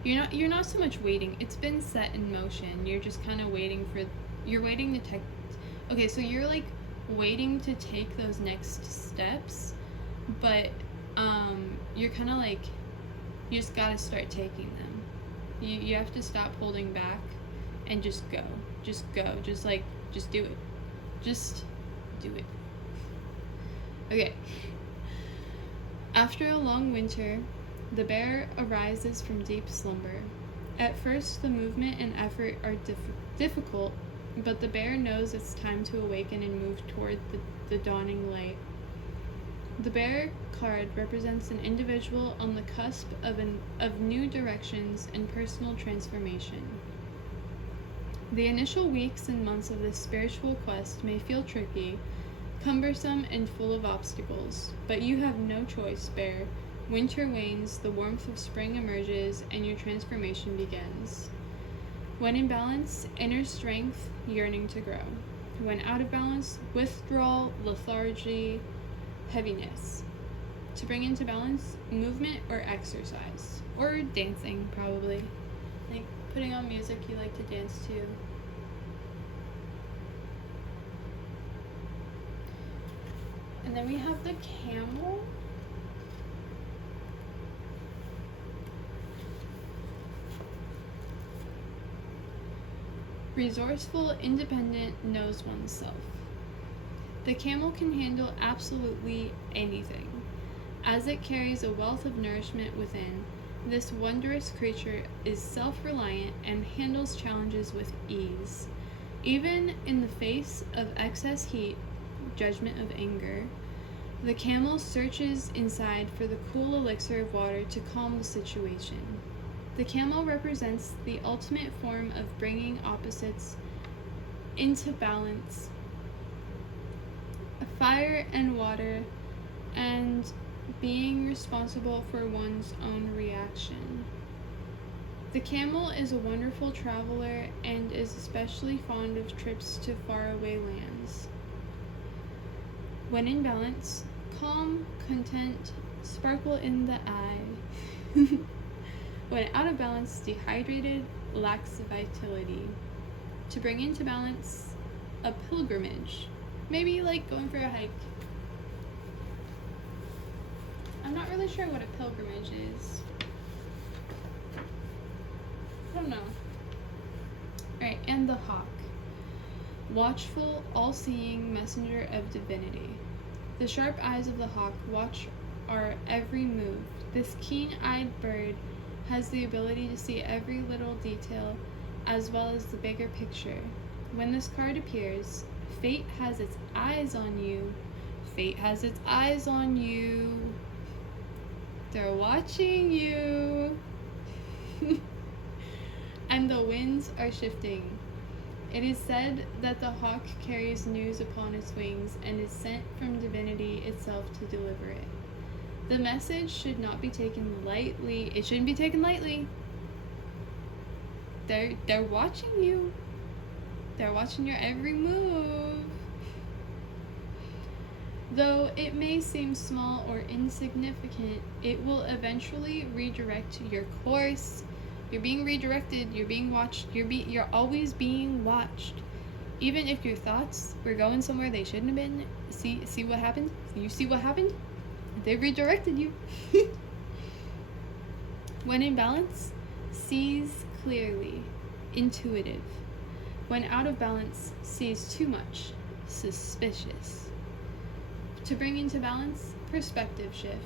You're not so much waiting. It's been set in motion. You're just kind of waiting to take. Okay, so you're like waiting to take those next steps, but you're kind of like, you just gotta start taking them. You have to stop holding back and just go. Just do it. Just do it. Okay. After a long winter, the bear arises from deep slumber. At first, the movement and effort are difficult, but the bear knows it's time to awaken and move toward the dawning light. The bear card represents an individual on the cusp of new directions and personal transformation. The initial weeks and months of this spiritual quest may feel tricky, cumbersome, and full of obstacles, but you have no choice, bear. Winter wanes, the warmth of spring emerges, and your transformation begins. When in balance, inner strength, yearning to grow. When out of balance, withdrawal, lethargy, heaviness. To bring into balance, movement or exercise. Or dancing, probably. Like putting on music you like to dance to. And then we have the camel. Resourceful, independent, knows oneself. The camel can handle absolutely anything. As it carries a wealth of nourishment within, this wondrous creature is self-reliant and handles challenges with ease. Even in the face of excess heat, judgment of anger, the camel searches inside for the cool elixir of water to calm the situation. The camel represents the ultimate form of bringing opposites into balance. Fire and water, and being responsible for one's own reaction. The camel is a wonderful traveler and is especially fond of trips to faraway lands. When in balance, calm, content, sparkle in the eye. When out of balance, dehydrated, lacks vitality. To bring into balance, a pilgrimage. Maybe like going for a hike. I'm not really sure what a pilgrimage is. I don't know. Alright, and the hawk. Watchful, all-seeing messenger of divinity. The sharp eyes of the hawk watch our every move. This keen-eyed bird has the ability to see every little detail as well as the bigger picture. When this card appears, fate has its eyes on you. Fate has its eyes on you. They're watching you. And the winds are shifting. It is said that the hawk carries news upon its wings and is sent from divinity itself to deliver it. The message should not be taken lightly. It shouldn't be taken lightly. They're watching you. They're watching your every move. Though it may seem small or insignificant, it will eventually redirect your course. You're being redirected, you're being watched, you're always being watched. Even if your thoughts were going somewhere they shouldn't have been, see what happened? You see what happened? They redirected you. When in balance, sees clearly, intuitive. When out of balance, sees too much, suspicious. To bring into balance, perspective shift.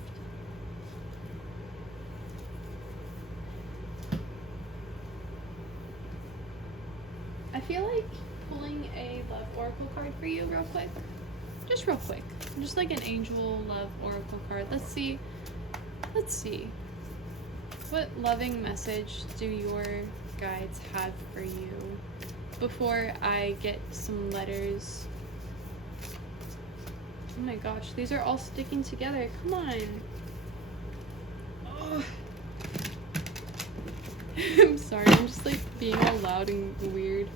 I feel like pulling a love oracle card for you real quick. Just real quick. Just like an angel love oracle card. Let's see. What loving message do your guides have for you before I get some letters? Oh my gosh, these are all sticking together. Come on. Oh. I'm sorry, I'm just like being all loud and weird.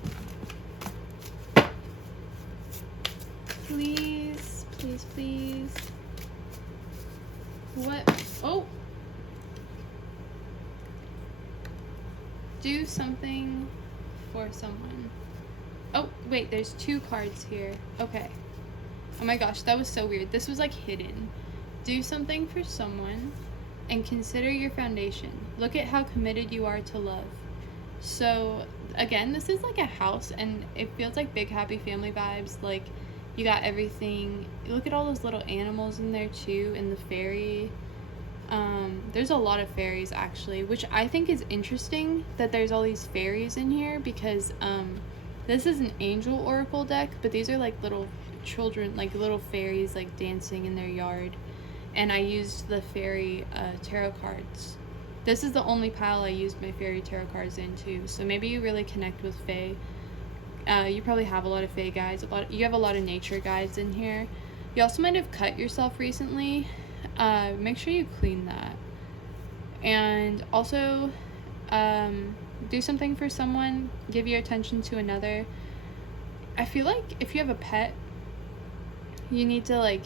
Please, please, please. What? Oh! Do something for someone. Oh, wait, there's two cards here. Okay. Oh my gosh, that was so weird. This was like hidden. Do something for someone and consider your foundation. Look at how committed you are to love. So, again, this is like a house and it feels like big happy family vibes. Like, you got everything. Look at all those little animals in there too, and the fairy. There's a lot of fairies actually, which I think is interesting that there's all these fairies in here because this is an angel oracle deck, but these are like little children, like little fairies like dancing in their yard. And I used the fairy tarot cards. This is the only pile I used my fairy tarot cards into, so maybe you really connect with fae. You probably have a lot of fae guides. You have a lot of nature guides in here. You also might have cut yourself recently. Make sure you clean that. And also, do something for someone. Give your attention to another. I feel like if you have a pet, you need to like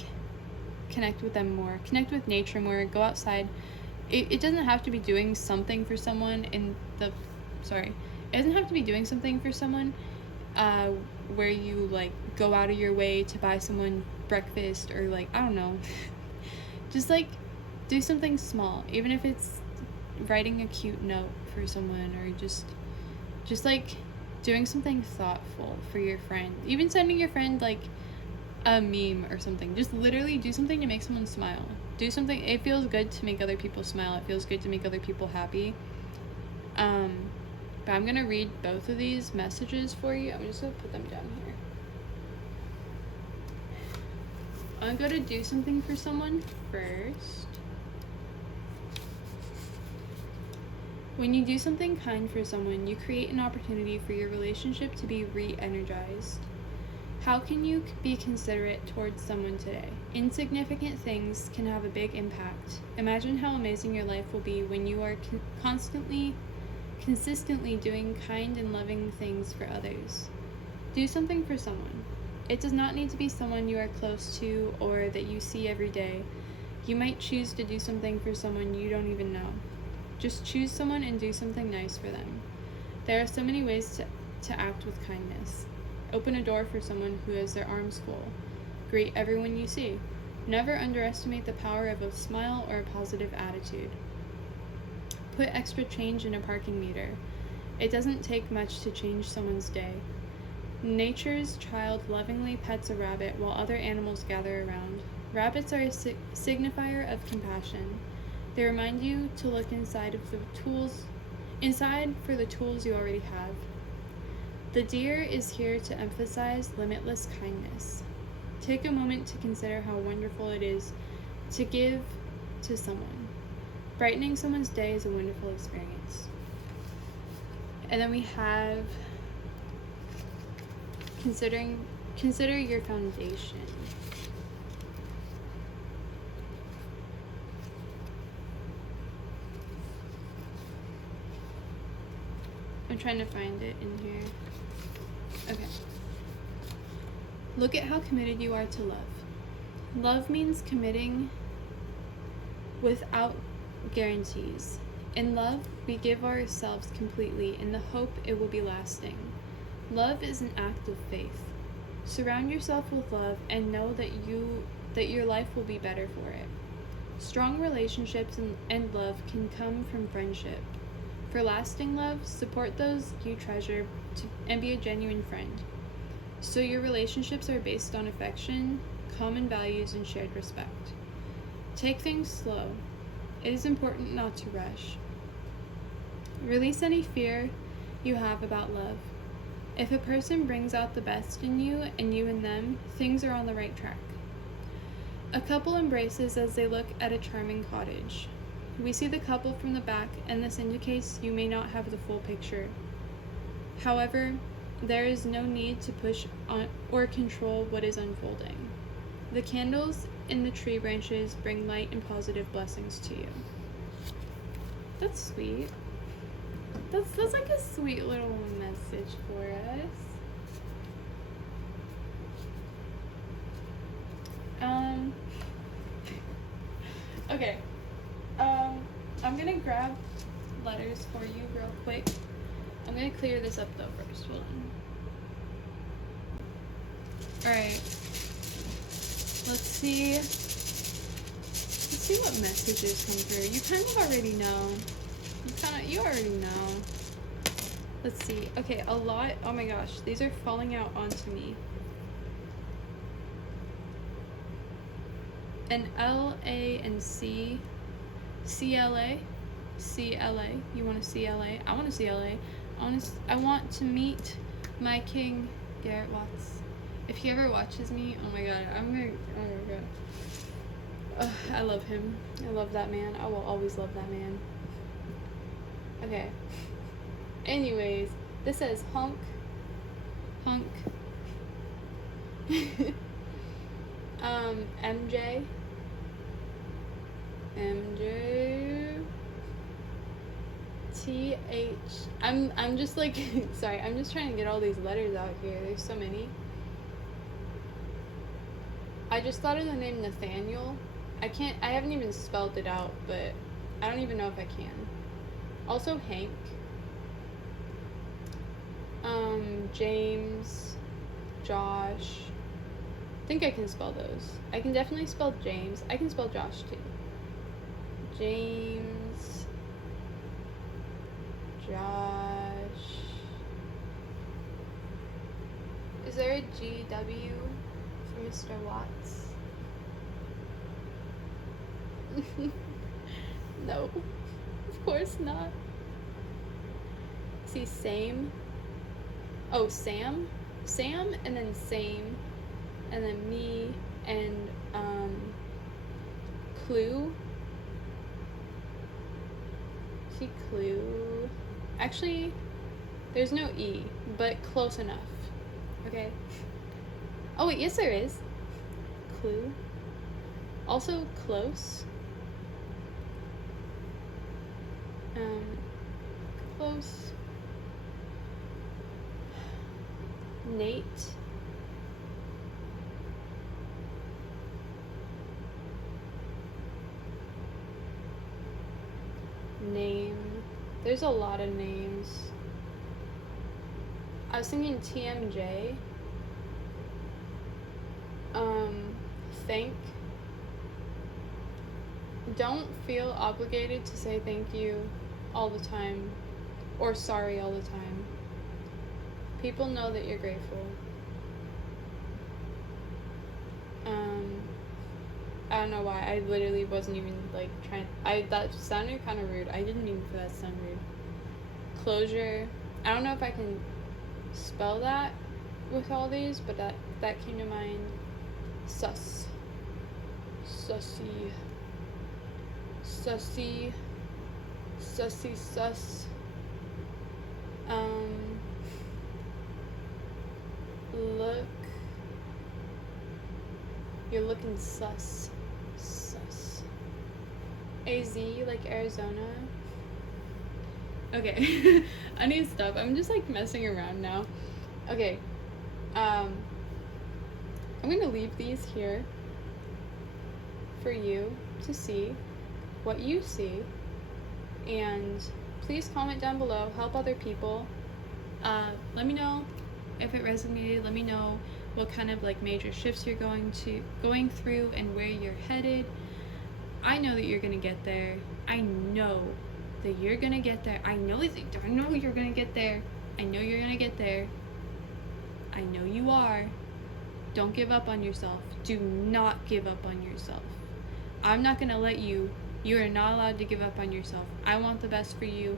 connect with them more. Connect with nature more. Go outside. It doesn't have to be doing something for someone It doesn't have to be doing something for someone where you like go out of your way to buy someone breakfast or like, I don't know. Just like do something small, even if it's writing a cute note for someone or just like doing something thoughtful for your friend. Even sending your friend like a meme or something. Just literally do something to make someone smile. Do something. It feels good to make other people smile. It feels good to make other people happy. But I'm gonna read both of these messages for you. I'm just gonna put them down here. I'm gonna do something for someone first. When you do something kind for someone, you create an opportunity for your relationship to be re-energized. How can you be considerate towards someone today? Insignificant things can have a big impact. Imagine how amazing your life will be when you are consistently doing kind and loving things for others. Do something for someone. It does not need to be someone you are close to or that you see every day. You might choose to do something for someone you don't even know. Just choose someone and do something nice for them. There are so many ways to act with kindness. Open a door for someone who has their arms full. Greet everyone you see. Never underestimate the power of a smile or a positive attitude. Put extra change in a parking meter. It doesn't take much to change someone's day. Nature's child lovingly pets a rabbit while other animals gather around. Rabbits are a signifier of compassion. They remind you to look inside for the tools you already have. The deer is here to emphasize limitless kindness. Take a moment to consider how wonderful it is to give to someone. Brightening someone's day is a wonderful experience. And then we have consider your foundation. I'm trying to find it in here. Okay. Look at how committed you are to love. Love means committing without guarantees. In love, we give ourselves completely in the hope it will be lasting. Love is an act of faith. Surround yourself with love and know that your life will be better for it. Strong relationships and love can come from friendship. For lasting love, support those you treasure and be a genuine friend. So your relationships are based on affection, common values, and shared respect. Take things slow. It is important not to rush. Release any fear you have about love. If a person brings out the best in you and you in them, things are on the right track. A couple embraces as they look at a charming cottage. We see the couple from the back, and this indicates you may not have the full picture. However, there is no need to push on or control what is unfolding. The candles in the tree branches bring light and positive blessings to you. That's sweet. That's like a sweet little message for us. Okay. I'm gonna grab letters for you real quick. I'm gonna clear this up though first. Hold on. Alright. Let's see what messages come through. You kind of already know. You already know. Let's see. Okay, a lot. Oh my gosh, these are falling out onto me. An L, A, and C. CLA. CLA. You want to CLA? I want to CLA. I want to meet my king, Garrett Watts. If he ever watches me, oh my god, oh my god. I love him. I love that man. I will always love that man. Okay. Anyways, this says honk. MJ. TH. I'm just like sorry, I'm just trying to get all these letters out here. There's so many. I just thought of the name Nathaniel. I haven't even spelled it out, but I don't even know if I can. Also Hank. James, Josh. I think I can spell those. I can definitely spell James. I can spell Josh too. James, Josh. Is there a GW for Mr. Watts? No, of course not. See, same. Oh, Sam, and then same, and then me, and Clue. See, Clue. Actually, there's no E, but close enough. Okay. Oh wait, yes there is. Clue. Also close. Close. Nate. Name. There's a lot of names. I was thinking TMJ. Thank. Don't feel obligated to say thank you all the time or sorry all the time. People know that you're grateful. I don't know why. I literally wasn't even like trying. That sounded kind of rude. I didn't mean for that to sound rude. Closure. I don't know if I can spell that with all these, but that came to mind. Sus. Sussy. Sussy. Sussy sus. Look. You're looking sus. Sus. AZ, like Arizona. Okay. I need to stop. I'm just like messing around now. Okay. I'm gonna leave these here for you to see what you see, and please comment down below, help other people. Let me know if it resonated. Let me know what kind of like major shifts you're going through and where you're headed. I know that you're gonna get there. I know that you're gonna get there. I know you're gonna get there. I know you're gonna get there. I know you are. Don't give up on yourself. Do not give up on yourself. I'm not gonna let you. You are not allowed to give up on yourself. I want the best for you.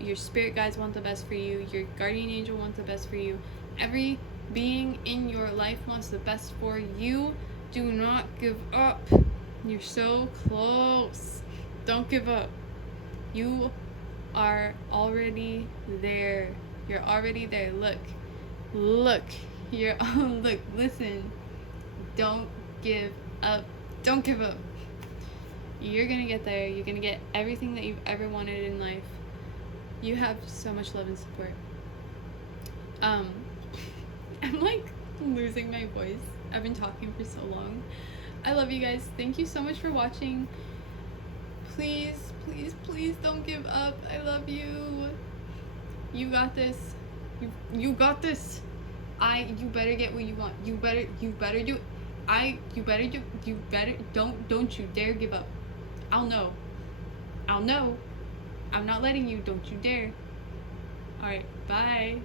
Your spirit guides want the best for you. Your guardian angel wants the best for you. Every being in your life wants the best for you. Do not give up. You're so close. Don't give up. You are already there. You're already there. Look. Look, listen. Don't give up. Don't give up. You're gonna get there. You're gonna get everything that you've ever wanted in life. You have so much love and support. I'm like losing my voice. I've been talking for so long. I love you guys. Thank you so much for watching. Please don't give up. I love you. You got this. You got this. You better get what you want. You better do it. Don't you dare give up. I'll know. I'm not letting you. Don't you dare. Alright, bye.